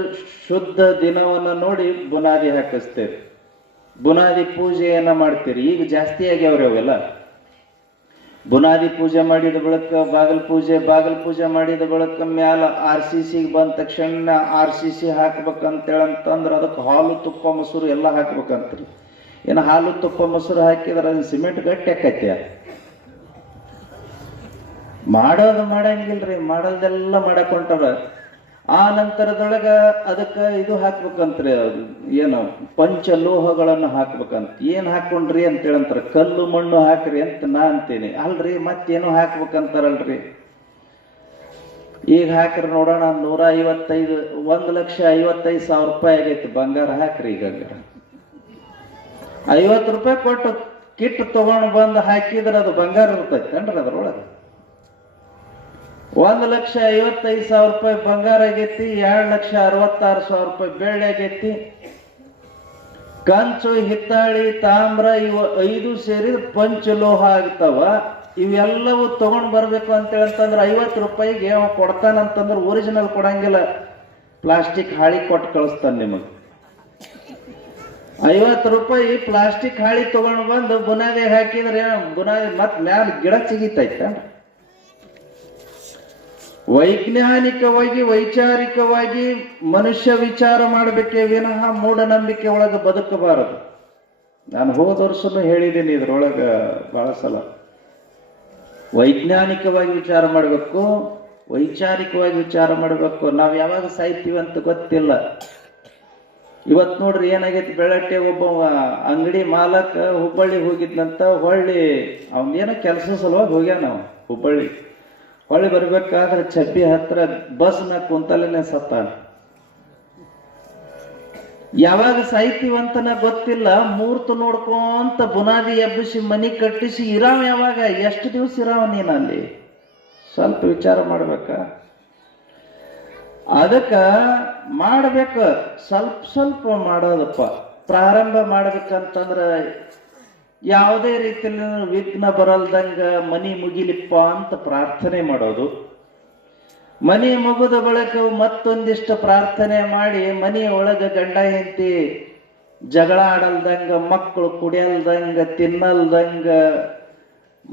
ಶುದ್ಧ ದಿನವನ್ನ ನೋಡಿ ಬುನಾದಿ ಹಾಕಿಸ್ತೇವೆ, ಬುನಾದಿ ಪೂಜೆಯನ್ನ ಮಾಡ್ತೀರಿ. ಈಗ ಜಾಸ್ತಿ ಆಗ್ಯಾವ್ರಿ ಅವೆಲ್ಲ. ಬುನಾದಿ ಪೂಜೆ ಮಾಡಿದ ಬಳಿಕ ಬಾಗಲ್ ಪೂಜೆ ಮಾಡಿದ ಬಳಿಕ ಮ್ಯಾಲ RCC ಬಂದ ತಕ್ಷಣ RCC ಹಾಕ್ಬೇಕಂತೇಳಂತಂದ್ರೆ ಅದಕ್ಕೆ ಹಾಲು ತುಪ್ಪ ಮೊಸರು ಎಲ್ಲ ಹಾಕ್ಬೇಕಂತ್ರಿ. ಏನು ಹಾಲು ತುಪ್ಪ ಮೊಸರು ಹಾಕಿದ್ರೆ ಅದು ಸಿಮೆಂಟ್ ಗಟ್ಟಿ ಆಕೈತಿ. ಮಾಡೋದು ಮಾಡಂಗಿಲ್ರಿ, ಮಾಡಲ್ದೆಲ್ಲ ಮಾಡಕೊಂಟಾರ. ಆ ನಂತರದೊಳಗ ಅದಕ್ಕೆ ಇದು ಹಾಕ್ಬೇಕಂತ್ರಿ, ಏನು ಪಂಚಲೋಹಗಳನ್ನು ಹಾಕ್ಬೇಕಂತ. ಏನ್ ಹಾಕೊಂಡ್ರಿ ಅಂತ ಹೇಳಂತಾರ, ಕಲ್ಲು ಮಣ್ಣು ಹಾಕ್ರಿ ಅಂತ ನಾ ಅಂತೀನಿ. ಅಲ್ರಿ ಮತ್ತೇನು ಹಾಕ್ಬೇಕಂತಾರಲ್ರಿ. ಈಗ ಹಾಕ್ರಿ ನೋಡೋಣ, 1,55,000 ರೂಪಾಯಿ ಆಗೈತಿ. ಬಂಗಾರ ಹಾಕ್ರಿ. ಈಗ 50 ರೂಪಾಯಿ ಕೊಟ್ಟು ಕಿಟ್ ತಗೊಂಡು ಬಂದು ಹಾಕಿದ್ರೆ ಅದು ಬಂಗಾರ ಇರ್ತೈತೇನ್ರಿ ಅದ್ರೊಳಗೆ? 1,55,000 ರೂಪಾಯಿ ಬಂಗಾರ ಆಗೈತಿ, 2,66,000 ರೂಪಾಯಿ ಬೆಳ್ಳಿ ಆಗೈತಿ. ಕಂಚು, ಹಿತ್ತಾಳಿ, ತಾಮ್ರ ಇವು 5 ಸೇರಿ ಪಂಚಲೋಹ ಆಗ್ತಾವ. ಇವೆಲ್ಲವೂ ತಗೊಂಡ್ ಬರ್ಬೇಕು ಅಂತ ಹೇಳಂತಂದ್ರೆ 50 ರೂಪಾಯಿಗೆ ಅವ ಕೊಡ್ತಾನಂತಂದ್ರೆ ಒರಿಜಿನಲ್ ಕೊಡಂಗಿಲ್ಲ, ಪ್ಲಾಸ್ಟಿಕ್ ಹಾಳಿ ಕೊಟ್ಟು ಕಳಿಸ್ತಾನೆ ನಿಮಗೆ. 50 ರೂಪಾಯಿ ಪ್ಲಾಸ್ಟಿಕ್ ಹಾಳಿ ತಗೊಂಡು ಬಂದು ಬುನಾದಿ ಹಾಕಿದ್ರೆ ಬುನಾದಿ ಮತ್ ಮ್ಯಾಲ ಗಿಡ ಸಿಗಿತೈತ. ವೈಜ್ಞಾನಿಕವಾಗಿ ವೈಚಾರಿಕವಾಗಿ ಮನುಷ್ಯ ವಿಚಾರ ಮಾಡಬೇಕೇ ವಿನಃ ಮೂಢನಂಬಿಕೆ ಒಳಗೆ ಬದುಕಬಾರದು. ನಾನು ಹೋದ ವರ್ಷನೂ ಹೇಳಿದ್ದೀನಿ ಇದ್ರೊಳಗ ಬಹಳ ಸಲ. ವೈಜ್ಞಾನಿಕವಾಗಿ ವಿಚಾರ ಮಾಡಬೇಕು, ವೈಚಾರಿಕವಾಗಿ ವಿಚಾರ ಮಾಡಬೇಕು. ನಾವು ಯಾವಾಗ ಸಾಯ್ತೀವಂತ ಗೊತ್ತಿಲ್ಲ. ಇವತ್ತು ನೋಡ್ರಿ ಏನಾಗೈತಿ, ಬೆಳಗ್ಗೆ ಒಬ್ಬ ಅಂಗಡಿ ಮಾಲಕ ಹುಬ್ಬಳ್ಳಿ ಹೋಗಿದ್ನಂತ. ಹೊಳ್ಳಿ ಅವನೇನೋ ಕೆಲಸ ಸಲುವಾಗಿ ಹೋಗ್ಯಾನ ನಾವು ಹುಬ್ಬಳ್ಳಿ. ಹೊಳ್ಳಿ ಬರ್ಬೇಕಾದ್ರೆ ಚಪ್ಪಿ ಹತ್ರ ಬಸ್ನ ಕುಂತಲೇ ಸತ್ತಾನ. ಯಾವಾಗ ಸಾಯ್ತೀವಂತನ ಗೊತ್ತಿಲ್ಲ. ಮೂರ್ತು ನೋಡ್ಕೊಂತ ಬುನಾದಿ ಎಬ್ಬಿಸಿ ಮನಿ ಕಟ್ಟಿಸಿ ಇರಾವ್. ಯಾವಾಗ ಎಷ್ಟು ದಿವಸ ಇರಾವ ನೀನ್ ಅಲ್ಲಿ? ಸ್ವಲ್ಪ ವಿಚಾರ ಮಾಡ್ಬೇಕ. ಅದಕ್ಕ ಮಾಡ್ಬೇಕ, ಸ್ವಲ್ಪ ಮಾಡೋದಪ್ಪ. ಪ್ರಾರಂಭ ಮಾಡ್ಬೇಕಂತಂದ್ರ ಯಾವುದೇ ರೀತಿಯಲ್ಲಿ ವಿಘ್ನ ಬರಲ್ದಂಗ ಮನಿ ಮುಗಿಲಿಪ್ಪ ಅಂತ ಪ್ರಾರ್ಥನೆ ಮಾಡೋದು. ಮನಿ ಮುಗಿದ ಬಳಿಕ ಮತ್ತೊಂದಿಷ್ಟು ಪ್ರಾರ್ಥನೆ ಮಾಡಿ ಮನಿ ಒಳಗ ಗಂಡ ಹೆಂಡತಿ ಜಗಳ ಆಡಲ್ದಂಗ, ಮಕ್ಕಳು ಕುಡಿಯಲ್ದಂಗ, ತಿನ್ನಲ್ದಂಗ,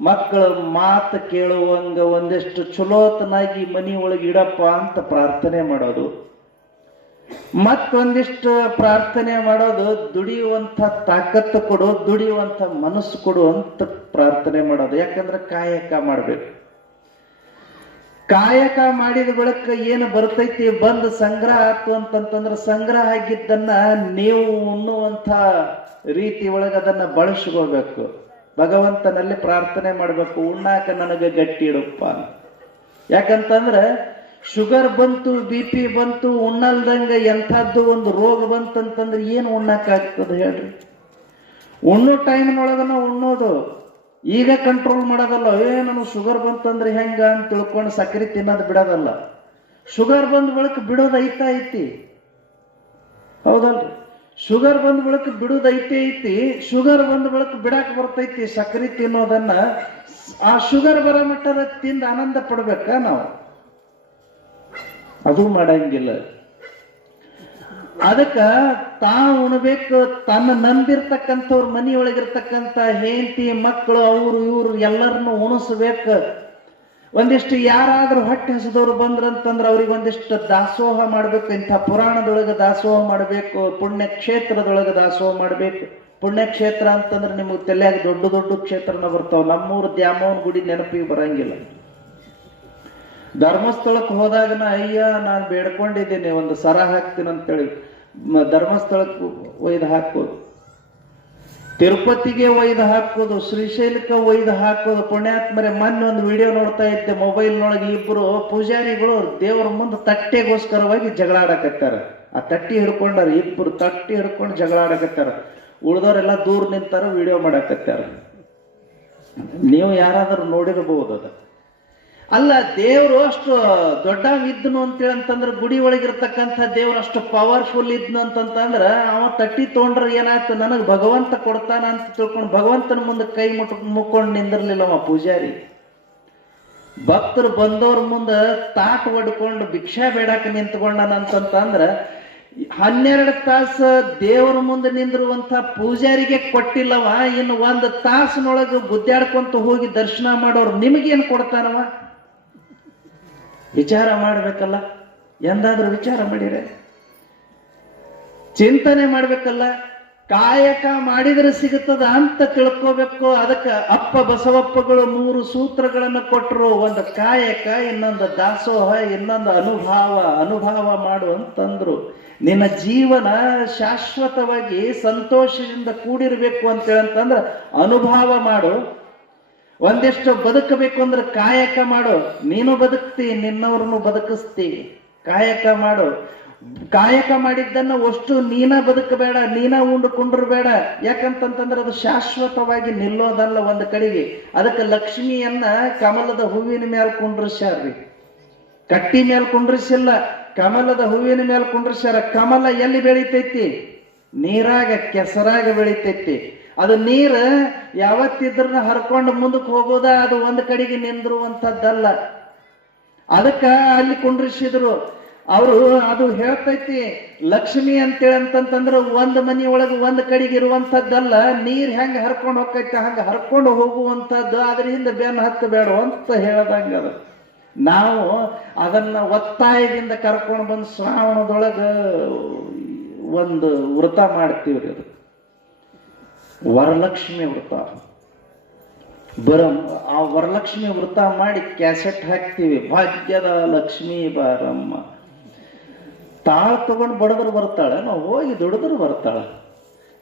ಮಕ್ಕಳ ಮಾತು ಕೇಳುವಂಗ ಒಂದಿಷ್ಟು ಚಲೋತನಾಗಿ ಮನಿ ಒಳಗೆ ಇಡಪ್ಪ ಅಂತ ಪ್ರಾರ್ಥನೆ ಮಾಡೋದು. ಮತ್ತೊಂದಿಷ್ಟು ಪ್ರಾರ್ಥನೆ ಮಾಡೋದು, ದುಡಿಯುವಂತ ತಾಕತ್ತು ಕೊಡು, ದುಡಿಯುವಂತ ಮನಸ್ಸು ಕೊಡು ಅಂತ ಪ್ರಾರ್ಥನೆ ಮಾಡೋದು. ಯಾಕಂದ್ರೆ ಕಾಯಕ ಮಾಡ್ಬೇಕು. ಕಾಯಕ ಮಾಡಿದ ಬಳಿಕ ಏನು ಬರ್ತೈತಿ, ಬಂದು ಸಂಗ್ರಹ ಆಯ್ತು ಅಂತಂತಂದ್ರೆ ಸಂಗ್ರಹ ಆಗಿದ್ದನ್ನ ನೀವು ಉಣ್ಣುವಂತ ರೀತಿ ಒಳಗೆ ಅದನ್ನ ಬಳಸ್ಕೋಬೇಕು. ಭಗವಂತನಲ್ಲಿ ಪ್ರಾರ್ಥನೆ ಮಾಡ್ಬೇಕು, ಉಣ್ಣಾಕ ನನಗೆ ಗಟ್ಟಿ ಇಡಪ್ಪ. ಯಾಕಂತಂದ್ರೆ ಶುಗರ್ ಬಂತು, BP ಬಂತು, ಉಣ್ಣಲ್ದಂಗ ಎಂಥದ್ದು ಒಂದು ರೋಗ ಬಂತಂತಂದ್ರೆ ಏನು ಉಣ್ಣಾಕ ಆಗ್ತದೆ ಹೇಳ್ರಿ? ಉಣ್ಣೋ ಟೈಮ್ನೊಳಗನ ಉಣ್ಣೋದು. ಈಗ ಕಂಟ್ರೋಲ್ ಮಾಡೋದಲ್ಲ. ನನಗೆ ಶುಗರ್ ಬಂತಂದ್ರೆ ಹೆಂಗ ಅಂತ ತಿಳ್ಕೊಂಡು ಸಕ್ಕರೆ ತಿನ್ನೋದು ಬಿಡೋದಲ್ಲ. ಶುಗರ್ ಬಂದ ಬಳಿಕ ಬಿಡೋದು ಐತಿ. ಹೌದಲ್ರಿ? ಶುಗರ್ ಬಂದ ಬಳಿಕ ಬಿಡೋದು ಐತಿ. ಶುಗರ್ ಬಂದ ಬಳಿಕ ಬಿಡಾಕ್ ಬರ್ತೈತಿ ಸಕ್ಕರೆ ತಿನ್ನೋದನ್ನ. ಆ ಶುಗರ್ ಬರೋ ಮಟ್ಟದ ತಿಂದು ಆನಂದ ಪಡ್ಬೇಕ ನಾವು? ಅದು ಮಾಡಂಗಿಲ್ಲ. ಅದಕ್ಕ ತಾವು ಉಣ್ಬೇಕು, ತನ್ನ ನಂಬಿರ್ತಕ್ಕಂಥವ್ರ ಮನೆಯೊಳಗಿರ್ತಕ್ಕಂಥ ಹೆಂಡತಿ ಮಕ್ಕಳು ಅವರು ಇವರು ಎಲ್ಲರನ್ನು ಉಣಿಸ್ಬೇಕು. ಒಂದಿಷ್ಟು ಯಾರಾದ್ರೂ ಹೊಟ್ಟೆ ಹಸಿದವ್ರು ಬಂದ್ರಂತಂದ್ರೆ ಅವ್ರಿಗೆ ಒಂದಿಷ್ಟು ದಾಸೋಹ ಮಾಡ್ಬೇಕು. ಇಂಥ ಪುರಾಣದೊಳಗೆ ದಾಸೋಹ ಮಾಡಬೇಕು, ಪುಣ್ಯಕ್ಷೇತ್ರದೊಳಗೆ ದಾಸೋಹ ಮಾಡಬೇಕು. ಪುಣ್ಯಕ್ಷೇತ್ರ ಅಂತಂದ್ರೆ ನಿಮಗೆ ತಲೆಯಾಗ ದೊಡ್ಡ ದೊಡ್ಡ ಕ್ಷೇತ್ರನ ಬರ್ತಾವ. ನಮ್ಮೂರು ದ್ಯಾಮವ್ವನ ಗುಡಿ ನೆನಪಿಗೆ ಬರಂಗಿಲ್ಲ. ಧರ್ಮಸ್ಥಳಕ್ಕೆ ಹೋದಾಗನ ಅಯ್ಯ ನಾನು ಬೇಡ್ಕೊಂಡಿದ್ದೀನಿ ಒಂದು ಸರ ಹಾಕ್ತೀನಿ ಅಂತೇಳಿ ಧರ್ಮಸ್ಥಳಕ್ಕೆ ಒಯ್ದು ಹಾಕೋದು, ತಿರುಪತಿಗೆ ಒಯ್ದು ಹಾಕೋದು, ಶ್ರೀಶೈಲಕ್ಕೆ ಒಯ್ದು ಹಾಕೋದು. ಪುಣ್ಯಾತ್ಮರೇ ಮೊನ್ನೆ ಒಂದು ವಿಡಿಯೋ ನೋಡ್ತಾ ಇದ್ದೆ ಮೊಬೈಲ್ನೊಳಗೆ. ಇಬ್ಬರು ಪೂಜಾರಿಗಳು ದೇವರ ಮುಂದೆ ತಟ್ಟೆಗೋಸ್ಕರವಾಗಿ ಜಗಳಾಡಕತ್ತಾರ. ಆ ತಟ್ಟಿ ಹಿಡ್ಕೊಂಡಾರ, ಇಬ್ಬರು ತಟ್ಟಿ ಹಿಡ್ಕೊಂಡು ಜಗಳಾಡಕತ್ತಾರ. ಉಳ್ದವರೆಲ್ಲ ದೂರ ನಿಂತಾರ, ವಿಡಿಯೋ ಮಾಡಕತ್ತಾರ. ನೀವು ಯಾರಾದ್ರೂ ನೋಡಿರಬಹುದು ಅದ. ಅಲ್ಲ, ದೇವ್ರು ಅಷ್ಟು ದೊಡ್ಡ ಇದ್ನು ಅಂತೇಳಿ ಅಂತಂದ್ರೆ ಗುಡಿ ಒಳಗಿರ್ತಕ್ಕಂಥ ದೇವ್ರು ಅಷ್ಟು ಪವರ್ಫುಲ್ ಇದ್ನು ಅಂತಂತಂದ್ರ ಅವ ತಟ್ಟಿ ತೊಗೊಂಡ್ರ ಏನಾಯ್ತು, ನನಗೆ ಭಗವಂತ ಕೊಡ್ತಾನ ಅಂತ ತಿಳ್ಕೊಂಡು ಭಗವಂತನ ಮುಂದೆ ಕೈ ಮುಕ್ಕೊಂಡು ನಿಂದಿರ್ಲಿಲ್ಲ ಅವ ಪೂಜಾರಿ. ಭಕ್ತರು ಬಂದವ್ರ ಮುಂದೆ ತಾಟ್ ಹೊಡ್ಕೊಂಡು ಭಿಕ್ಷಾ ಬೇಡಾಕ ನಿಂತ್ಕೊಂಡನಂತಂದ್ರ 12 ತಾಸು ದೇವರ ಮುಂದೆ ನಿಂದಿರುವಂತ ಪೂಜಾರಿಗೆ ಕೊಟ್ಟಿಲ್ಲವ. ಇನ್ನು 1 ತಾಸಿನೊಳಗೆ ಗುದ್ದಾಡ್ಕೊಂತ ಹೋಗಿ ದರ್ಶನ ಮಾಡೋರು ನಿಮಗೇನು ಕೊಡ್ತಾನವ? ವಿಚಾರ ಮಾಡ್ಬೇಕಲ್ಲ. ಎಂದಾದ್ರೂ ವಿಚಾರ ಮಾಡಿರೆ, ಚಿಂತನೆ ಮಾಡ್ಬೇಕಲ್ಲ. ಕಾಯಕ ಮಾಡಿದ್ರೆ ಸಿಗುತ್ತದ ಅಂತ ತಿಳ್ಕೋಬೇಕು. ಅದಕ್ಕೆ ಅಪ್ಪ ಬಸವಪ್ಪಗಳು 3 ಸೂತ್ರಗಳನ್ನು ಕೊಟ್ಟರು. ಒಂದು ಕಾಯಕ, ಇನ್ನೊಂದು ದಾಸೋಹ, ಇನ್ನೊಂದು ಅನುಭವ ಮಾಡು ಅಂತಂದ್ರು. ನಿನ್ನ ಜೀವನ ಶಾಶ್ವತವಾಗಿ ಸಂತೋಷದಿಂದ ಕೂಡಿರ್ಬೇಕು ಅಂತೇಳಂತಂದ್ರೆ ಅನುಭವ ಮಾಡು. ಒಂದಿಷ್ಟು ಬದುಕಬೇಕು ಅಂದ್ರೆ ಕಾಯಕ ಮಾಡು. ನೀನು ಬದುಕ್ತಿ, ನಿನ್ನವ್ರನ್ನು ಬದುಕಿಸ್ತಿ. ಕಾಯಕ ಮಾಡು. ಕಾಯಕ ಮಾಡಿದ್ದನ್ನ ಅಷ್ಟು ನೀನ ಬದುಕಬೇಡ, ನೀನ ಉಂಡುಕೊಂಡಿರ್ಬೇಡ. ಯಾಕಂತಂತಂದ್ರೆ ಅದು ಶಾಶ್ವತವಾಗಿ ನಿಲ್ಲೋದಲ್ಲ ಒಂದು ಕಡೆಗೆ. ಅದಕ್ಕೆ ಲಕ್ಷ್ಮಿಯನ್ನ ಕಮಲದ ಹೂವಿನ ಮೇಲೆ ಕುಂಡ್ರಿಸ್ಯಾರ್ರಿ, ಕಟ್ಟಿ ಮೇಲೆ ಕುಂಡ್ರಿಸಿಲ್ಲ, ಕಮಲದ ಹೂವಿನ ಮೇಲೆ ಕುಂಡ್ರಿಸ್ಯಾರ. ಕಮಲ ಎಲ್ಲಿ ಬೆಳಿತೈತಿ? ನೀರಾಗ, ಕೆಸರಾಗ ಬೆಳಿತೈತಿ. ಅದು ನೀರು ಯಾವತ್ತಿದ್ರನ್ನ ಹರ್ಕೊಂಡು ಮುಂದಕ್ಕೆ ಹೋಗೋದ, ಅದು ಒಂದು ಕಡೆಗೆ ನಿಂದಿರುವಂಥದ್ದಲ್ಲ. ಅದಕ್ಕ ಅಲ್ಲಿ ಕುಂಡ್ರಿಸಿದ್ರು ಅವರು. ಅದು ಹೇಳ್ತೈತಿ ಲಕ್ಷ್ಮಿ ಅಂತೇಳಂತಂದ್ರೆ ಒಂದು ಮನಿ ಒಳಗೆ ಒಂದು ಕಡೆಗೆ ಇರುವಂಥದ್ದಲ್ಲ. ನೀರ್ ಹೆಂಗ ಹರ್ಕೊಂಡು ಹೋಗ್ತೈತಿ ಹಂಗ ಹರ್ಕೊಂಡು ಹೋಗುವಂಥದ್ದು. ಅದರಿಂದ ಬೆನ್ನು ಹತ್ತಬೇಡ ಅಂತ ಹೇಳ್ದಂಗ ಅದು. ನಾವು ಅದನ್ನ ಒತ್ತಾಯದಿಂದ ಕರ್ಕೊಂಡು ಬಂದು ಶ್ರಾವಣದೊಳಗ ಒಂದು ವ್ರತ ಮಾಡ್ತೀವ್ರಿ. ಅದು ವರಲಕ್ಷ್ಮಿ ವ್ರತ. ಆ ವರಲಕ್ಷ್ಮಿ ವ್ರತ ಮಾಡಿ ಕ್ಯಾಸೆಟ್ ಹಾಕ್ತೀವಿ. ಭಾಗ್ಯದ ಲಕ್ಷ್ಮೀ ಬಾರಮ್ಮ. ತಾಳ ತಗೊಂಡು ಬಡದ್ರು ಬರ್ತಾಳ, ನಾವು ಹೋಗಿ ದುಡಿದ್ರು ಬರ್ತಾಳ.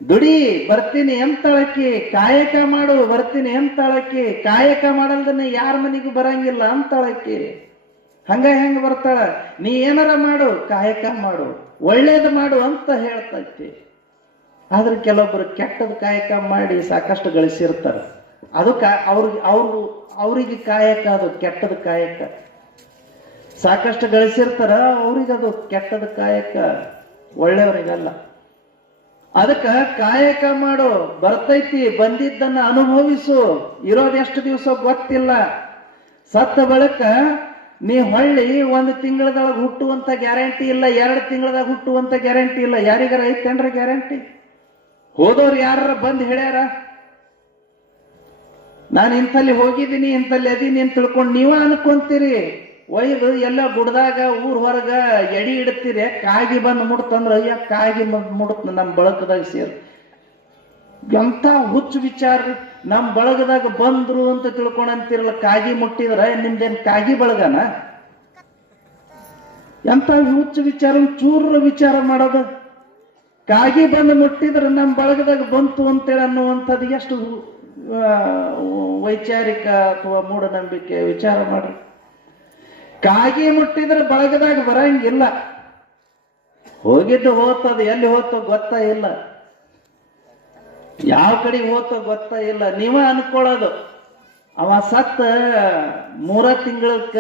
ದುಡಿ ಬರ್ತೀನಿ ಎಂತಾಳಕ್ಕಿ, ಕಾಯಕ ಮಾಡು ಬರ್ತೀನಿ ಎಂತಾಳಕ್ಕಿ. ಕಾಯಕ ಮಾಡಲ್ದನ್ನ ಯಾರ ಮನೆಗೂ ಬರಂಗಿಲ್ಲ ಅಂತಾಳಕ್ಕಿ. ಹೆಂಗ ಬರ್ತಾಳ? ನೀ ಏನಾರ ಮಾಡು, ಕಾಯಕ ಮಾಡು, ಒಳ್ಳೇದು ಮಾಡು ಅಂತ ಹೇಳ್ತೈತಿ. ಆದ್ರೆ ಕೆಲವೊಬ್ರು ಕೆಟ್ಟದ ಕಾಯಕ ಮಾಡಿ ಸಾಕಷ್ಟು ಗಳಿಸಿರ್ತಾರೆ. ಅದು ಅವ್ರಿಗೆ ಕಾಯಕ, ಅದು ಕೆಟ್ಟದ ಕಾಯಕ. ಸಾಕಷ್ಟು ಗಳಿಸಿರ್ತಾರ, ಅವ್ರಿಗದು ಕೆಟ್ಟದ ಕಾಯಕ, ಒಳ್ಳೆಯವರಿಗಲ್ಲ. ಅದಕ್ಕ ಕಾಯಕ ಮಾಡು, ಬರ್ತೈತಿ, ಬಂದಿದ್ದನ್ನ ಅನುಭವಿಸು. ಇರೋದು ಎಷ್ಟು ದಿವಸ ಗೊತ್ತಿಲ್ಲ. ಸತ್ತ ಬಳಿಕ ನೀ ಹೊಳ್ಳಿ 1 ತಿಂಗಳದೊಳಗೆ ಹುಟ್ಟುವಂತ ಗ್ಯಾರಂಟಿ ಇಲ್ಲ, 2 ತಿಂಗಳದಾಗ ಹುಟ್ಟುವಂತ ಗ್ಯಾರಂಟಿ ಇಲ್ಲ. ಯಾರಿಗಾರ ಐತೇನ್ರ ಗ್ಯಾರಂಟಿ? ಹೋದವ್ರು ಯಾರ ಬಂದು ಹೇಳ್ಯಾರ ನಾನು ಇಂಥಲ್ಲಿ ಹೋಗಿದ್ದೀನಿ, ಇಂಥಲ್ಲಿ ಅದೀನಿ ಅಂತ ತಿಳ್ಕೊಂಡು ನೀವ ಅನ್ಕೊಂತೀರಿ. ಒಯ್ದು ಎಲ್ಲ ಗುಡ್ದಾಗ ಊರ್ ಹೊರಗ ಎಡಿ ಇಡ್ತೀರಿ. ಕಾಗಿ ಬಂದು ಮುಡ್ತಂದ್ರ ಅಯ್ಯ ಕಾಗಿ ಮುಡ್ತ ನಮ್ಮ ಬಳಗದಾಗ ಸೇರ್. ಎಂತ ಹುಚ್ಚು ವಿಚಾರ. ನಮ್ಮ ಬಳಗದಾಗ ಬಂದ್ರು ಅಂತ ತಿಳ್ಕೊಂಡಂತಿರಲ್ಲ. ಕಾಗಿ ಮುಟ್ಟಿದ್ರ ನಿಮ್ದೇನ್ ಕಾಗಿ ಬಳಗನ? ಎಂತ ಹುಚ್ಚು ವಿಚಾರ, ಚೂರ ವಿಚಾರ ಮಾಡೋದು. ಕಾಗಿ ಬಂದು ಮುಟ್ಟಿದ್ರೆ ನಮ್ಮ ಬಳಗದಾಗ ಬಂತು ಅಂತೇಳಿ ಅನ್ನುವಂಥದ್ದು ಎಷ್ಟು ವೈಚಾರಿಕ ಅಥವಾ ಮೂಢನಂಬಿಕೆ. ವಿಚಾರ ಮಾಡ್ರಿ. ಕಾಗಿ ಮುಟ್ಟಿದ್ರೆ ಬಳಗದಾಗ ಬರಂಗಿಲ್ಲ. ಹೋಗಿದ್ದು ಹೋಗ್ತದ, ಎಲ್ಲಿ ಹೋಗ್ತೋ ಗೊತ್ತಾ ಇಲ್ಲ, ಯಾವ ಕಡೆ ಹೋಗ್ತೋ ಗೊತ್ತಾ ಇಲ್ಲ. ನೀವ ಅನ್ಕೊಳ್ಳೋದು ಅವ ಸತ್ತ 3 ತಿಂಗಳಕ್ಕ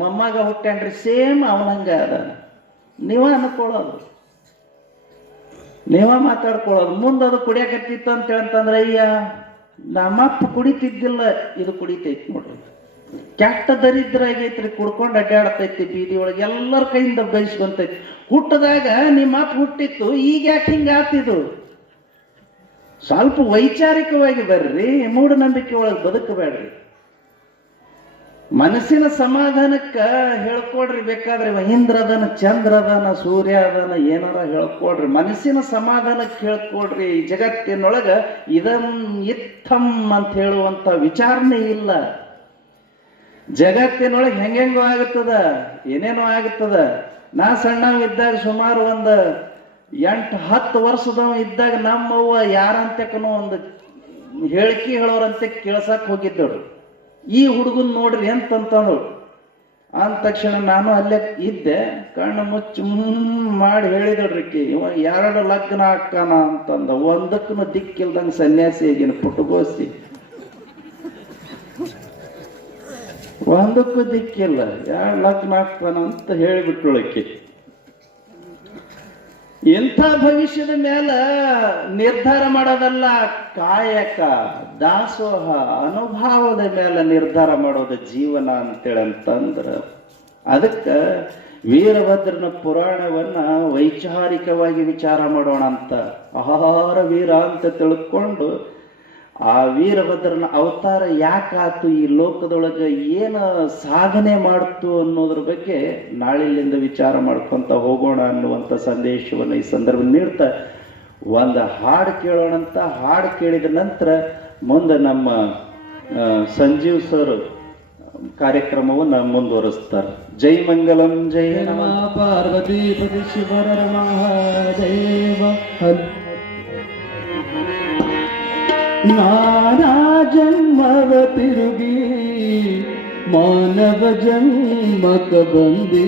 ಮೊಮ್ಮಗ ಹುಟ್ಟ್ಯಾನ್ರಿ, ಸೇಮ್ ಅವನಂಗ ಅದ. ನೀವ ಅನ್ಕೊಳ್ಳೋದು, ನೀವ ಮಾತಾಡ್ಕೊಳ್ಳೋದು. ಮುಂದದು ಕುಡಿಯಕತ್ತಿತ್ತು ಅಂತ ಹೇಳ್ತಂದ್ರೆ ಅಯ್ಯ ನಮ್ಮಪ್ಪ ಕುಡಿತಿದ್ದಿಲ್ಲ, ಇದು ಕುಡಿತೈತಿ ನೋಡ್ರಿ. ಕೆಟ್ಟ ದರಿದ್ರ ಆಗೈತ್ರಿ, ಕುಡ್ಕೊಂಡು ಅಡ್ಡಾಡ್ತೈತಿ ಬೀದಿ ಒಳಗೆ, ಎಲ್ಲರ ಕೈಯಿಂದ ಬಯಸ್ಕೊಂತೈತಿ. ಹುಟ್ಟದಾಗ ನಿಮ್ಮ ಅಪ್ಪ ಹುಟ್ಟಿತ್ತು, ಈಗ ಯಾಕೆ ಹಿಂಗಾತಿದು? ಸ್ವಲ್ಪ ವೈಚಾರಿಕವಾಗಿ ಬರ್ರಿ, ಮೂಢನಂಬಿಕೆ ಒಳಗೆ ಬದುಕಬೇಡ್ರಿ. ಮನಸ್ಸಿನ ಸಮಾಧಾನಕ್ಕ ಹೇಳ್ಕೊಡ್ರಿ, ಬೇಕಾದ್ರೆ ಇಂದ್ರ ಅದಾನ, ಚಂದ್ರ ಅದಾನ, ಸೂರ್ಯ ಅದಾನ, ಏನಾರ ಹೇಳ್ಕೊಡ್ರಿ. ಮನಸ್ಸಿನ ಸಮಾಧಾನಕ್ಕೆ ಹೇಳ್ಕೊಡ್ರಿ. ಈ ಜಗತ್ತಿನೊಳಗ ಇದನ್ ಇತ್ತಮ್ ಅಂತ ಹೇಳುವಂತ ವಿಚಾರಣೆ ಇಲ್ಲ. ಜಗತ್ತಿನೊಳಗೆ ಹೆಂಗೆಂಗೋ ಆಗುತ್ತದ, ಏನೇನೋ ಆಗುತ್ತದ. ನಾ ಸಣ್ಣವಿದ್ದಾಗ ಸುಮಾರು ಒಂದು 8-10 ವರ್ಷದವ ಇದ್ದಾಗ ನಮ್ಮವ್ವ ಯಾರಂತಕ್ಕನೋ ಒಂದು ಹೇಳಿಕೆ ಹೇಳೋರಂತೆ ಕೇಳ್ಸಕ್ ಹೋಗಿದ್ದಳು. ಈ ಹುಡುಗನ್ ನೋಡ್ರಿ ಅಂತಂತಂದ್ರು. ಅಂದ ತಕ್ಷಣ ನಾನು ಅಲ್ಲೇ ಇದ್ದೆ, ಕಣ್ಣು ಮುಚ್ಚಿ ಮಾಡಿ ಹೇಳಿದಳ್ರಿಕಿ, ಇವ 2 ಲಗ್ನ ಹಾಕಾನ ಅಂತಂದ. ಒಂದಕ್ಕೂ ದಿಕ್ಕಿಲ್ದಂಗೆ ಸನ್ಯಾಸಿ ಆಗಿನ ಪುಟ್ಟಗೋಸಿ, ಒಂದಕ್ಕೂ ದಿಕ್ಕಿಲ್ಲ, 2 ಲಗ್ನ ಹಾಕ್ತಾನ ಅಂತ ಹೇಳಿಬಿಟ್ಟೊಳಕ್ಕೆ. ಇಂಥ ಭವಿಷ್ಯದ ಮೇಲೆ ನಿರ್ಧಾರ ಮಾಡೋದಲ್ಲ, ಕಾಯಕ ದಾಸೋಹ ಅನುಭವದ ಮೇಲೆ ನಿರ್ಧಾರ ಮಾಡೋದು ಜೀವನ ಅಂತೇಳಿ ಅಂತಂದ್ರ, ಅದಕ್ಕೆ ವೀರಭದ್ರನ ಪುರಾಣವನ್ನ ವೈಚಾರಿಕವಾಗಿ ವಿಚಾರ ಮಾಡೋಣ ಅಂತ. ಆಹಾರ ವೀರ ಅಂತ ತಿಳ್ಕೊಂಡು ಆ ವೀರಭದ್ರನ ಅವತಾರ ಯಾಕಾತು, ಈ ಲೋಕದೊಳಗೆ ಏನು ಸಾಧನೆ ಮಾಡ್ತು ಅನ್ನೋದ್ರ ಬಗ್ಗೆ ನಾಳಿಲಿಂದ ವಿಚಾರ ಮಾಡ್ಕೊಂತ ಹೋಗೋಣ ಅನ್ನುವಂಥ ಸಂದೇಶವನ್ನು ಈ ಸಂದರ್ಭ ನೀಡ್ತಾ ಒಂದು ಹಾಡು ಕೇಳೋಣಂತ. ಹಾಡು ಕೇಳಿದ ನಂತರ ಮುಂದೆ ನಮ್ಮ ಸಂಜೀವ್ ಸರ್ ಕಾರ್ಯಕ್ರಮವನ್ನು ಮುಂದುವರಿಸ್ತಾರೆ. ಜೈ ಮಂಗಲಂ ಜೈ ನಮಃ ಪಾರ್ವತಿ ಪತಿ ಶಿವರ ಮಹಾದೇವ. ನಾನಾ ಜನ್ಮವ ತಿರುಗಿ ಮಾನವ ಜನ್ಮಕ ಬಂದಿ,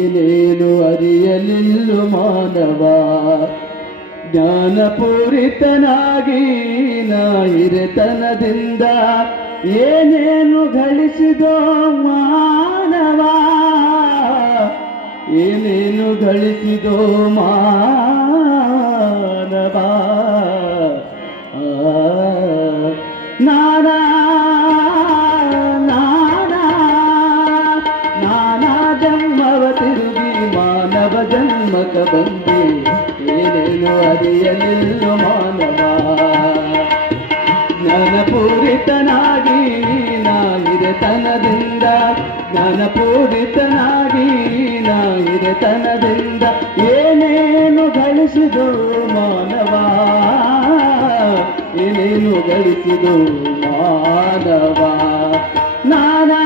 ಏನೇನು ಅರಿಯಲಿಲ್ಲು ಮಾನವ. ಜ್ಞಾನಪೂರಿತನಾಗಿ ನಾ ಹಿರಿತನದಿಂದ ಏನೇನು ಗಳಿಸಿದೋ ಮಾನವ, ಏನೇನು ಗಳಿಸಿದೋ ಮಾನವ. ನಾನಾ ನಾನಾ ನಾನಾ ಜನ್ಮವ ತಿರುಗಿ ಮಾನವ ಜನ್ಮಕ ಬಂದಿ, ಏನೇನು ಅರಿಯಲಿಲ್ಲ ಮಾನವ. ಜ್ಞಾನಪೂರಿತನಾಗಿ ನಾ ಹಿರಿತನದಿಂದ, ಜ್ಞಾನಪೂರಿತನಾಗಿ ನಾ ಹಿರಿತನದಿಂದ ಏನೇನು ಗಳಿಸಿದು ಮಾನವ, ಏನೇನು ಗಳಿಸಿದು ಮಾನವ. ನಾನಾ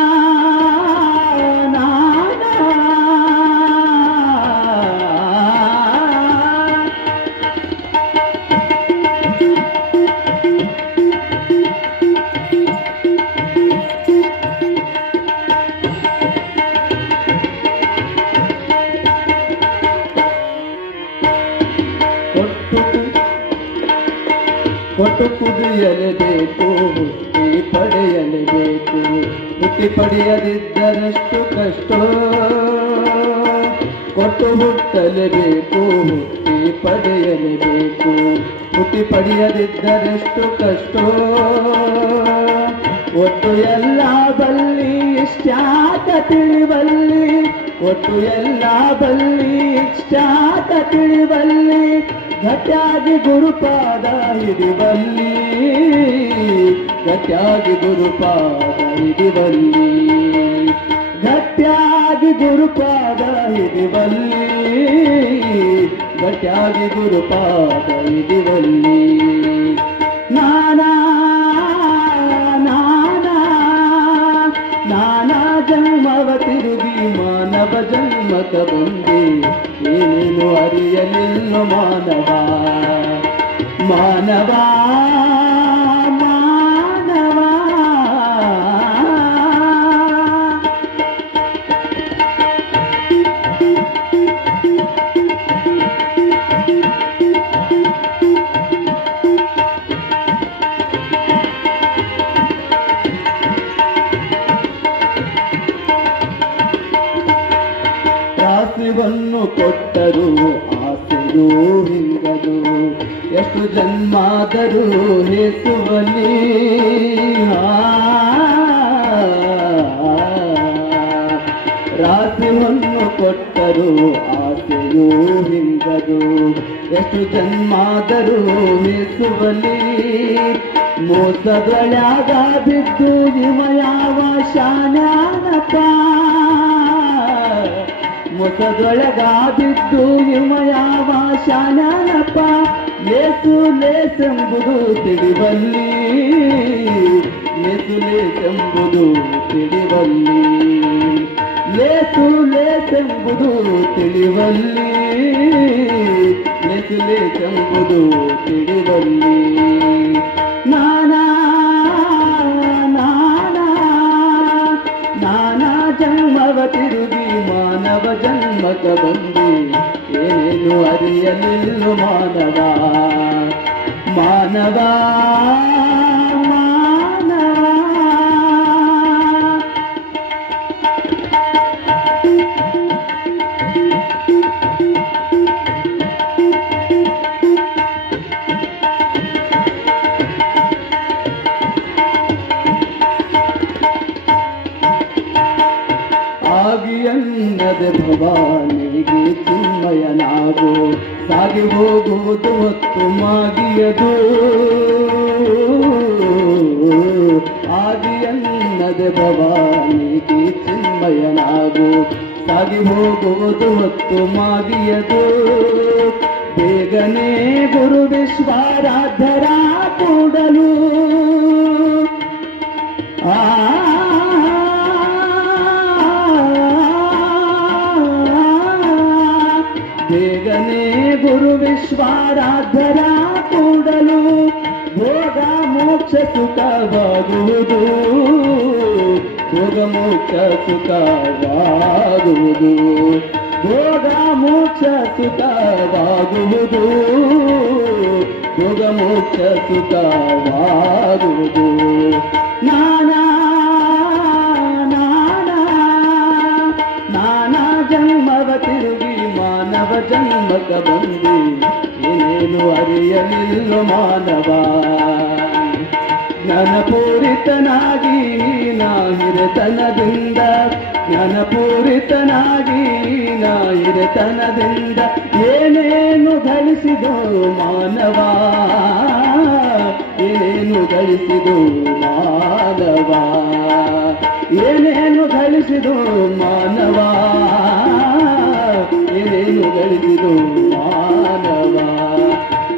ಒಟ್ಟು ಕುದಿಯಲೇಬೇಕು, ಹುಟ್ಟಿ ಪಡೆಯಲೇಬೇಕು. ಹುಟ್ಟಿ ಪಡೆಯದಿದ್ದರಷ್ಟು ಕಷ್ಟ, ಕೊಟ್ಟು ಹುಟ್ಟಲೇಬೇಕು, ಹುಟ್ಟಿ ಪಡೆಯಲೇಬೇಕು. ಹುಟ್ಟಿ ಪಡೆಯದಿದ್ದರಷ್ಟು ಕಷ್ಟ, ಒಟ್ಟು ಎಲ್ಲ ಬಲ್ಲಿ ಇಷ್ಟಾತ ತಿಳಿವಲ್ಲಿ, ಒಟ್ಟು ಎಲ್ಲ ಬಲ್ಲಿ ಇಷ್ಟಾತ ತಿಳಿವಲ್ಲಿ. ಗಟ್ಯಾಗಿ ಗುರುಪಾದ ಹಿಡಿವಲ್ಲಿ, ಗಟ್ಯಾಗಿ ಗುರುಪಾದ ಹಿಡಿವಲ್ಲಿ, ಗಟ್ಯಾಗಿ ಗುರುಪಾದ ಹಿಡಿವಲ್ಲಿ, ಗಟ್ಯಾಗಿ ಗುರುಪಾದ ಹಿಡಿವಲ್ಲಿ. ನಾನಾ ನಾನಾ ನಾನಾ ಜನ್ಮವ ತಿರುಗಿ ಮಾನವ ಜನ್ಮಕ ಬಂದಿ, ಏನೇನು ಅರಿಯಲಿಲ್ಲ ಮಾನವ. ಮಾನವ ಮಾನವ ರಾಸಿವನ್ನು ಕೊಟ್ಟರು ಆಸೆಯೂ ಹಿಂಗದು, ಎಷ್ಟು ಜನ್ಮಾದರೂ ಹೇಸುವಲ್ಲಿ. ರಾಸಿವನ್ನು ಕೊಟ್ಟರು ಆಸೆಯೂ ಹಿಂಗದು ಎಷ್ಟು ಜನ್ಮಾದರೂ ಮೇಸುವಲಿ ಮೋಸದೊಳಗ ಬಿದ್ದು ಇವ ಯಾವ ಶಾನ್ಯಾನಪ ಮೋಸದೊಳಗ ಬಿದ್ದು ಇವ ಯಾವ ಶಾನ್ಯಾನಪ ಲೇಸು ಲೇಸೆಂಬುದು ತಿಳಿಬಲ್ಲಿ ಲೇಸು ಲೇಸೆಂಬುದು ತಿಳಿಬಲ್ಲಿ ಲೇಸು ಲೇಸೆಂಬುದು ತಿಳಿಬಲ್ಲಿ ಲೇಸು ಲೇಸೆಂಬುದು ತಿಳಿಬಲ್ಲಿ ನಾನಾ ನಾನಾ ನಾನಾ ಜನ್ಮವ ತಿರುಗಿ ಮಾನವ ಜನ್ಮಕ ಬಂದಿ ಏನೇನು ಅರಿಯಲಿಲ್ಲ ಮಾನವ ಮಾನವ ಆಗಿಯನ್ನದೆ ಭವಾನಿಗೆ ಚಿನ್ಮಯನಾಗು ಸಾಗಿ ಹೋಗುವುದು ಹೊತ್ತು ಮಾಗಿಯದು ಆಗಿಯನ್ನದೆ ಭವಾನಿಗೆ ಚಿನ್ಮಯನಾಗು ಸಾಗಿ ಹೋಗುವುದು ಹೊತ್ತು ಮಾಗಿಯದು ಬೇಗನೆ ಗುರು ವಿಶ್ವಾರಾಧ್ಯರ ಕೂಡಲು ಬೇಗನೆ ಗುರು ವಿಶ್ವಾರಾಧ್ಯರ ಕೂಡಲು ಭೋಗ ಮೋಕ್ಷ ಸುಖವಾಗುವುದು ಭೋಗ ಮೋಕ್ಷ ಸುಖವಾಗುವುದು ಭೋಗ ಮೋಕ್ಷ ಸುಖವಾಗುವುದು ಭೋಗ ಮೋಕ್ಷ ಸುಖವಾಗುವುದು ನಾನಾ ನಾನಾ ನಾನಾ ಜನ್ಮವ ತಿರುಗಿ ಮಾನವ ಜನ್ಮಕ ಬಂದಿ ಏನೇನು ಅರಿಯಲಿಲ್ಲ ಮಾನವ ಜ್ಞಾನಪೂರಿತನಾಗಿ ನಾ ಹಿರಿತನದಿಂದ ಜ್ಞಾನಪೂರಿತನಾಗಿ ನಾ ಹಿರಿತನದಿಂದ ಏನೇನು ಗಳಿಸಿದೋ ಮಾನವ ಏನೇನು ಗಳಿಸಿದೋ ಮಾನವ ಏನೇನು ಗಳಿಸಿದೋ ಮಾನವ ಏನೇನು ಗಳಿಸಿದೋ ಮಾನವ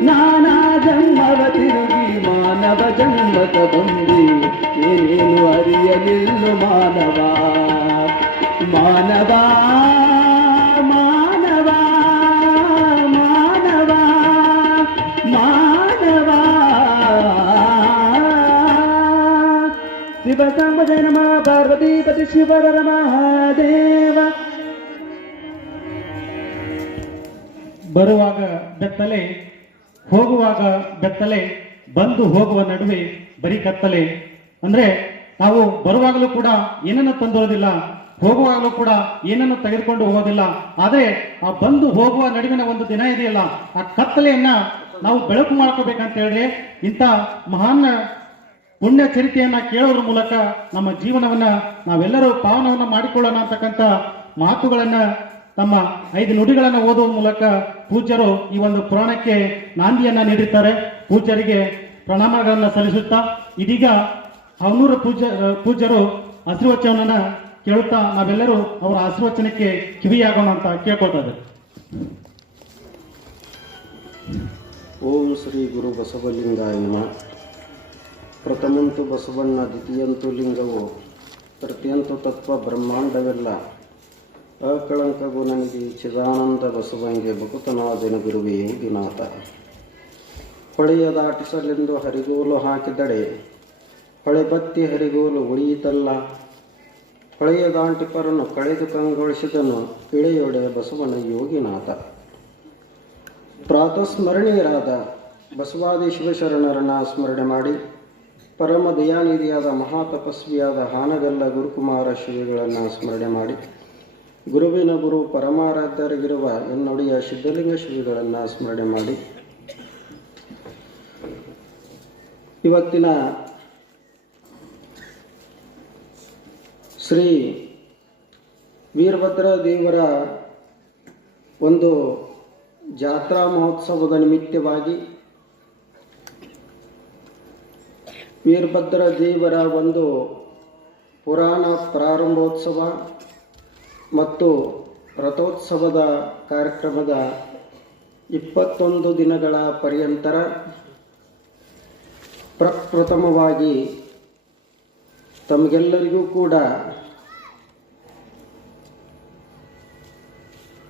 ನಾನಾ ಜನ್ಮವ ತಿರುಗಿ ಮಾನವ ಜನ್ಮಕ ಬಂದಿ ಏನೇನು ಅರಿಯಲಿಲ್ಲ ಮಾನವ ಮಾನವ ಮಾನವ ಮಾನವ ಮಾನವ ಶಿವ ಸಾಂಬ ಜಯ ನಮಃ ಪಾರ್ವತಿ ಪತಿ ಶಿವರ ಮಹಾದೇವ ಬರುವಾಗ ಬೆತ್ತಲೆ ಹೋಗುವಾಗ ಬೆತ್ತಲೆ ಬಂದು ಹೋಗುವ ನಡುವೆ ಬರೀ ಕತ್ತಲೆ ಅಂದ್ರೆ ನಾವು ಬರುವಾಗಲೂ ಕೂಡ ಏನನ್ನು ತಂದೋದಿಲ್ಲ ಹೋಗುವಾಗಲೂ ಕೂಡ ಏನನ್ನು ತೆಗೆದುಕೊಂಡು ಹೋಗೋದಿಲ್ಲ ಆದ್ರೆ ಆ ಬಂದು ಹೋಗುವ ನಡುವಿನ ಒಂದು ದಿನ ಇದೆಯಲ್ಲ ಆ ಕತ್ತಲೆಯನ್ನ ನಾವು ಬೆಳಕು ಮಾಡ್ಕೋಬೇಕಂತ ಹೇಳಿದ್ರೆ ಇಂಥ ಮಹಾನ್ ಪುಣ್ಯ ಚರಿತೆಯನ್ನ ಕೇಳೋದ್ರ ಮೂಲಕ ನಮ್ಮ ಜೀವನವನ್ನ ನಾವೆಲ್ಲರೂ ಪಾವನವನ್ನ ಮಾಡಿಕೊಳ್ಳೋಣ ಅಂತಕ್ಕಂಥ ಮಾತುಗಳನ್ನ ತಮ್ಮ 5 ನುಡಿಗಳನ್ನು ಓದುವ ಮೂಲಕ ಪೂಜ್ಯರು ಈ ಒಂದು ಪುರಾಣಕ್ಕೆ ನಾಂದಿಯನ್ನ ನೀಡಿದ್ದಾರೆ. ಪೂಜ್ಯರಿಗೆ ಪ್ರಣಾಮಗಳನ್ನ ಸಲ್ಲಿಸುತ್ತಾ ಇದೀಗ ಹವನೂರು ಪೂಜ್ಯರು ಆಶೀರ್ವಚನವನ್ನ ಕೇಳುತ್ತಾ ನಾವೆಲ್ಲರೂ ಅವರ ಆಶೀರ್ವಚನಕ್ಕೆ ಕಿವಿಯಾಗೋಣ ಅಂತ ಕೇಳ್ಕೊಳ್ತಾರೆ. ಓಂ ಶ್ರೀ ಗುರು ಬಸವಲಿಂಗಾಯ ನಮಃ. ಪ್ರಥಮಂತು ಬಸವಣ್ಣ, ದ್ವಿತೀಯಂತು ಲಿಂಗವು, ತೃತೀಯಂತು ತತ್ವ ಬ್ರಹ್ಮಾಂಡವೆಲ್ಲ, ಅಕಳಂಕ ಗುಣನಿಧಿ ಚಿದಾನಂದ ಬಸವಂಗೆ ಭಕುತನಾದಿನ ಗುರುವೇ ಯೋಗಿನಾಥ. ಹೊಳೆಯ ದಾಟಿಸಲೆಂದು ಹರಿಗೋಲು ಹಾಕಿದಡೆ ಹೊಳೆ ಬತ್ತಿ ಹರಿಗೋಲು ಉಳಿಯಿತಲ್ಲ. ಹೊಳೆಯ ದಾಂಟಿಪರನ್ನು ಕಳೆದು ಕಂಗೊಳಿಸಿದನು ಇಳೆಯೊಡೆ ಬಸವನ ಯೋಗಿನಾಥ. ಪ್ರಾತಸ್ಮರಣೀಯರಾದ ಬಸವಾದಿ ಶಿವಶರಣರನ್ನ ಸ್ಮರಣೆ ಮಾಡಿ ಪರಮ ದಯಾನಿಧಿಯಾದ ಮಹಾತಪಸ್ವಿಯಾದ ಹಾನಗಲ್ಲ ಗುರುಕುಮಾರ ಶ್ರೀಗಳನ್ನು ಸ್ಮರಣೆ ಮಾಡಿ ಗುರುವಿನ ಗುರು ಪರಮಾರಾಧ್ಯರಾಗಿರುವ ಎನ್ನೊಡೆಯ ಸಿದ್ಧಲಿಂಗ ಶ್ರೀಗಳನ್ನು ಸ್ಮರಣೆ ಮಾಡಿ ಇವತ್ತಿನ ಶ್ರೀ ವೀರಭದ್ರ ದೇವರ ಒಂದು ಜಾತ್ರಾ ಮಹೋತ್ಸವದ ನಿಮಿತ್ತವಾಗಿ ವೀರಭದ್ರ ದೇವರ ಒಂದು ಪುರಾಣ ಪ್ರಾರಂಭೋತ್ಸವ ಮತ್ತು ರಥೋತ್ಸವದ ಕಾರ್ಯಕ್ರಮದ 21 ದಿನಗಳ ಪರ್ಯಂತರ ಪ್ರಪ್ರಥಮವಾಗಿ ತಮಗೆಲ್ಲರಿಗೂ ಕೂಡ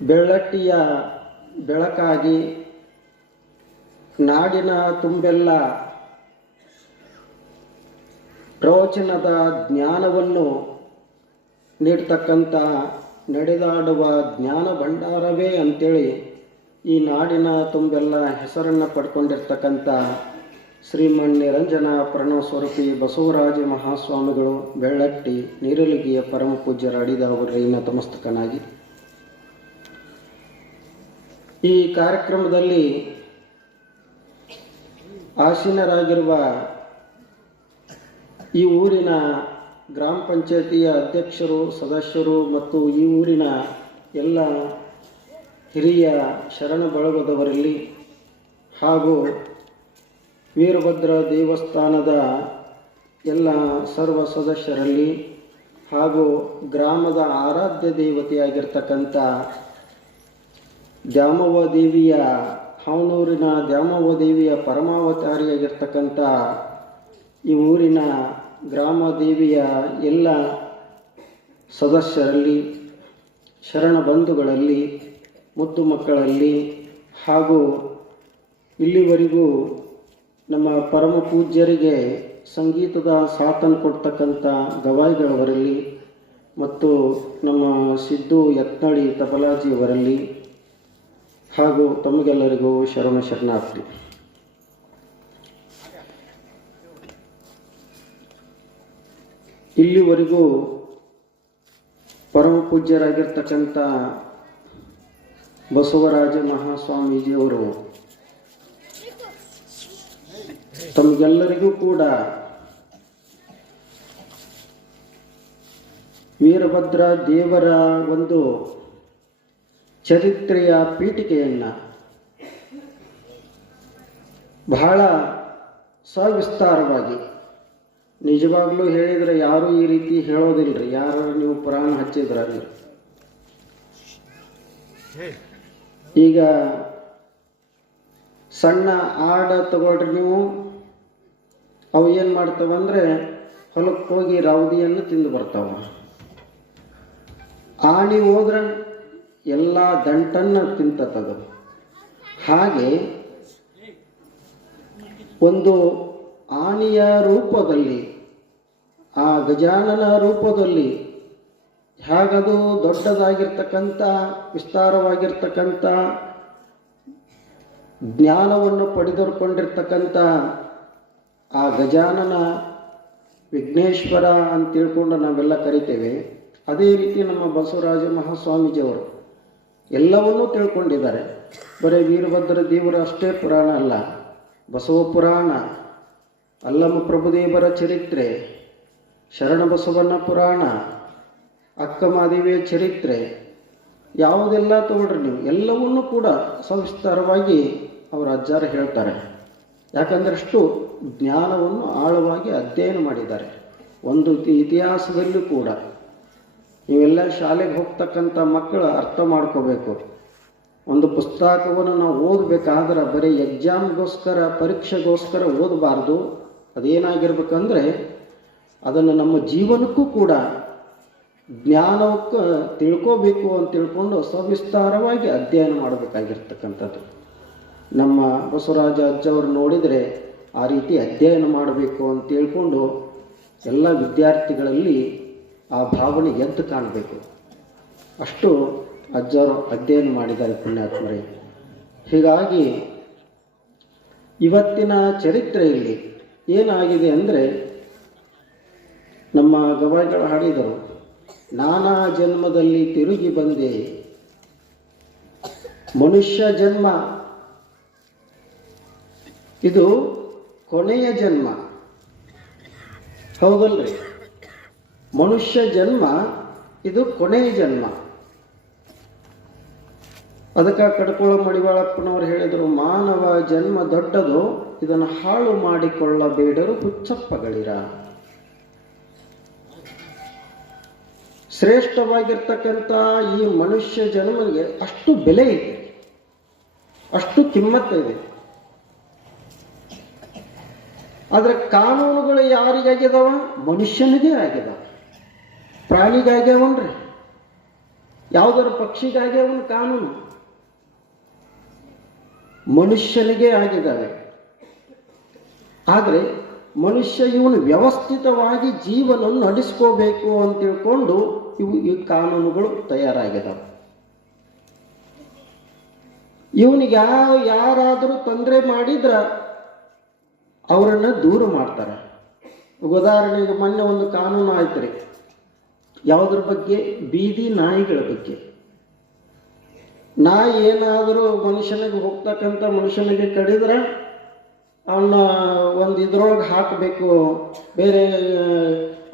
ಬೆಳ್ಳಟ್ಟಿಯ ಬೆಳಕಾಗಿ ನಾಡಿನ ತುಂಬೆಲ್ಲ ಪ್ರವಚನದ ಜ್ಞಾನವನ್ನು ನೀಡ್ತಕ್ಕಂಥ ನಡೆದಾಡುವ ಜ್ಞಾನ ಭಂಡಾರವೇ ಅಂತೇಳಿ ಈ ನಾಡಿನ ತುಂಬೆಲ್ಲ ಹೆಸರನ್ನು ಪಡ್ಕೊಂಡಿರ್ತಕ್ಕಂಥ ಶ್ರೀಮನ್ ನಿರಂಜನ ಪ್ರಣವ ಸ್ವರೂಪಿ ಬಸವರಾಜ ಮಹಾಸ್ವಾಮಿಗಳು ಬೆಳ್ಳಟ್ಟಿ ನೀರಲಿಗಿಯ ಪರಮ ಪೂಜ್ಯರ ಅಡಿದಾವರ ನತಮಸ್ತಕನಾಗಿ ಈ ಕಾರ್ಯಕ್ರಮದಲ್ಲಿ ಆಸೀನರಾಗಿರುವ ಈ ಊರಿನ ಗ್ರಾಮ ಪಂಚಾಯತಿಯ ಅಧ್ಯಕ್ಷರು ಸದಸ್ಯರು ಮತ್ತು ಈ ಊರಿನ ಎಲ್ಲ ಹಿರಿಯ ಶರಣ ಬಳಗದವರಲ್ಲಿ ಹಾಗೂ ವೀರಭದ್ರ ದೇವಸ್ಥಾನದ ಎಲ್ಲ ಸರ್ವ ಸದಸ್ಯರಲ್ಲಿ ಹಾಗೂ ಗ್ರಾಮದ ಆರಾಧ್ಯ ದೇವತೆಯಾಗಿರ್ತಕ್ಕಂಥ ದ್ಯಾಮವ್ವ ದೇವಿಯ ಹಾವನೂರಿನ ದ್ಯಾಮವ್ವ ದೇವಿಯ ಪರಮಾವತಾರಿಯಾಗಿರ್ತಕ್ಕಂಥ ಈ ಊರಿನ ಗ್ರಾಮ ದೇವಿಯ ಎಲ್ಲ ಸದಸ್ಯರಲ್ಲಿ ಶರಣ ಬಂಧುಗಳಲ್ಲಿ ಮುದ್ದು ಮಕ್ಕಳಲ್ಲಿ ಹಾಗೂ ಇಲ್ಲಿವರೆಗೂ ನಮ್ಮ ಪರಮ ಪೂಜ್ಯರಿಗೆ ಸಂಗೀತದ ಸಾಥನ್ನು ಕೊಡ್ತಕ್ಕಂಥ ಗವಾಯಿಗಳವರಲ್ಲಿ ಮತ್ತು ನಮ್ಮ ಸಿದ್ದು ಯತ್ನಳ್ಳಿ ತಬಲಾಜಿಯವರಲ್ಲಿ ಹಾಗೂ ತಮಗೆಲ್ಲರಿಗೂ ಶರಣಾರ್ಥಿ. ಇಲ್ಲಿವರೆಗೂ ಪರಮ ಪೂಜ್ಯರಾಗಿರ್ತಕ್ಕಂಥ ಬಸವರಾಜ ಮಹಾಸ್ವಾಮೀಜಿಯವರು ತಮಗೆಲ್ಲರಿಗೂ ಕೂಡ ವೀರಭದ್ರ ದೇವರ ಒಂದು ಚರಿತ್ರೆಯ ಪೀಠಿಕೆಯನ್ನು ಬಹಳ ಸವಿಸ್ತಾರವಾಗಿ, ನಿಜವಾಗ್ಲೂ ಹೇಳಿದರೆ ಯಾರೂ ಈ ರೀತಿ ಹೇಳೋದಿಲ್ಲರಿ. ಯಾರು ನೀವು ಪುರಾಣ ಹಚ್ಚಿದ್ರಲ್ಲಿ ಈಗ ಸಣ್ಣ ಆಡ ತಗೊಳ್ರಿ ನೀವು, ಅವು ಏನು ಮಾಡ್ತಾವಂದ್ರೆ ಹೊಲಕ್ಕೆ ಹೋಗಿ ರವದಿಯನ್ನು ತಿಂದು ಬರ್ತಾವ. ಆಣಿ ಹೋದ್ರೆ ಎಲ್ಲ ದಂಟನ್ನು ತಿಂತದ. ಹಾಗೆ ಒಂದು ಆನೆಯ ರೂಪದಲ್ಲಿ, ಆ ಗಜಾನನ ರೂಪದಲ್ಲಿ ಹೇಗದು ದೊಡ್ಡದಾಗಿರ್ತಕ್ಕಂಥ ವಿಸ್ತಾರವಾಗಿರ್ತಕ್ಕಂಥ ಜ್ಞಾನವನ್ನು ಪಡೆದುಕೊಂಡಿರ್ತಕ್ಕಂಥ ಆ ಗಜಾನನ ವಿಘ್ನೇಶ್ವರ ಅಂತ ತಿಳ್ಕೊಂಡು ನಾವೆಲ್ಲ ಕರಿತೇವೆ. ಅದೇ ರೀತಿ ನಮ್ಮ ಬಸವರಾಜ ಮಹಾಸ್ವಾಮೀಜಿಯವರು ಎಲ್ಲವನ್ನೂ ತಿಳ್ಕೊಂಡಿದ್ದಾರೆ. ಬರೀ ವೀರಭದ್ರ ದೇವರ ಅಷ್ಟೇ ಪುರಾಣ ಅಲ್ಲ, ಬಸವ ಪುರಾಣ, ಅಲ್ಲಮ ಪ್ರಭುದೇವರ ಚರಿತ್ರೆ, ಶರಣ ಬಸವಣ್ಣ ಪುರಾಣ, ಅಕ್ಕ ಮಾದೇವಿಯ ಚರಿತ್ರೆ, ಯಾವುದೆಲ್ಲ ತಗೊಳ್ರಿ ನೀವು, ಎಲ್ಲವನ್ನೂ ಕೂಡ ಸವಿಸ್ತಾರವಾಗಿ ಅವರ ಅಜ್ಜಾರು ಹೇಳ್ತಾರೆ. ಯಾಕಂದರೆ ಅಷ್ಟು ಜ್ಞಾನವನ್ನು ಆಳವಾಗಿ ಅಧ್ಯಯನ ಮಾಡಿದ್ದಾರೆ. ಒಂದು ಇತಿಹಾಸದಲ್ಲೂ ಕೂಡ ನೀವೆಲ್ಲ ಶಾಲೆಗೆ ಹೋಗ್ತಕ್ಕಂಥ ಮಕ್ಕಳು ಅರ್ಥ ಮಾಡ್ಕೋಬೇಕು. ಒಂದು ಪುಸ್ತಕವನ್ನು ನಾವು ಓದಬೇಕಾದ್ರೆ ಬರೀ ಎಕ್ಸಾಮ್ಗೋಸ್ಕರ, ಪರೀಕ್ಷೆಗೋಸ್ಕರ ಓದಬಾರ್ದು. ಅದೇನಾಗಿರ್ಬೇಕಂದ್ರೆ ಅದನ್ನು ನಮ್ಮ ಜೀವನಕ್ಕೂ ಕೂಡ ಜ್ಞಾನಕ್ಕೆ ತಿಳ್ಕೋಬೇಕು ಅಂತ ತಿಳ್ಕೊಂಡು ಸವಿಸ್ತಾರವಾಗಿ ಅಧ್ಯಯನ ಮಾಡಬೇಕಾಗಿರ್ತಕ್ಕಂಥದ್ದು. ನಮ್ಮ ಬಸವರಾಜ ಅಜ್ಜವರು ನೋಡಿದರೆ ಆ ರೀತಿ ಅಧ್ಯಯನ ಮಾಡಬೇಕು ಅಂತ ತಿಳ್ಕೊಂಡು ಎಲ್ಲ ವಿದ್ಯಾರ್ಥಿಗಳಲ್ಲಿ ಆ ಭಾವನೆ ಎದ್ದು ಕಾಣಬೇಕು. ಅಷ್ಟು ಅಜ್ಜರು ಅಧ್ಯಯನ ಮಾಡಿದ್ದಾರೆ ಪುಣ್ಯಾತ್ಮರೇ. ಹೀಗಾಗಿ ಇವತ್ತಿನ ಚರಿತ್ರೆಯಲ್ಲಿ ಏನಾಗಿದೆ ಅಂದರೆ, ನಮ್ಮ ಗವಾಯಿಗಳು ಹಾಡಿದರು, ನಾನಾ ಜನ್ಮದಲ್ಲಿ ತಿರುಗಿ ಬಂದೆ, ಮನುಷ್ಯ ಜನ್ಮ ಇದು ಕೊನೆಯ ಜನ್ಮ. ಹೌದಲ್ರಿ? ಮನುಷ್ಯ ಜನ್ಮ ಇದು ಕೊನೆಯ ಜನ್ಮ. ಅದಕ್ಕೆ ಕಡ್ಕೊಳ ಮಡಿವಾಳಪ್ಪನವರು ಹೇಳಿದರು, ಮಾನವ ಜನ್ಮ ದೊಡ್ಡದು, ಇದನ್ನು ಹಾಳು ಮಾಡಿಕೊಳ್ಳಬೇಡರು ಹುಚ್ಚಪ್ಪಗಳಿರ. ಶ್ರೇಷ್ಠವಾಗಿರ್ತಕ್ಕಂಥ ಈ ಮನುಷ್ಯ ಜನ್ಮನಿಗೆ ಅಷ್ಟು ಬೆಲೆ ಇದೆ, ಅಷ್ಟು ಕಿಮ್ಮತ್ತಿದೆ. ಆದರೆ ಕಾನೂನುಗಳು ಯಾರಿಗಾಗ್ಯದವ? ಮನುಷ್ಯನಿಗೆ ಆಗ್ಯದ. ಪ್ರಾಣಿಗಾಗ್ಯಾವನ್ರಿ, ಯಾವುದರ ಪಕ್ಷಿಗಾಗ್ಯಾವನ್ ಕಾನೂನು? ಮನುಷ್ಯನಿಗೆ ಆಗಿದ್ದಾವೆ. ಆದರೆ ಮನುಷ್ಯ ಇವನು ವ್ಯವಸ್ಥಿತವಾಗಿ ಜೀವನ ನಡೆಸ್ಕೋಬೇಕು ಅಂತ ತಿಳ್ಕೊಂಡು ಈ ಕಾನೂನುಗಳು ತಯಾರಾಗಿದ್ದಾವೆ. ಇವನಿಗೆ ಯಾರಾದರೂ ತೊಂದರೆ ಮಾಡಿದ್ರ ಅವರನ್ನ ದೂರ ಮಾಡ್ತಾರೆ. ಉದಾಹರಣೆಗೆ ಮೊನ್ನೆ ಒಂದು ಕಾನೂನು ಆಯ್ತು ರೀ, ಯಾವುದ್ರ ಬಗ್ಗೆ? ಬೀದಿ ನಾಯಿಗಳ ಬಗ್ಗೆ. ನಾಯಿ ಏನಾದರೂ ಮನುಷ್ಯನಿಗೆ ಹೋಗ್ತಕ್ಕಂಥ ಮನುಷ್ಯನಿಗೆ ಕಡಿದ್ರೆ ಅವನ್ನ ಒಂದು ಇದ್ರೊಳಗೆ ಹಾಕಬೇಕು, ಬೇರೆ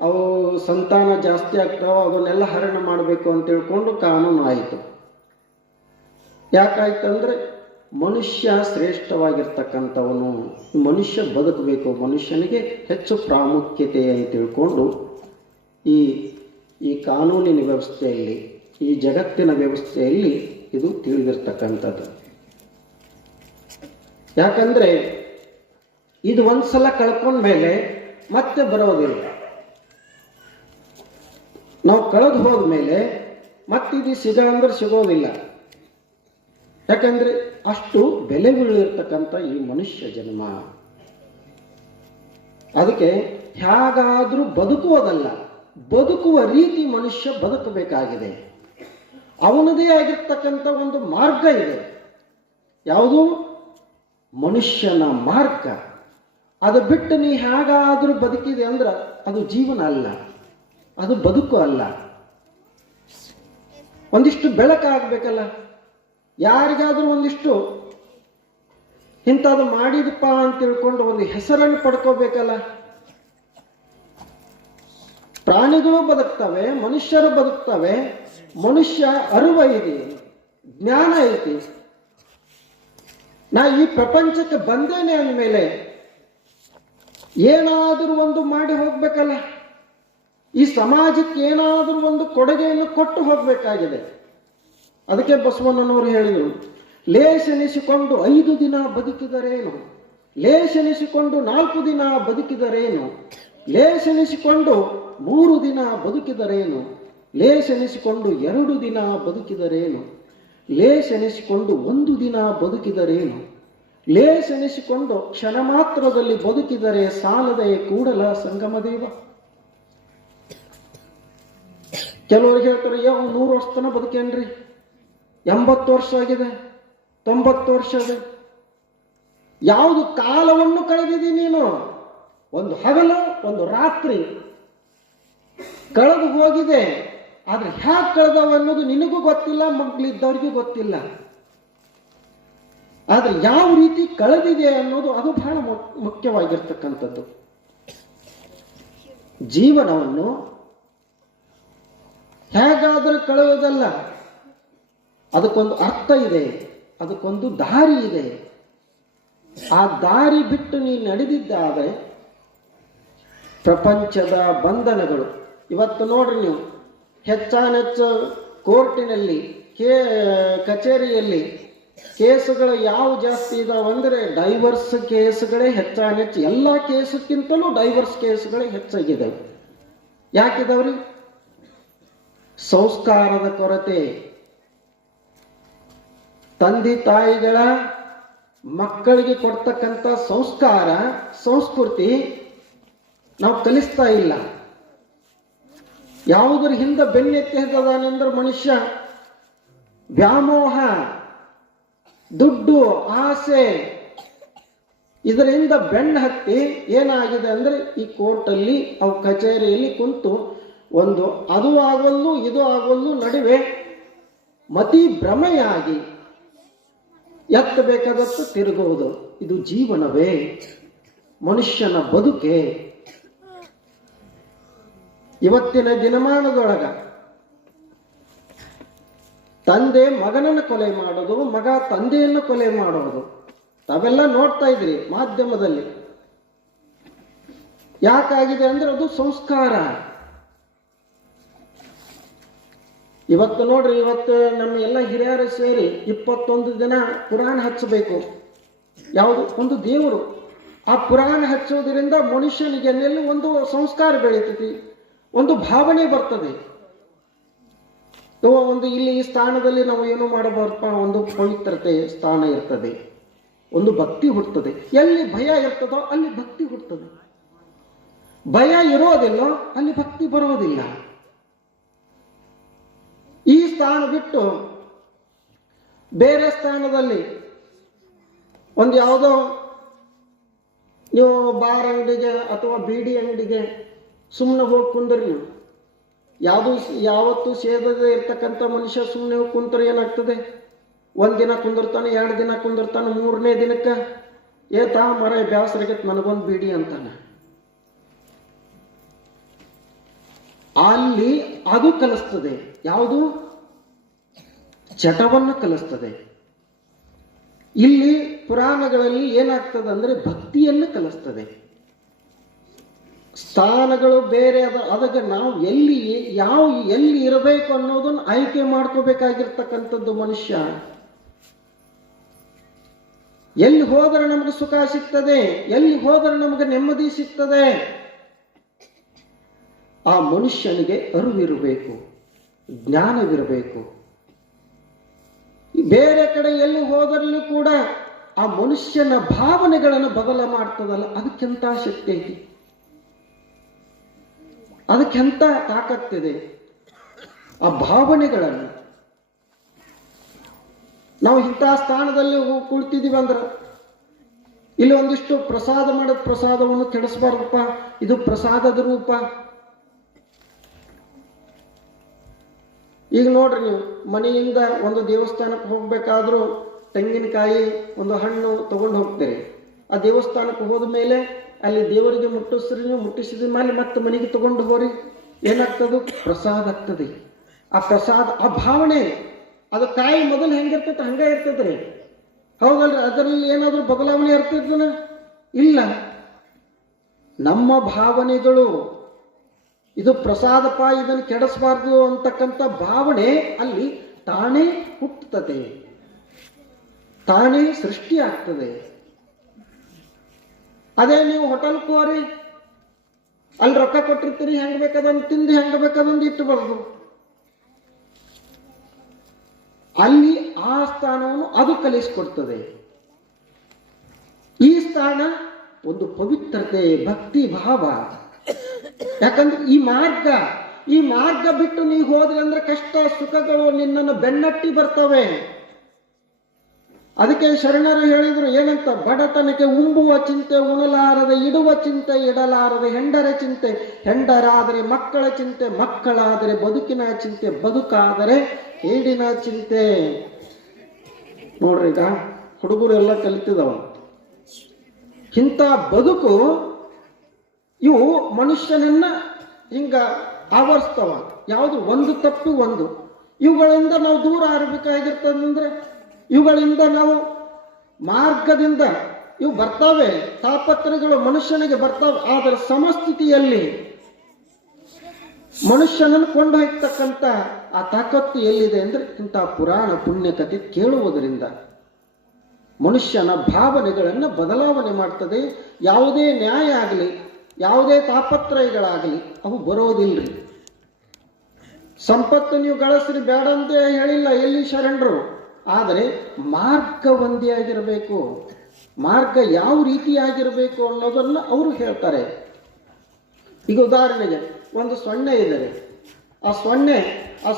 ಅವು ಸಂತಾನ ಜಾಸ್ತಿ ಆಗ್ತಾವ, ಅದನ್ನೆಲ್ಲ ಹರಣ ಮಾಡಬೇಕು ಅಂತ ತಿಳ್ಕೊಂಡು ಕಾನೂನು ಆಯಿತು. ಯಾಕಾಯ್ತಂದ್ರೆ ಮನುಷ್ಯ ಶ್ರೇಷ್ಠವಾಗಿರ್ತಕ್ಕಂಥವನು, ಮನುಷ್ಯ ಬದುಕಬೇಕು, ಮನುಷ್ಯನಿಗೆ ಹೆಚ್ಚು ಪ್ರಾಮುಖ್ಯತೆ ಅಂತ ತಿಳ್ಕೊಂಡು ಈ ಕಾನೂನಿನ ವ್ಯವಸ್ಥೆಯಲ್ಲಿ, ಈ ಜಗತ್ತಿನ ವ್ಯವಸ್ಥೆಯಲ್ಲಿ ಇದು ತಿಳಿದಿರ್ತಕ್ಕಂಥದ್ದು. ಯಾಕಂದ್ರೆ ಇದು ಒಂದ್ಸಲ ಕಳ್ಕೊಂಡ್ಮೇಲೆ ಮತ್ತೆ ಬರೋದಿಲ್ಲ. ನಾವು ಕಳೆದು ಹೋದ್ಮೇಲೆ ಮತ್ತಿದು ಅಂದ್ರೆ ಸಿಗೋದಿಲ್ಲ. ಯಾಕಂದ್ರೆ ಅಷ್ಟು ಬೆಲೆ ಬೀಳಿರ್ತಕ್ಕಂಥ ಈ ಮನುಷ್ಯ ಜನ್ಮ. ಅದಕ್ಕೆ ಹೇಗಾದ್ರೂ ಬದುಕುವುದಲ್ಲ, ಬದುಕುವ ರೀತಿ ಮನುಷ್ಯ ಬದುಕಬೇಕಾಗಿದೆ. ಅವನದೇ ಆಗಿರ್ತಕ್ಕಂಥ ಒಂದು ಮಾರ್ಗ ಇದೆ. ಯಾವುದು? ಮನುಷ್ಯನ ಮಾರ್ಗ. ಅದು ಬಿಟ್ಟು ನೀ ಹೇಗಾದ್ರೂ ಬದುಕಿದೆ ಅಂದ್ರೆ ಅದು ಜೀವನ ಅಲ್ಲ, ಅದು ಬದುಕು ಅಲ್ಲ. ಒಂದಿಷ್ಟು ಬೆಳಕಾಗಬೇಕಲ್ಲ, ಯಾರಿಗಾದ್ರೂ ಒಂದಿಷ್ಟು ಇಂಥದ್ದು ಮಾಡಿದಪ್ಪ ಅಂತ ತಿಳ್ಕೊಂಡು ಒಂದು ಹೆಸರನ್ನು ಪಡ್ಕೋಬೇಕಲ್ಲ. ಪ್ರಾಣಿಗಳು ಬದುಕ್ತವೆ, ಮನುಷ್ಯರು ಬದುಕ್ತವೆ. ಮನುಷ್ಯ ಅರಿವು ಇದೆ, ಜ್ಞಾನ ಐತಿ. ನಾ ಈ ಪ್ರಪಂಚಕ್ಕೆ ಬಂದೇನೆ ಅಂದಮೇಲೆ ಏನಾದರೂ ಒಂದು ಮಾಡಿ ಹೋಗ್ಬೇಕಲ್ಲ. ಈ ಸಮಾಜಕ್ಕೆ ಏನಾದರೂ ಒಂದು ಕೊಡುಗೆಯನ್ನು ಕೊಟ್ಟು ಹೋಗಬೇಕಾಗಿದೆ. ಅದಕ್ಕೆ ಬಸವಣ್ಣನವರು ಹೇಳಿದರು, ಲೇಷೆನಿಸಿಕೊಂಡು 5 ದಿನ ಬದುಕಿದರೇನು, ಲೇಷೆನಿಸಿಕೊಂಡು 4 ದಿನ ಬದುಕಿದರೇನು, ಲೇಷೆನಿಸಿಕೊಂಡು 3 ದಿನ ಬದುಕಿದರೇನು, ಲೇಷೆನಿಸಿಕೊಂಡು 2 ದಿನ ಬದುಕಿದರೇನು, ಲೇಷೆನಿಸಿಕೊಂಡು 1 ದಿನ ಬದುಕಿದರೇನು, ಲೇಷೆನಿಸಿಕೊಂಡು ಕ್ಷಣ ಮಾತ್ರದಲ್ಲಿ ಬದುಕಿದರೆ ಸಾಲದೆ ಕೂಡಲ ಸಂಗಮದೇವ. ಕೆಲವರು ಹೇಳ್ತಾರೆ, 100 ವರ್ಷ ತನ ಬದುಕೇನ್ರಿ, 80 ವರ್ಷ ಆಗಿದೆ, 90 ವರ್ಷ ಇದೆ. ಯಾವುದು ಕಾಲವನ್ನು ಕಳೆದಿದ್ದೀನಿ ನೀನು? ಒಂದು ಹಗಲು, ಒಂದು ರಾತ್ರಿ ಕಳೆದು ಹೋಗಿದೆ. ಆದ್ರೆ ಹ್ಯಾಕ್ ಕಳೆದವ ಅನ್ನೋದು ನಿನಗೂ ಗೊತ್ತಿಲ್ಲ, ಮಕ್ಕಳಿದ್ದವ್ರಿಗೂ ಗೊತ್ತಿಲ್ಲ. ಆದ್ರೆ ಯಾವ ರೀತಿ ಕಳೆದಿದೆ ಅನ್ನೋದು ಅದು ಬಹಳ ಮುಖ್ಯವಾಗಿರ್ತಕ್ಕಂಥದ್ದು. ಜೀವನವನ್ನು ಹೇಗಾದರೂ ಕಳೆಯೋದಲ್ಲ, ಅದಕ್ಕೊಂದು ಅರ್ಥ ಇದೆ, ಅದಕ್ಕೊಂದು ದಾರಿ ಇದೆ. ಆ ದಾರಿ ಬಿಟ್ಟು ನೀ ನಡೆದಿದ್ದಾದರೆ ಪ್ರಪಂಚದ ಬಂಧನಗಳು. ಇವತ್ತು ನೋಡ್ರಿ ನೀವು, ಹೆಚ್ಚಾನೆಚ್ಚು ಕೋರ್ಟಿನಲ್ಲಿ, ಕಚೇರಿಯಲ್ಲಿ ಕೇಸುಗಳು ಯಾವ ಜಾಸ್ತಿ ಇದಾವಂದ್ರೆ ಡೈವರ್ಸ್ ಕೇಸುಗಳೇ ಹೆಚ್ಚಾನೆಚ್ಚು. ಎಲ್ಲ ಕೇಸಕ್ಕಿಂತಲೂ ಡೈವರ್ಸ್ ಕೇಸುಗಳೇ ಹೆಚ್ಚಾಗಿದ್ದಾವೆ. ಯಾಕಿದಾವ್ರಿ? ಸಂಸ್ಕಾರದ ಕೊರತೆ. ತಂದೆ ತಾಯಿಗಳ ಮಕ್ಕಳಿಗೆ ಕೊಡ್ತಕ್ಕಂಥ ಸಂಸ್ಕಾರ, ಸಂಸ್ಕೃತಿ ನಾವು ಕಲಿಸ್ತಾ ಇಲ್ಲ. ಯಾವುದರ ಹಿಂದೆ ಬೆನ್ನೆತ್ತಿ ಹೆದ್ದದಾನೆಂದ್ರೆ ಮನುಷ್ಯ ವ್ಯಾಮೋಹ, ದುಡ್ಡು, ಆಸೆ, ಇದರಿಂದ ಬೆನ್ನು ಹತ್ತಿ ಏನಾಗಿದೆ ಅಂದ್ರೆ ಈ ಕೋರ್ಟಲ್ಲಿ, ಅವು ಕಚೇರಿಯಲ್ಲಿ ಕುಂತು ಒಂದು ಅದು ಆಗಲ್ಲು ಇದು ಆಗಲ್ಲು ನಡುವೆ ಮತಿ ಭ್ರಮೆಯಾಗಿ ಎತ್ತಬೇಕಾದಷ್ಟು ತಿರುಗುವುದು. ಇದು ಜೀವನವೇ? ಮನುಷ್ಯನ ಬದುಕೆ? ಇವತ್ತಿನ ದಿನಮಾನದೊಳಗ ತಂದೆ ಮಗನನ್ನು ಕೊಲೆ ಮಾಡೋದು, ಮಗ ತಂದೆಯನ್ನು ಕೊಲೆ ಮಾಡೋದು ತಾವೆಲ್ಲ ನೋಡ್ತಾ ಇದ್ರಿ ಮಾಧ್ಯಮದಲ್ಲಿ. ಯಾಕಾಗಿದೆ ಅಂದ್ರೆ ಅದು ಸಂಸ್ಕಾರ. ಇವತ್ತು ನೋಡ್ರಿ, ಇವತ್ತು ನಮ್ಮ ಎಲ್ಲ ಹಿರಿಯರು ಸೇರಿ 21 ದಿನ ಪುರಾಣ ಹಚ್ಚಬೇಕು. ಯಾವುದು ಒಂದು ದೇವರು, ಆ ಪುರಾಣ ಹಚ್ಚೋದ್ರಿಂದ ಮನುಷ್ಯನಿಗೆ ಎಲ್ಲೆಲ್ಲೂ ಒಂದು ಸಂಸ್ಕಾರ ಬೆಳೀತೈತಿ, ಒಂದು ಭಾವನೆ ಬರ್ತದೆ. ಒಂದು ಇಲ್ಲಿ ಈ ಸ್ಥಾನದಲ್ಲಿ ನಾವು ಏನು ಮಾಡಬಾರ್ದಪ್ಪ, ಒಂದು ಪವಿತ್ರತೆ ಸ್ಥಾನ ಇರ್ತದೆ, ಒಂದು ಭಕ್ತಿ ಹುಟ್ಟುತ್ತದೆ. ಎಲ್ಲಿ ಭಯ ಇರ್ತದೋ ಅಲ್ಲಿ ಭಕ್ತಿ ಹುಟ್ಟುತ್ತದೆ. ಭಯ ಇರೋದಿಲ್ಲೋ ಅಲ್ಲಿ ಭಕ್ತಿ ಬರೋದಿಲ್ಲ. ಈ ಸ್ಥಾನ ಬಿಟ್ಟು ಬೇರೆ ಸ್ಥಾನದಲ್ಲಿ ಒಂದು ಯಾವುದೋ ನೀವು ಬಾರ್ ಅಂಗಡಿಗೆ ಅಥವಾ ಬೀಡಿ ಅಂಗಡಿಗೆ ಸುಮ್ಮನೆ ಹೋಗಿ ಕುಂದ್ರಿ ನೀವು. ಯಾವತ್ತು ಸೇದದೆ ಇರ್ತಕ್ಕಂಥ ಮನುಷ್ಯ ಸುಮ್ಮನೆ ಹೋಗಿ ಕುಂತ್ರೆ ಏನಾಗ್ತದೆ? 1 ದಿನ ಕುಂದಿರ್ತಾನೆ, 2 ದಿನ ಕುಂದಿರ್ತಾನೆ, 3ನೇ ದಿನಕ್ಕೆ ಏತಾ ಮರ ಬ್ಯಾಸರಾಗೈತೆ ನನಗೊಂದು ಬೀಡಿ ಅಂತಾನೆ. ಅಲ್ಲಿ ಅದು ಕಲಿಸ್ತದೆ. ಯಾವುದು? ಚಟವನ್ನು ಕಲಿಸ್ತದೆ. ಇಲ್ಲಿ ಪುರಾಣಗಳಲ್ಲಿ ಏನಾಗ್ತದೆ ಅಂದ್ರೆ ಭಕ್ತಿಯನ್ನು ಕಲಿಸ್ತದೆ. ಸ್ಥಾನಗಳು ಬೇರೆ ಅದಕ್ಕೆ ನಾವು ಎಲ್ಲಿ ಇರಬೇಕು ಅನ್ನೋದನ್ನು ಆಯ್ಕೆ ಮಾಡ್ಕೋಬೇಕಾಗಿರ್ತಕ್ಕಂಥದ್ದು ಮನುಷ್ಯ. ಎಲ್ಲಿ ಹೋದರೆ ನಮಗೆ ಸುಖ ಸಿಗ್ತದೆ, ಎಲ್ಲಿ ಹೋದರೆ ನಮಗೆ ನೆಮ್ಮದಿ ಸಿಗ್ತದೆ, ಆ ಮನುಷ್ಯನಿಗೆ ಅರಿವಿರಬೇಕು, ಜ್ಞಾನವಿರಬೇಕು. ಬೇರೆ ಕಡೆ ಎಲ್ಲಿ ಹೋದರಲ್ಲೂ ಕೂಡ ಆ ಮನುಷ್ಯನ ಭಾವನೆಗಳನ್ನು ಬದಲ ಮಾಡ್ತದಲ್ಲ, ಅದಕ್ಕೆಂತ ಶಕ್ತಿ ಐತಿ, ಅದಕ್ಕೆಂತ ತಾಕತ್ತಿದೆ. ಆ ಭಾವನೆಗಳನ್ನು ನಾವು ಇಂಥ ಸ್ಥಾನದಲ್ಲಿ ಕುಳಿತಿದ್ದೀವಿ ಅಂದ್ರೆ ಇಲ್ಲಿ ಒಂದಿಷ್ಟು ಪ್ರಸಾದ ಮಾಡೋದು, ಪ್ರಸಾದವನ್ನು ಕೆಡಿಸಬಾರ್ದಪ್ಪ, ಇದು ಪ್ರಸಾದದ ರೂಪ. ಈಗ ನೋಡ್ರಿ, ನೀವು ಮನೆಯಿಂದ ಒಂದು ದೇವಸ್ಥಾನಕ್ಕೆ ಹೋಗ್ಬೇಕಾದ್ರೂ ತೆಂಗಿನಕಾಯಿ ಒಂದು ಹಣ್ಣು ತಗೊಂಡು ಹೋಗ್ತೀರಿ. ಆ ದೇವಸ್ಥಾನಕ್ಕೆ ಹೋದ ಮೇಲೆ ಅಲ್ಲಿ ದೇವರಿಗೆ ಮುಟ್ಟಿಸ್ರಿ, ನೀವು ಮುಟ್ಟಿಸಿದ ಮೇಲೆ ಮತ್ತೆ ಮನೆಗೆ ತಗೊಂಡು ಹೋರಿ, ಏನಾಗ್ತದೆ? ಪ್ರಸಾದ ಆಗ್ತದೆ. ಆ ಪ್ರಸಾದ, ಆ ಭಾವನೆ, ಅದು ಕಾಯಿ ಮೊದಲು ಹೆಂಗಿರ್ತೈತೆ ಹಂಗೆ ಇರ್ತದ್ರಿ, ಹೌದಲ್ರಿ? ಅದರಲ್ಲಿ ಏನಾದರೂ ಬದಲಾವಣೆ ಇರ್ತದನ? ಇಲ್ಲ. ನಮ್ಮ ಭಾವನೆಗಳು, ಇದು ಪ್ರಸಾದಪ್ಪ, ಇದನ್ನು ಕೆಡಿಸಬಾರ್ದು ಅಂತಕ್ಕಂಥ ಭಾವನೆ ಅಲ್ಲಿ ತಾನೇ ಹುಟ್ಟುತ್ತದೆ, ತಾನೇ ಸೃಷ್ಟಿ ಆಗ್ತದೆ. ಅದೇ ನೀವು ಹೋಟೆಲ್ಗೆ ಹೋರಿ, ಅಲ್ಲಿ ರೊಕ್ಕ ಕೊಟ್ಟಿರ್ತೀರಿ, ಹೆಂಗ್ ಬೇಕಾದಂದು ತಿಂದು ಹೆಂಗ್ ಬೇಕಾದಂದು ಇಟ್ಟಬಾರ್ದು. ಅಲ್ಲಿ ಆ ಸ್ಥಾನವನ್ನು ಅದು ಕಲಿಸಿಕೊಡ್ತದೆ. ಈ ಸ್ಥಾನ ಒಂದು ಪವಿತ್ರತೆ, ಭಕ್ತಿ ಭಾವ. ಯಾಕಂದ್ರೆ ಈ ಮಾರ್ಗ ಬಿಟ್ಟು ನೀವು ಹೋದ್ರೆ ಅಂದ್ರೆ ಕಷ್ಟ ಸುಖಗಳು ನಿನ್ನನ್ನು ಬೆನ್ನಟ್ಟಿ ಬರ್ತವೆ. ಅದಕ್ಕೆ ಶರಣರು ಹೇಳಿದ್ರು ಏನಂತ? ಬಡತನಕ್ಕೆ ಉಂಬುವ ಚಿಂತೆ, ಉಣಲಾರದೆ ಇಡುವ ಚಿಂತೆ, ಇಡಲಾರದೆ ಹೆಂಡರ ಚಿಂತೆ, ಹೆಂಡರಾದರೆ ಮಕ್ಕಳ ಚಿಂತೆ, ಮಕ್ಕಳಾದರೆ ಬದುಕಿನ ಚಿಂತೆ, ಬದುಕಾದರೆ ಹೇಡಿನ ಚಿಂತೆ. ನೋಡ್ರಿ, ಈಗ ಹುಡುಗರು ಎಲ್ಲ ಕಲಿತಿದವ. ಇಂಥ ಬದುಕು ಇವು ಮನುಷ್ಯನನ್ನ ಹಿಂಗ ಆವರಿಸ್ತವ. ಯಾವುದು? ಒಂದು ತಪ್ಪು ಒಂದು. ಇವುಗಳಿಂದ ನಾವು ದೂರ ಆಗಬೇಕಾಗಿರ್ತದಂದ್ರೆ, ಇವುಗಳಿಂದ ನಾವು ಮಾರ್ಗದಿಂದ ಇವು ಬರ್ತಾವೆ, ತಾಪತ್ರಗಳು ಮನುಷ್ಯನಿಗೆ ಬರ್ತಾವೆ. ಆದರೆ ಸಮಸ್ಥಿತಿಯಲ್ಲಿ ಮನುಷ್ಯನನ್ನು ಕೊಂಡೊಯ್ತಕ್ಕಂಥ ಆ ತಾಕತ್ತು ಎಲ್ಲಿದೆ ಅಂದ್ರೆ ಇಂಥ ಪುರಾಣ ಪುಣ್ಯಕಥೆ ಕೇಳುವುದರಿಂದ ಮನುಷ್ಯನ ಭಾವನೆಗಳನ್ನು ಬದಲಾವಣೆ ಮಾಡ್ತದೆ. ಯಾವುದೇ ನ್ಯಾಯ ಆಗಲಿ, ಯಾವುದೇ ತಾಪತ್ರಯಗಳಾಗಲಿ ಅವು ಬರೋದಿಲ್ರಿ. ಸಂಪತ್ತು ನೀವು ಗಳಿಸ್ರಿ ಬೇಡ ಅಂತ ಹೇಳಿಲ್ಲ ಎಲ್ಲಿ ಶರಣರು. ಆದರೆ ಮಾರ್ಗ ಒಂದೇ ಆಗಿರಬೇಕು. ಮಾರ್ಗ ಯಾವ ರೀತಿಯಾಗಿರಬೇಕು ಅನ್ನೋದನ್ನು ಅವರು ಹೇಳ್ತಾರೆ. ಈಗ ಉದಾಹರಣೆಗೆ ಒಂದು ಸೊನ್ನೆ ಇದೆ. ಆ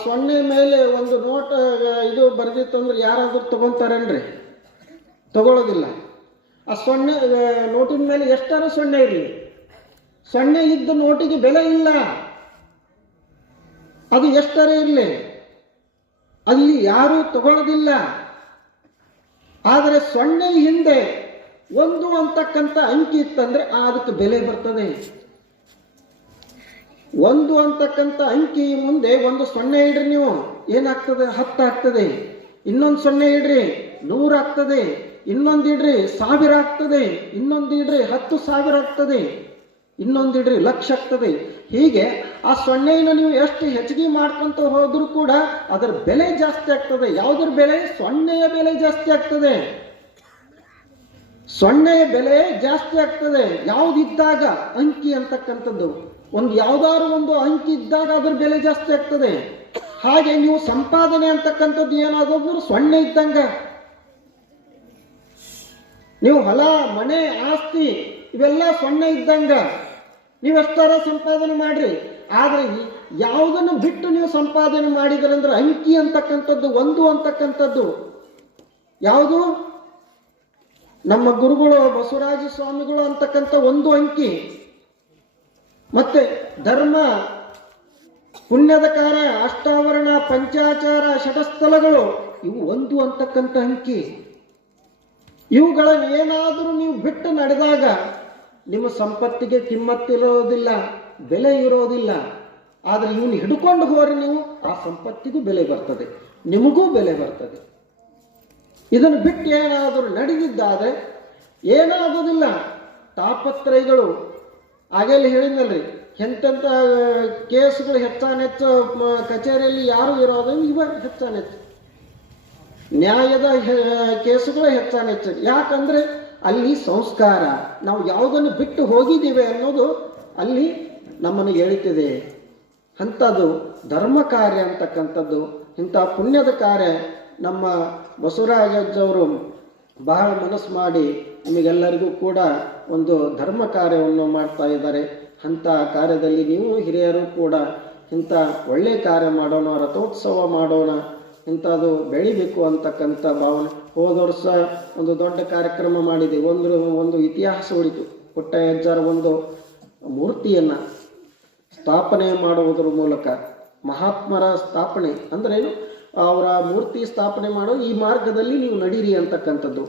ಸೊನ್ನೆ ಮೇಲೆ ಒಂದು ನೋಟ್ ಇದು ಬರೆದಿತ್ತಂದ್ರೆ ಯಾರಾದ್ರೂ ತಗೊಂತಾರೇನ್ರಿ? ತಗೊಳ್ಳೋದಿಲ್ಲ. ಆ ನೋಟಿನ ಮೇಲೆ ಎಷ್ಟಾರ ಸೊನ್ನೆ ಇರಲಿ, ಸೊನ್ನೆ ಇದ್ದ ನೋಟಿಗೆ ಬೆಲೆ ಇಲ್ಲ. ಅದು ಎಷ್ಟರೇ ಇರಲಿ, ಅಲ್ಲಿ ಯಾರೂ ತಗೊಳ್ಳೋದಿಲ್ಲ. ಆದರೆ ಸೊನ್ನೆ ಹಿಂದೆ 1 ಅಂತಕ್ಕಂಥ ಅಂಕಿ ಇತ್ತಂದ್ರೆ ಅದಕ್ಕೆ ಬೆಲೆ ಬರ್ತದೆ. 1 ಅಂತಕ್ಕಂಥ ಅಂಕಿ ಮುಂದೆ ಒಂದು ಸೊನ್ನೆ ಇಡ್ರಿ ನೀವು, ಏನಾಗ್ತದೆ? 10 ಆಗ್ತದೆ. ಇನ್ನೊಂದು 0 ಇಡ್ರಿ 100 ಆಗ್ತದೆ. ಇನ್ನೊಂದು ಇಡ್ರಿ 1000 ಆಗ್ತದೆ. ಇನ್ನೊಂದು ಇಡ್ರಿ 10,000 ಆಗ್ತದೆ. ಇನ್ನೊಂದು ಇಡ್ರಿ 1,00,000 ಆಗ್ತದೆ. ಹೀಗೆ ಆ 0ನ ನೀವು ಎಷ್ಟು ಹೆಚ್ಚಿಗೆ ಮಾಡ್ಕೊಂತ ಹೋದ್ರೂ ಕೂಡ ಅದರ ಬೆಲೆ ಜಾಸ್ತಿ ಆಗ್ತದೆ. ಯಾವುದ್ರ ಬೆಲೆ? 0ಯ ಬೆಲೆ ಜಾಸ್ತಿ ಆಗ್ತದೆ. 0ಯ ಬೆಲೆ ಜಾಸ್ತಿ ಆಗ್ತದೆ. ಯಾವುದಿದ್ದಾಗ ಅಂಕಿ ಅಂತಕ್ಕಂಥದ್ದು, ಯಾವ್ದಾದ್ರು ಒಂದು ಅಂಕಿ ಇದ್ದಾಗ ಅದ್ರ ಬೆಲೆ ಜಾಸ್ತಿ ಆಗ್ತದೆ. ಹಾಗೆ ನೀವು ಸಂಪಾದನೆ ಅಂತಕ್ಕಂಥದ್ದು ಏನಾದ್ರು 0 ಇದ್ದಂಗ. ನೀವು ಹೊಲ ಮನೆ ಆಸ್ತಿ ಇವೆಲ್ಲ 0 ಇದ್ದಂಗ. ನೀವೆಷ್ಟಾರ ಸಂಪಾದನೆ ಮಾಡ್ರಿ, ಆದ್ರೆ ಯಾವುದನ್ನು ಬಿಟ್ಟು ನೀವು ಸಂಪಾದನೆ ಮಾಡಿದ್ರಂದ್ರೆ ಅಂಕಿ ಅಂತಕ್ಕಂಥದ್ದು 1 ಅಂತಕ್ಕಂಥದ್ದು ಯಾವುದು? ನಮ್ಮ ಗುರುಗಳು ಬಸವರಾಜ ಸ್ವಾಮಿಗಳು ಅಂತಕ್ಕಂಥ 1 ಅಂಕಿ, ಮತ್ತೆ ಧರ್ಮ, ಪುಣ್ಯದ ಕಾರ್ಯ, ಅಷ್ಟಾವರಣ, ಪಂಚಾಚಾರ, ಷಟಸ್ಥಲಗಳು ಇವು 1 ಅಂತಕ್ಕಂಥ ಅಂಕಿ. ಇವುಗಳನ್ನು ಏನಾದರೂ ನೀವು ಬಿಟ್ಟು ನಡೆದಾಗ ನಿಮ್ಮ ಸಂಪತ್ತಿಗೆ ಕಿಮ್ಮತ್ತಿರೋದಿಲ್ಲ, ಬೆಲೆ ಇರೋದಿಲ್ಲ. ಆದರೆ ಇವನು ಹಿಡ್ಕೊಂಡು ಹೋರಿ ನೀವು, ಆ ಸಂಪತ್ತಿಗೂ ಬೆಲೆ ಬರ್ತದೆ, ನಿಮಗೂ ಬೆಲೆ ಬರ್ತದೆ. ಇದನ್ನು ಬಿಟ್ಟು ಏನಾದರೂ ನಡೆದಿದ್ದಾದ್ರೆ ಏನಾಗೋದಿಲ್ಲ. ತಾಪತ್ರಯಗಳು ಆಗಲೇ ಹೇಳಿದ್ನಲ್ರಿ, ಎಂತೆಂಥ ಕೇಸುಗಳು ಹೆಚ್ಚಾನೆಚ್ಚು ಕಚೇರಿಯಲ್ಲಿ ಯಾರು ಇರೋದು ಇವ ಹೆಚ್ಚಾನೆಚ್ಚು, ನ್ಯಾಯದ ಕೇಸುಗಳು ಹೆಚ್ಚಾನೆಚ್ಚು. ಯಾಕಂದ್ರೆ ಅಲ್ಲಿ ಸಂಸ್ಕಾರ, ನಾವು ಯಾವುದನ್ನು ಬಿಟ್ಟು ಹೋಗಿದ್ದೀವಿ ಅನ್ನೋದು ಅಲ್ಲಿ ನಮ್ಮನ್ನು ಎಳಿತಿದೆ. ಅಂಥದ್ದು ಧರ್ಮ ಕಾರ್ಯ ಅಂತಕ್ಕಂಥದ್ದು, ಇಂಥ ಪುಣ್ಯದ ಕಾರ್ಯ ನಮ್ಮ ಬಸವರಾಜವರು ಬಹಳ ಮನಸ್ಸು ಮಾಡಿ ನಿಮಗೆಲ್ಲರಿಗೂ ಕೂಡ ಒಂದು ಧರ್ಮ ಕಾರ್ಯವನ್ನು ಮಾಡ್ತಾ ಇದ್ದಾರೆ. ಅಂಥ ಕಾರ್ಯದಲ್ಲಿ ನೀವು ಹಿರಿಯರು ಕೂಡ ಇಂಥ ಒಳ್ಳೆಯ ಕಾರ್ಯ ಮಾಡೋಣ, ರಥೋತ್ಸವ ಮಾಡೋಣ, ಇಂಥದ್ದು ಬೆಳಿಬೇಕು ಅಂತಕ್ಕಂಥ ಭಾವನೆ. ಹೋದ ವರ್ಷ ಒಂದು ದೊಡ್ಡ ಕಾರ್ಯಕ್ರಮ ಮಾಡಿದೆ. ಒಂದು ಇತಿಹಾಸ ಉಳಿತು. ಪುಟ್ಟಯ್ಯಜ್ಜರ ಒಂದು ಮೂರ್ತಿಯನ್ನು ಸ್ಥಾಪನೆ ಮಾಡುವುದರ ಮೂಲಕ, ಮಹಾತ್ಮರ ಸ್ಥಾಪನೆ ಅಂದ್ರೇನು, ಅವರ ಮೂರ್ತಿ ಸ್ಥಾಪನೆ ಮಾಡೋ ಈ ಮಾರ್ಗದಲ್ಲಿ ನೀವು ನಡೀರಿ ಅಂತಕ್ಕಂಥದ್ದು.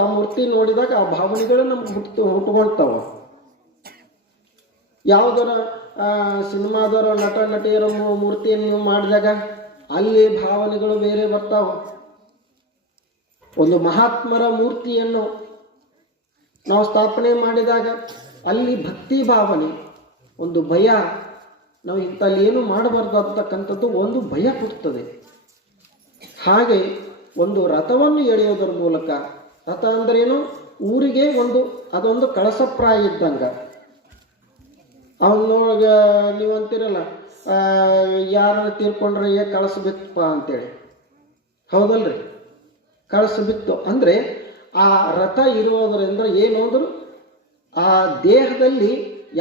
ಆ ಮೂರ್ತಿ ನೋಡಿದಾಗ ಆ ಭಾವನೆಗಳು ನಮ್ಗೆ ಹುಟ್ಕೊಳ್ತಾವ. ಯಾವುದರ ಸಿನಿಮಾದವರ ನಟ ನಟಿಯರ ಮೂರ್ತಿಯನ್ನು ನೀವು ಮಾಡಿದಾಗ ಅಲ್ಲಿ ಭಾವನೆಗಳು ಬೇರೆ ಬರ್ತಾವ. ಒಂದು ಮಹಾತ್ಮರ ಮೂರ್ತಿಯನ್ನು ನಾವು ಸ್ಥಾಪನೆ ಮಾಡಿದಾಗ ಅಲ್ಲಿ ಭಕ್ತಿ ಭಾವನೆ, ಒಂದು ಭಯ, ನಾವು ಇಂಥಲ್ಲಿ ಏನು ಮಾಡಬಾರ್ದು ಅಂತಕ್ಕಂಥದ್ದು ಒಂದು ಭಯ ಕೊಡ್ತದೆ. ಹಾಗೆ ಒಂದು ರಥವನ್ನು ಎಳೆಯೋದರ ಮೂಲಕ, ರಥ ಅಂದ್ರೇನು, ಊರಿಗೆ ಅದೊಂದು ಕಳಸಪ್ರಾಯ ಇದ್ದಂಗ. ಅವನು ನೀವು ಅಂತೀರಲ್ಲ, ಯಾರನ್ನ ತೀರ್ಕೊಂಡ್ರೆ ಕಳಸ ಬಿತ್ತಪ್ಪ ಅಂತೇಳಿ, ಹೌದಲ್ರಿ? ಕಳಸ ಬಿತ್ತು ಅಂದರೆ ಆ ರಥ ಇರೋದ್ರಿಂದ ಏನು ಅಂದ್ರು, ಆ ದೇಹದಲ್ಲಿ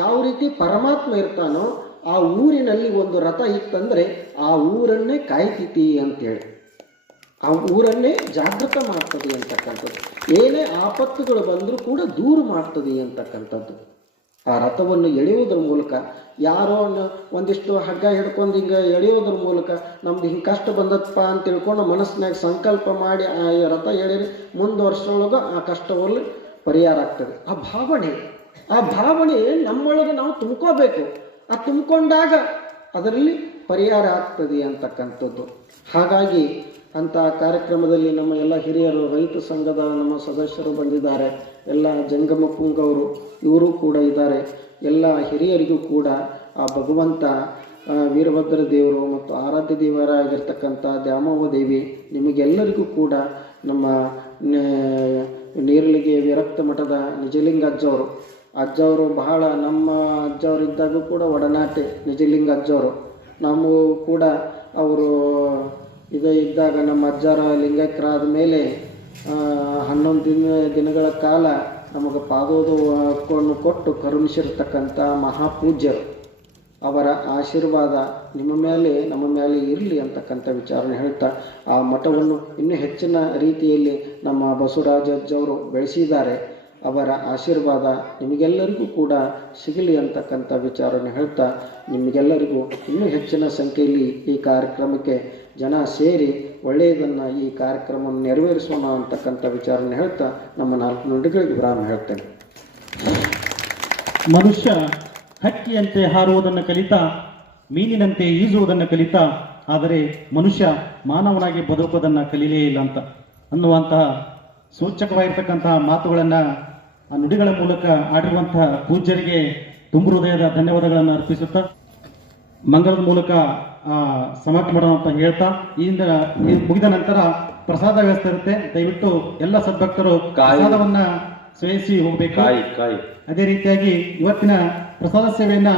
ಯಾವ ರೀತಿ ಪರಮಾತ್ಮ ಇರ್ತಾನೋ ಆ ಊರಿನಲ್ಲಿ ಒಂದು ರಥ ಇತ್ತಂದ್ರೆ ಆ ಊರನ್ನೇ ಕಾಯ್ತಿತಿ ಅಂತೇಳಿ, ಆ ಊರನ್ನೇ ಜಾಗೃತ ಮಾಡ್ತದೆ ಅಂತಕ್ಕಂಥದ್ದು. ಏನೇ ಆಪತ್ತುಗಳು ಬಂದರೂ ಕೂಡ ದೂರ ಮಾಡ್ತದೆ ಅಂತಕ್ಕಂಥದ್ದು. ಆ ರಥವನ್ನು ಎಳೆಯುವುದರ ಮೂಲಕ, ಯಾರೋ ಒಂದಿಷ್ಟು ಹಗ್ಗ ಹಿಡ್ಕೊಂಡು ಹಿಂಗೆ ಎಳೆಯೋದ್ರ ಮೂಲಕ ನಮ್ದು ಹಿಂಗೆ ಕಷ್ಟ ಬಂದತ್ತಪ್ಪ ಅಂತ ತಿಳ್ಕೊಂಡು ಮನಸ್ಸಿನಾಗ ಸಂಕಲ್ಪ ಮಾಡಿ ಆ ರಥ ಎಳೆದ್ರೆ ಮುಂದೆ ವರ್ಷದೊಳಗೆ ಆ ಕಷ್ಟವಲ್ಲಿ ಪರಿಹಾರ ಆಗ್ತದೆ. ಆ ಭಾವನೆ ನಮ್ಮೊಳಗೆ ನಾವು ತುಂಬ್ಕೋಬೇಕು. ಆ ತುಂಬಿಕೊಂಡಾಗ ಅದರಲ್ಲಿ ಪರಿಹಾರ ಆಗ್ತದೆ ಅಂತಕ್ಕಂಥದ್ದು. ಹಾಗಾಗಿ ಅಂಥ ಕಾರ್ಯಕ್ರಮದಲ್ಲಿ ನಮ್ಮ ಎಲ್ಲ ಹಿರಿಯರು, ರೈತ ಸಂಘದ ನಮ್ಮ ಸದಸ್ಯರು ಬಂದಿದ್ದಾರೆ, ಎಲ್ಲ ಜಂಗಮ ಪುಂಗವರು ಇವರು ಕೂಡ ಇದ್ದಾರೆ. ಎಲ್ಲ ಹಿರಿಯರಿಗೂ ಕೂಡ ಆ ಭಗವಂತ ವೀರಭದ್ರ ದೇವರು ಮತ್ತು ಆರಾಧ್ಯ ದೇವರಾಗಿರ್ತಕ್ಕಂಥ ದ್ಯಾಮವ್ವ ದೇವಿ ನಿಮಗೆಲ್ಲರಿಗೂ ಕೂಡ ನಮ್ಮ ನೇರಳಿಗೆ ವಿರಕ್ತ ಮಠದ ನಿಜಲಿಂಗ ಅಜ್ಜವರು ಬಹಳ ನಮ್ಮ ಅಜ್ಜವರಿದ್ದಾಗೂ ಕೂಡ ಒಡನಾಟೆ. ನಿಜಲಿಂಗ ಅಜ್ಜವರು ನಾವು ಕೂಡ ಅವರು ಇದ್ದಾಗ ನಮ್ಮ ಅಜ್ಜರ ಲಿಂಗೈಕ್ಯರಾದ ಮೇಲೆ 11 ದಿನಗಳ ಕಾಲ ನಮಗೆ ಪಾದೋದವನ್ನು ಕೊಟ್ಟು ಕರುಣಿಸಿರ್ತಕ್ಕಂಥ ಮಹಾಪೂಜ್ಯರು. ಅವರ ಆಶೀರ್ವಾದ ನಿಮ್ಮ ಮೇಲೆ ನಮ್ಮ ಮೇಲೆ ಇರಲಿ ಅಂತಕ್ಕಂಥ ವಿಚಾರನೆ ಹೇಳ್ತಾ, ಆ ಮಠವನ್ನು ಇನ್ನೂ ಹೆಚ್ಚಿನ ರೀತಿಯಲ್ಲಿ ನಮ್ಮ ಬಸವರಾಜಜ್ಜವರು ಬೆಳೆಸಿದ್ದಾರೆ. ಅವರ ಆಶೀರ್ವಾದ ನಿಮಗೆಲ್ಲರಿಗೂ ಕೂಡ ಸಿಗಲಿ ಅಂತಕ್ಕಂಥ ವಿಚಾರನೆ ಹೇಳ್ತಾ, ನಿಮಗೆಲ್ಲರಿಗೂ ಇನ್ನೂ ಹೆಚ್ಚಿನ ಸಂಖ್ಯೆಯಲ್ಲಿ ಈ ಕಾರ್ಯಕ್ರಮಕ್ಕೆ ಜನ ಸೇರಿ ಒಳ್ಳೆಯದನ್ನು ಈ ಕಾರ್ಯಕ್ರಮವನ್ನು ನೆರವೇರಿಸೋಣ ಅಂತಕ್ಕಂಥ ವಿಚಾರನೆ ಹೇಳ್ತಾ ನಮ್ಮ 4 ನುಡಿಗಳಿಗೆ ವಿರಾಮ ಹೇಳ್ತೇನೆ. ಮನುಷ್ಯ ಹಕ್ಕಿಯಂತೆ ಹಾರುವುದನ್ನು ಕಲಿತಾ, ಮೀನಿನಂತೆ ಈಜುವುದನ್ನು ಕಲಿತಾ, ಆದರೆ ಮನುಷ್ಯ ಮಾನವನಾಗಿ ಬದುಕೋದನ್ನು ಕಲೀಲೇ ಇಲ್ಲ ಅಂತ ಅನ್ನುವಂತಹ ಸೂಚಕವಾಗಿರ್ತಕ್ಕಂತಹ ಮಾತುಗಳನ್ನು ಆ ನುಡಿಗಳ ಮೂಲಕ ಆಡಿರುವಂತಹ ಪೂಜ್ಯರಿಗೆ ತುಂಬು ಹೃದಯದ ಧನ್ಯವಾದಗಳನ್ನು ಅರ್ಪಿಸುತ್ತಾ ಮಂಗಳದ ಮೂಲಕ ಸಮಾಪ್ತಿ ಮಾಡೋಣ ಅಂತ ಹೇಳ್ತಾ ಇಂದ ಮುಗಿದ ನಂತರ ಪ್ರಸಾದ ವ್ಯವಸ್ಥೆ ಇರುತ್ತೆ. ದಯವಿಟ್ಟು ಎಲ್ಲ ಸದ್ಭಕ್ತರು ಪ್ರಸಾದವನ್ನ ಸೇವಿಸಿ ಹೋಗಬೇಕು. ಅದೇ ರೀತಿಯಾಗಿ ಇವತ್ತಿನ ಪ್ರಸಾದ ಸೇವೆಯನ್ನ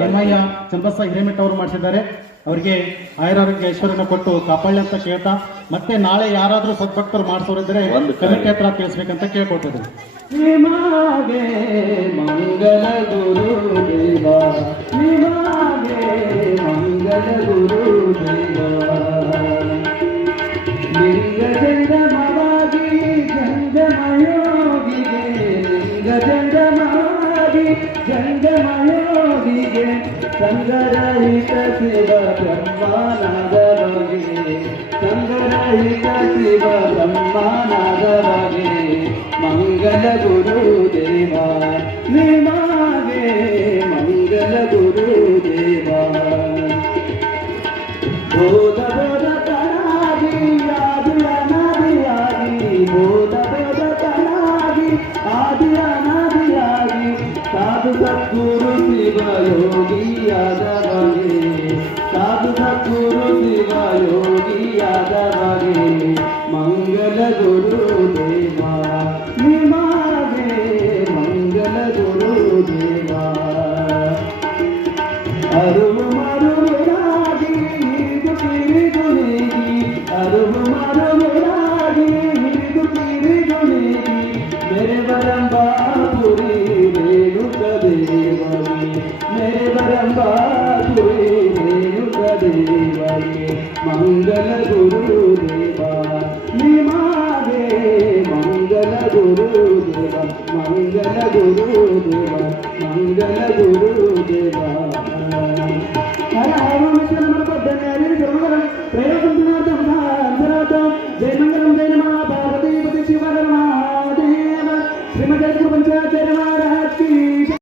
ಹೇಮಯ್ಯ ಚಂದ್ರಸ ಹಿರೇಮಠ ಅವರು ಮಾಡಿಸಿದ್ದಾರೆ. ಅವರಿಗೆ ಆಯುರಾರೋಗ್ಯ ಐಶ್ವರ್ಯನ ಕೊಟ್ಟು ಕಾಪಾಡಲಿ ಅಂತ ಕೇಳ್ತಾ, ಮತ್ತೆ ನಾಳೆ ಯಾರಾದ್ರೂ ಸದ್ಭಕ್ತರು ಮಾಡಿಸೋರಿದ್ರೆ ಕಮಿಟಿ ಹತ್ರ ತಿಳಿಸ್ಬೇಕಂತ ಕೇಳ್ಕೊಳ್ತಿದ್ರು. ನಿಮಗೆ ಮಂಗಲ ಗುರು ದೇವ, ನಿಮಗೆ ಮಂಗಲ ಗುರು ದೇವ. ಲಿಂಗ ಜಂಗಮವಾಗಿ ಜಂಗಮಯೋಗಿಗೆ, ಲಿಂಗ ಜಂಗಮವಾಗಿ ಜಂಗಮಯೋಗಿಗೆ, ಸಂಗರಹಿತ ಶಿವ ಬ್ರಹ್ಮಾನದ ಬಗೆ, ಸಂಗರಹಿತ ಶಿವ ಬ್ರಹ್ಮಾನದ ಬಗೆ. ಮಂಗಲ ಗುರು ದೇವ, ನಿಮಗೆ ಮಂಗಲ ಗುರು ದೇವ. ಬೋಧ ಬೋಧ ತನಾಗಿ ಆದಿ ಅನಾದಿಯಾಗಿ, ಬೋಧ ಬೋಧ ತನಾಗಿ ಆದಿ ಅನಾದಿಯಾಗಿ, ಸಾಧು ಸದ್ಗುರು ಶಿವ ಯೋಗಿಯಾದ ಬಗೆ, ಸಾಧು ಸದ್ಗುರು ಶಿವ ಯೋಗಿಯಾದ ಬಗೆ. ಮಂಗಲ ಗುರು ದೇವ, ನಿಮಗೆ ಮಂಗಲ ಗುರು ದೇವ. ಅರುವು ಮರುವಿರಾಗಿ ಹಿಡಿದು ಕಿರಿದು ನೀಗಿ, ಅರುವು ಮರುವಿರಾಗಿ ಹಿಡಿದು ಕಿರಿದು ನೀಗಿ, ಮೆರೆಬರಂಬಾಪುರಿ ರೇಣುಕ ದೇವಗೆ, ಮೆರೆಬರಂಬಾಪುರಿ ರೇಣುಕ ದೇವಗೆ. ಮಂಗಲ ಗುರು ದೇವ, ನಿಮಗೆ ಮಂಗಲ ಗುರು ದೇವ, ಮಂಗಲ ಗುರು ದೇವ, ಮಂಗಲ ಗುರು ದೇವ.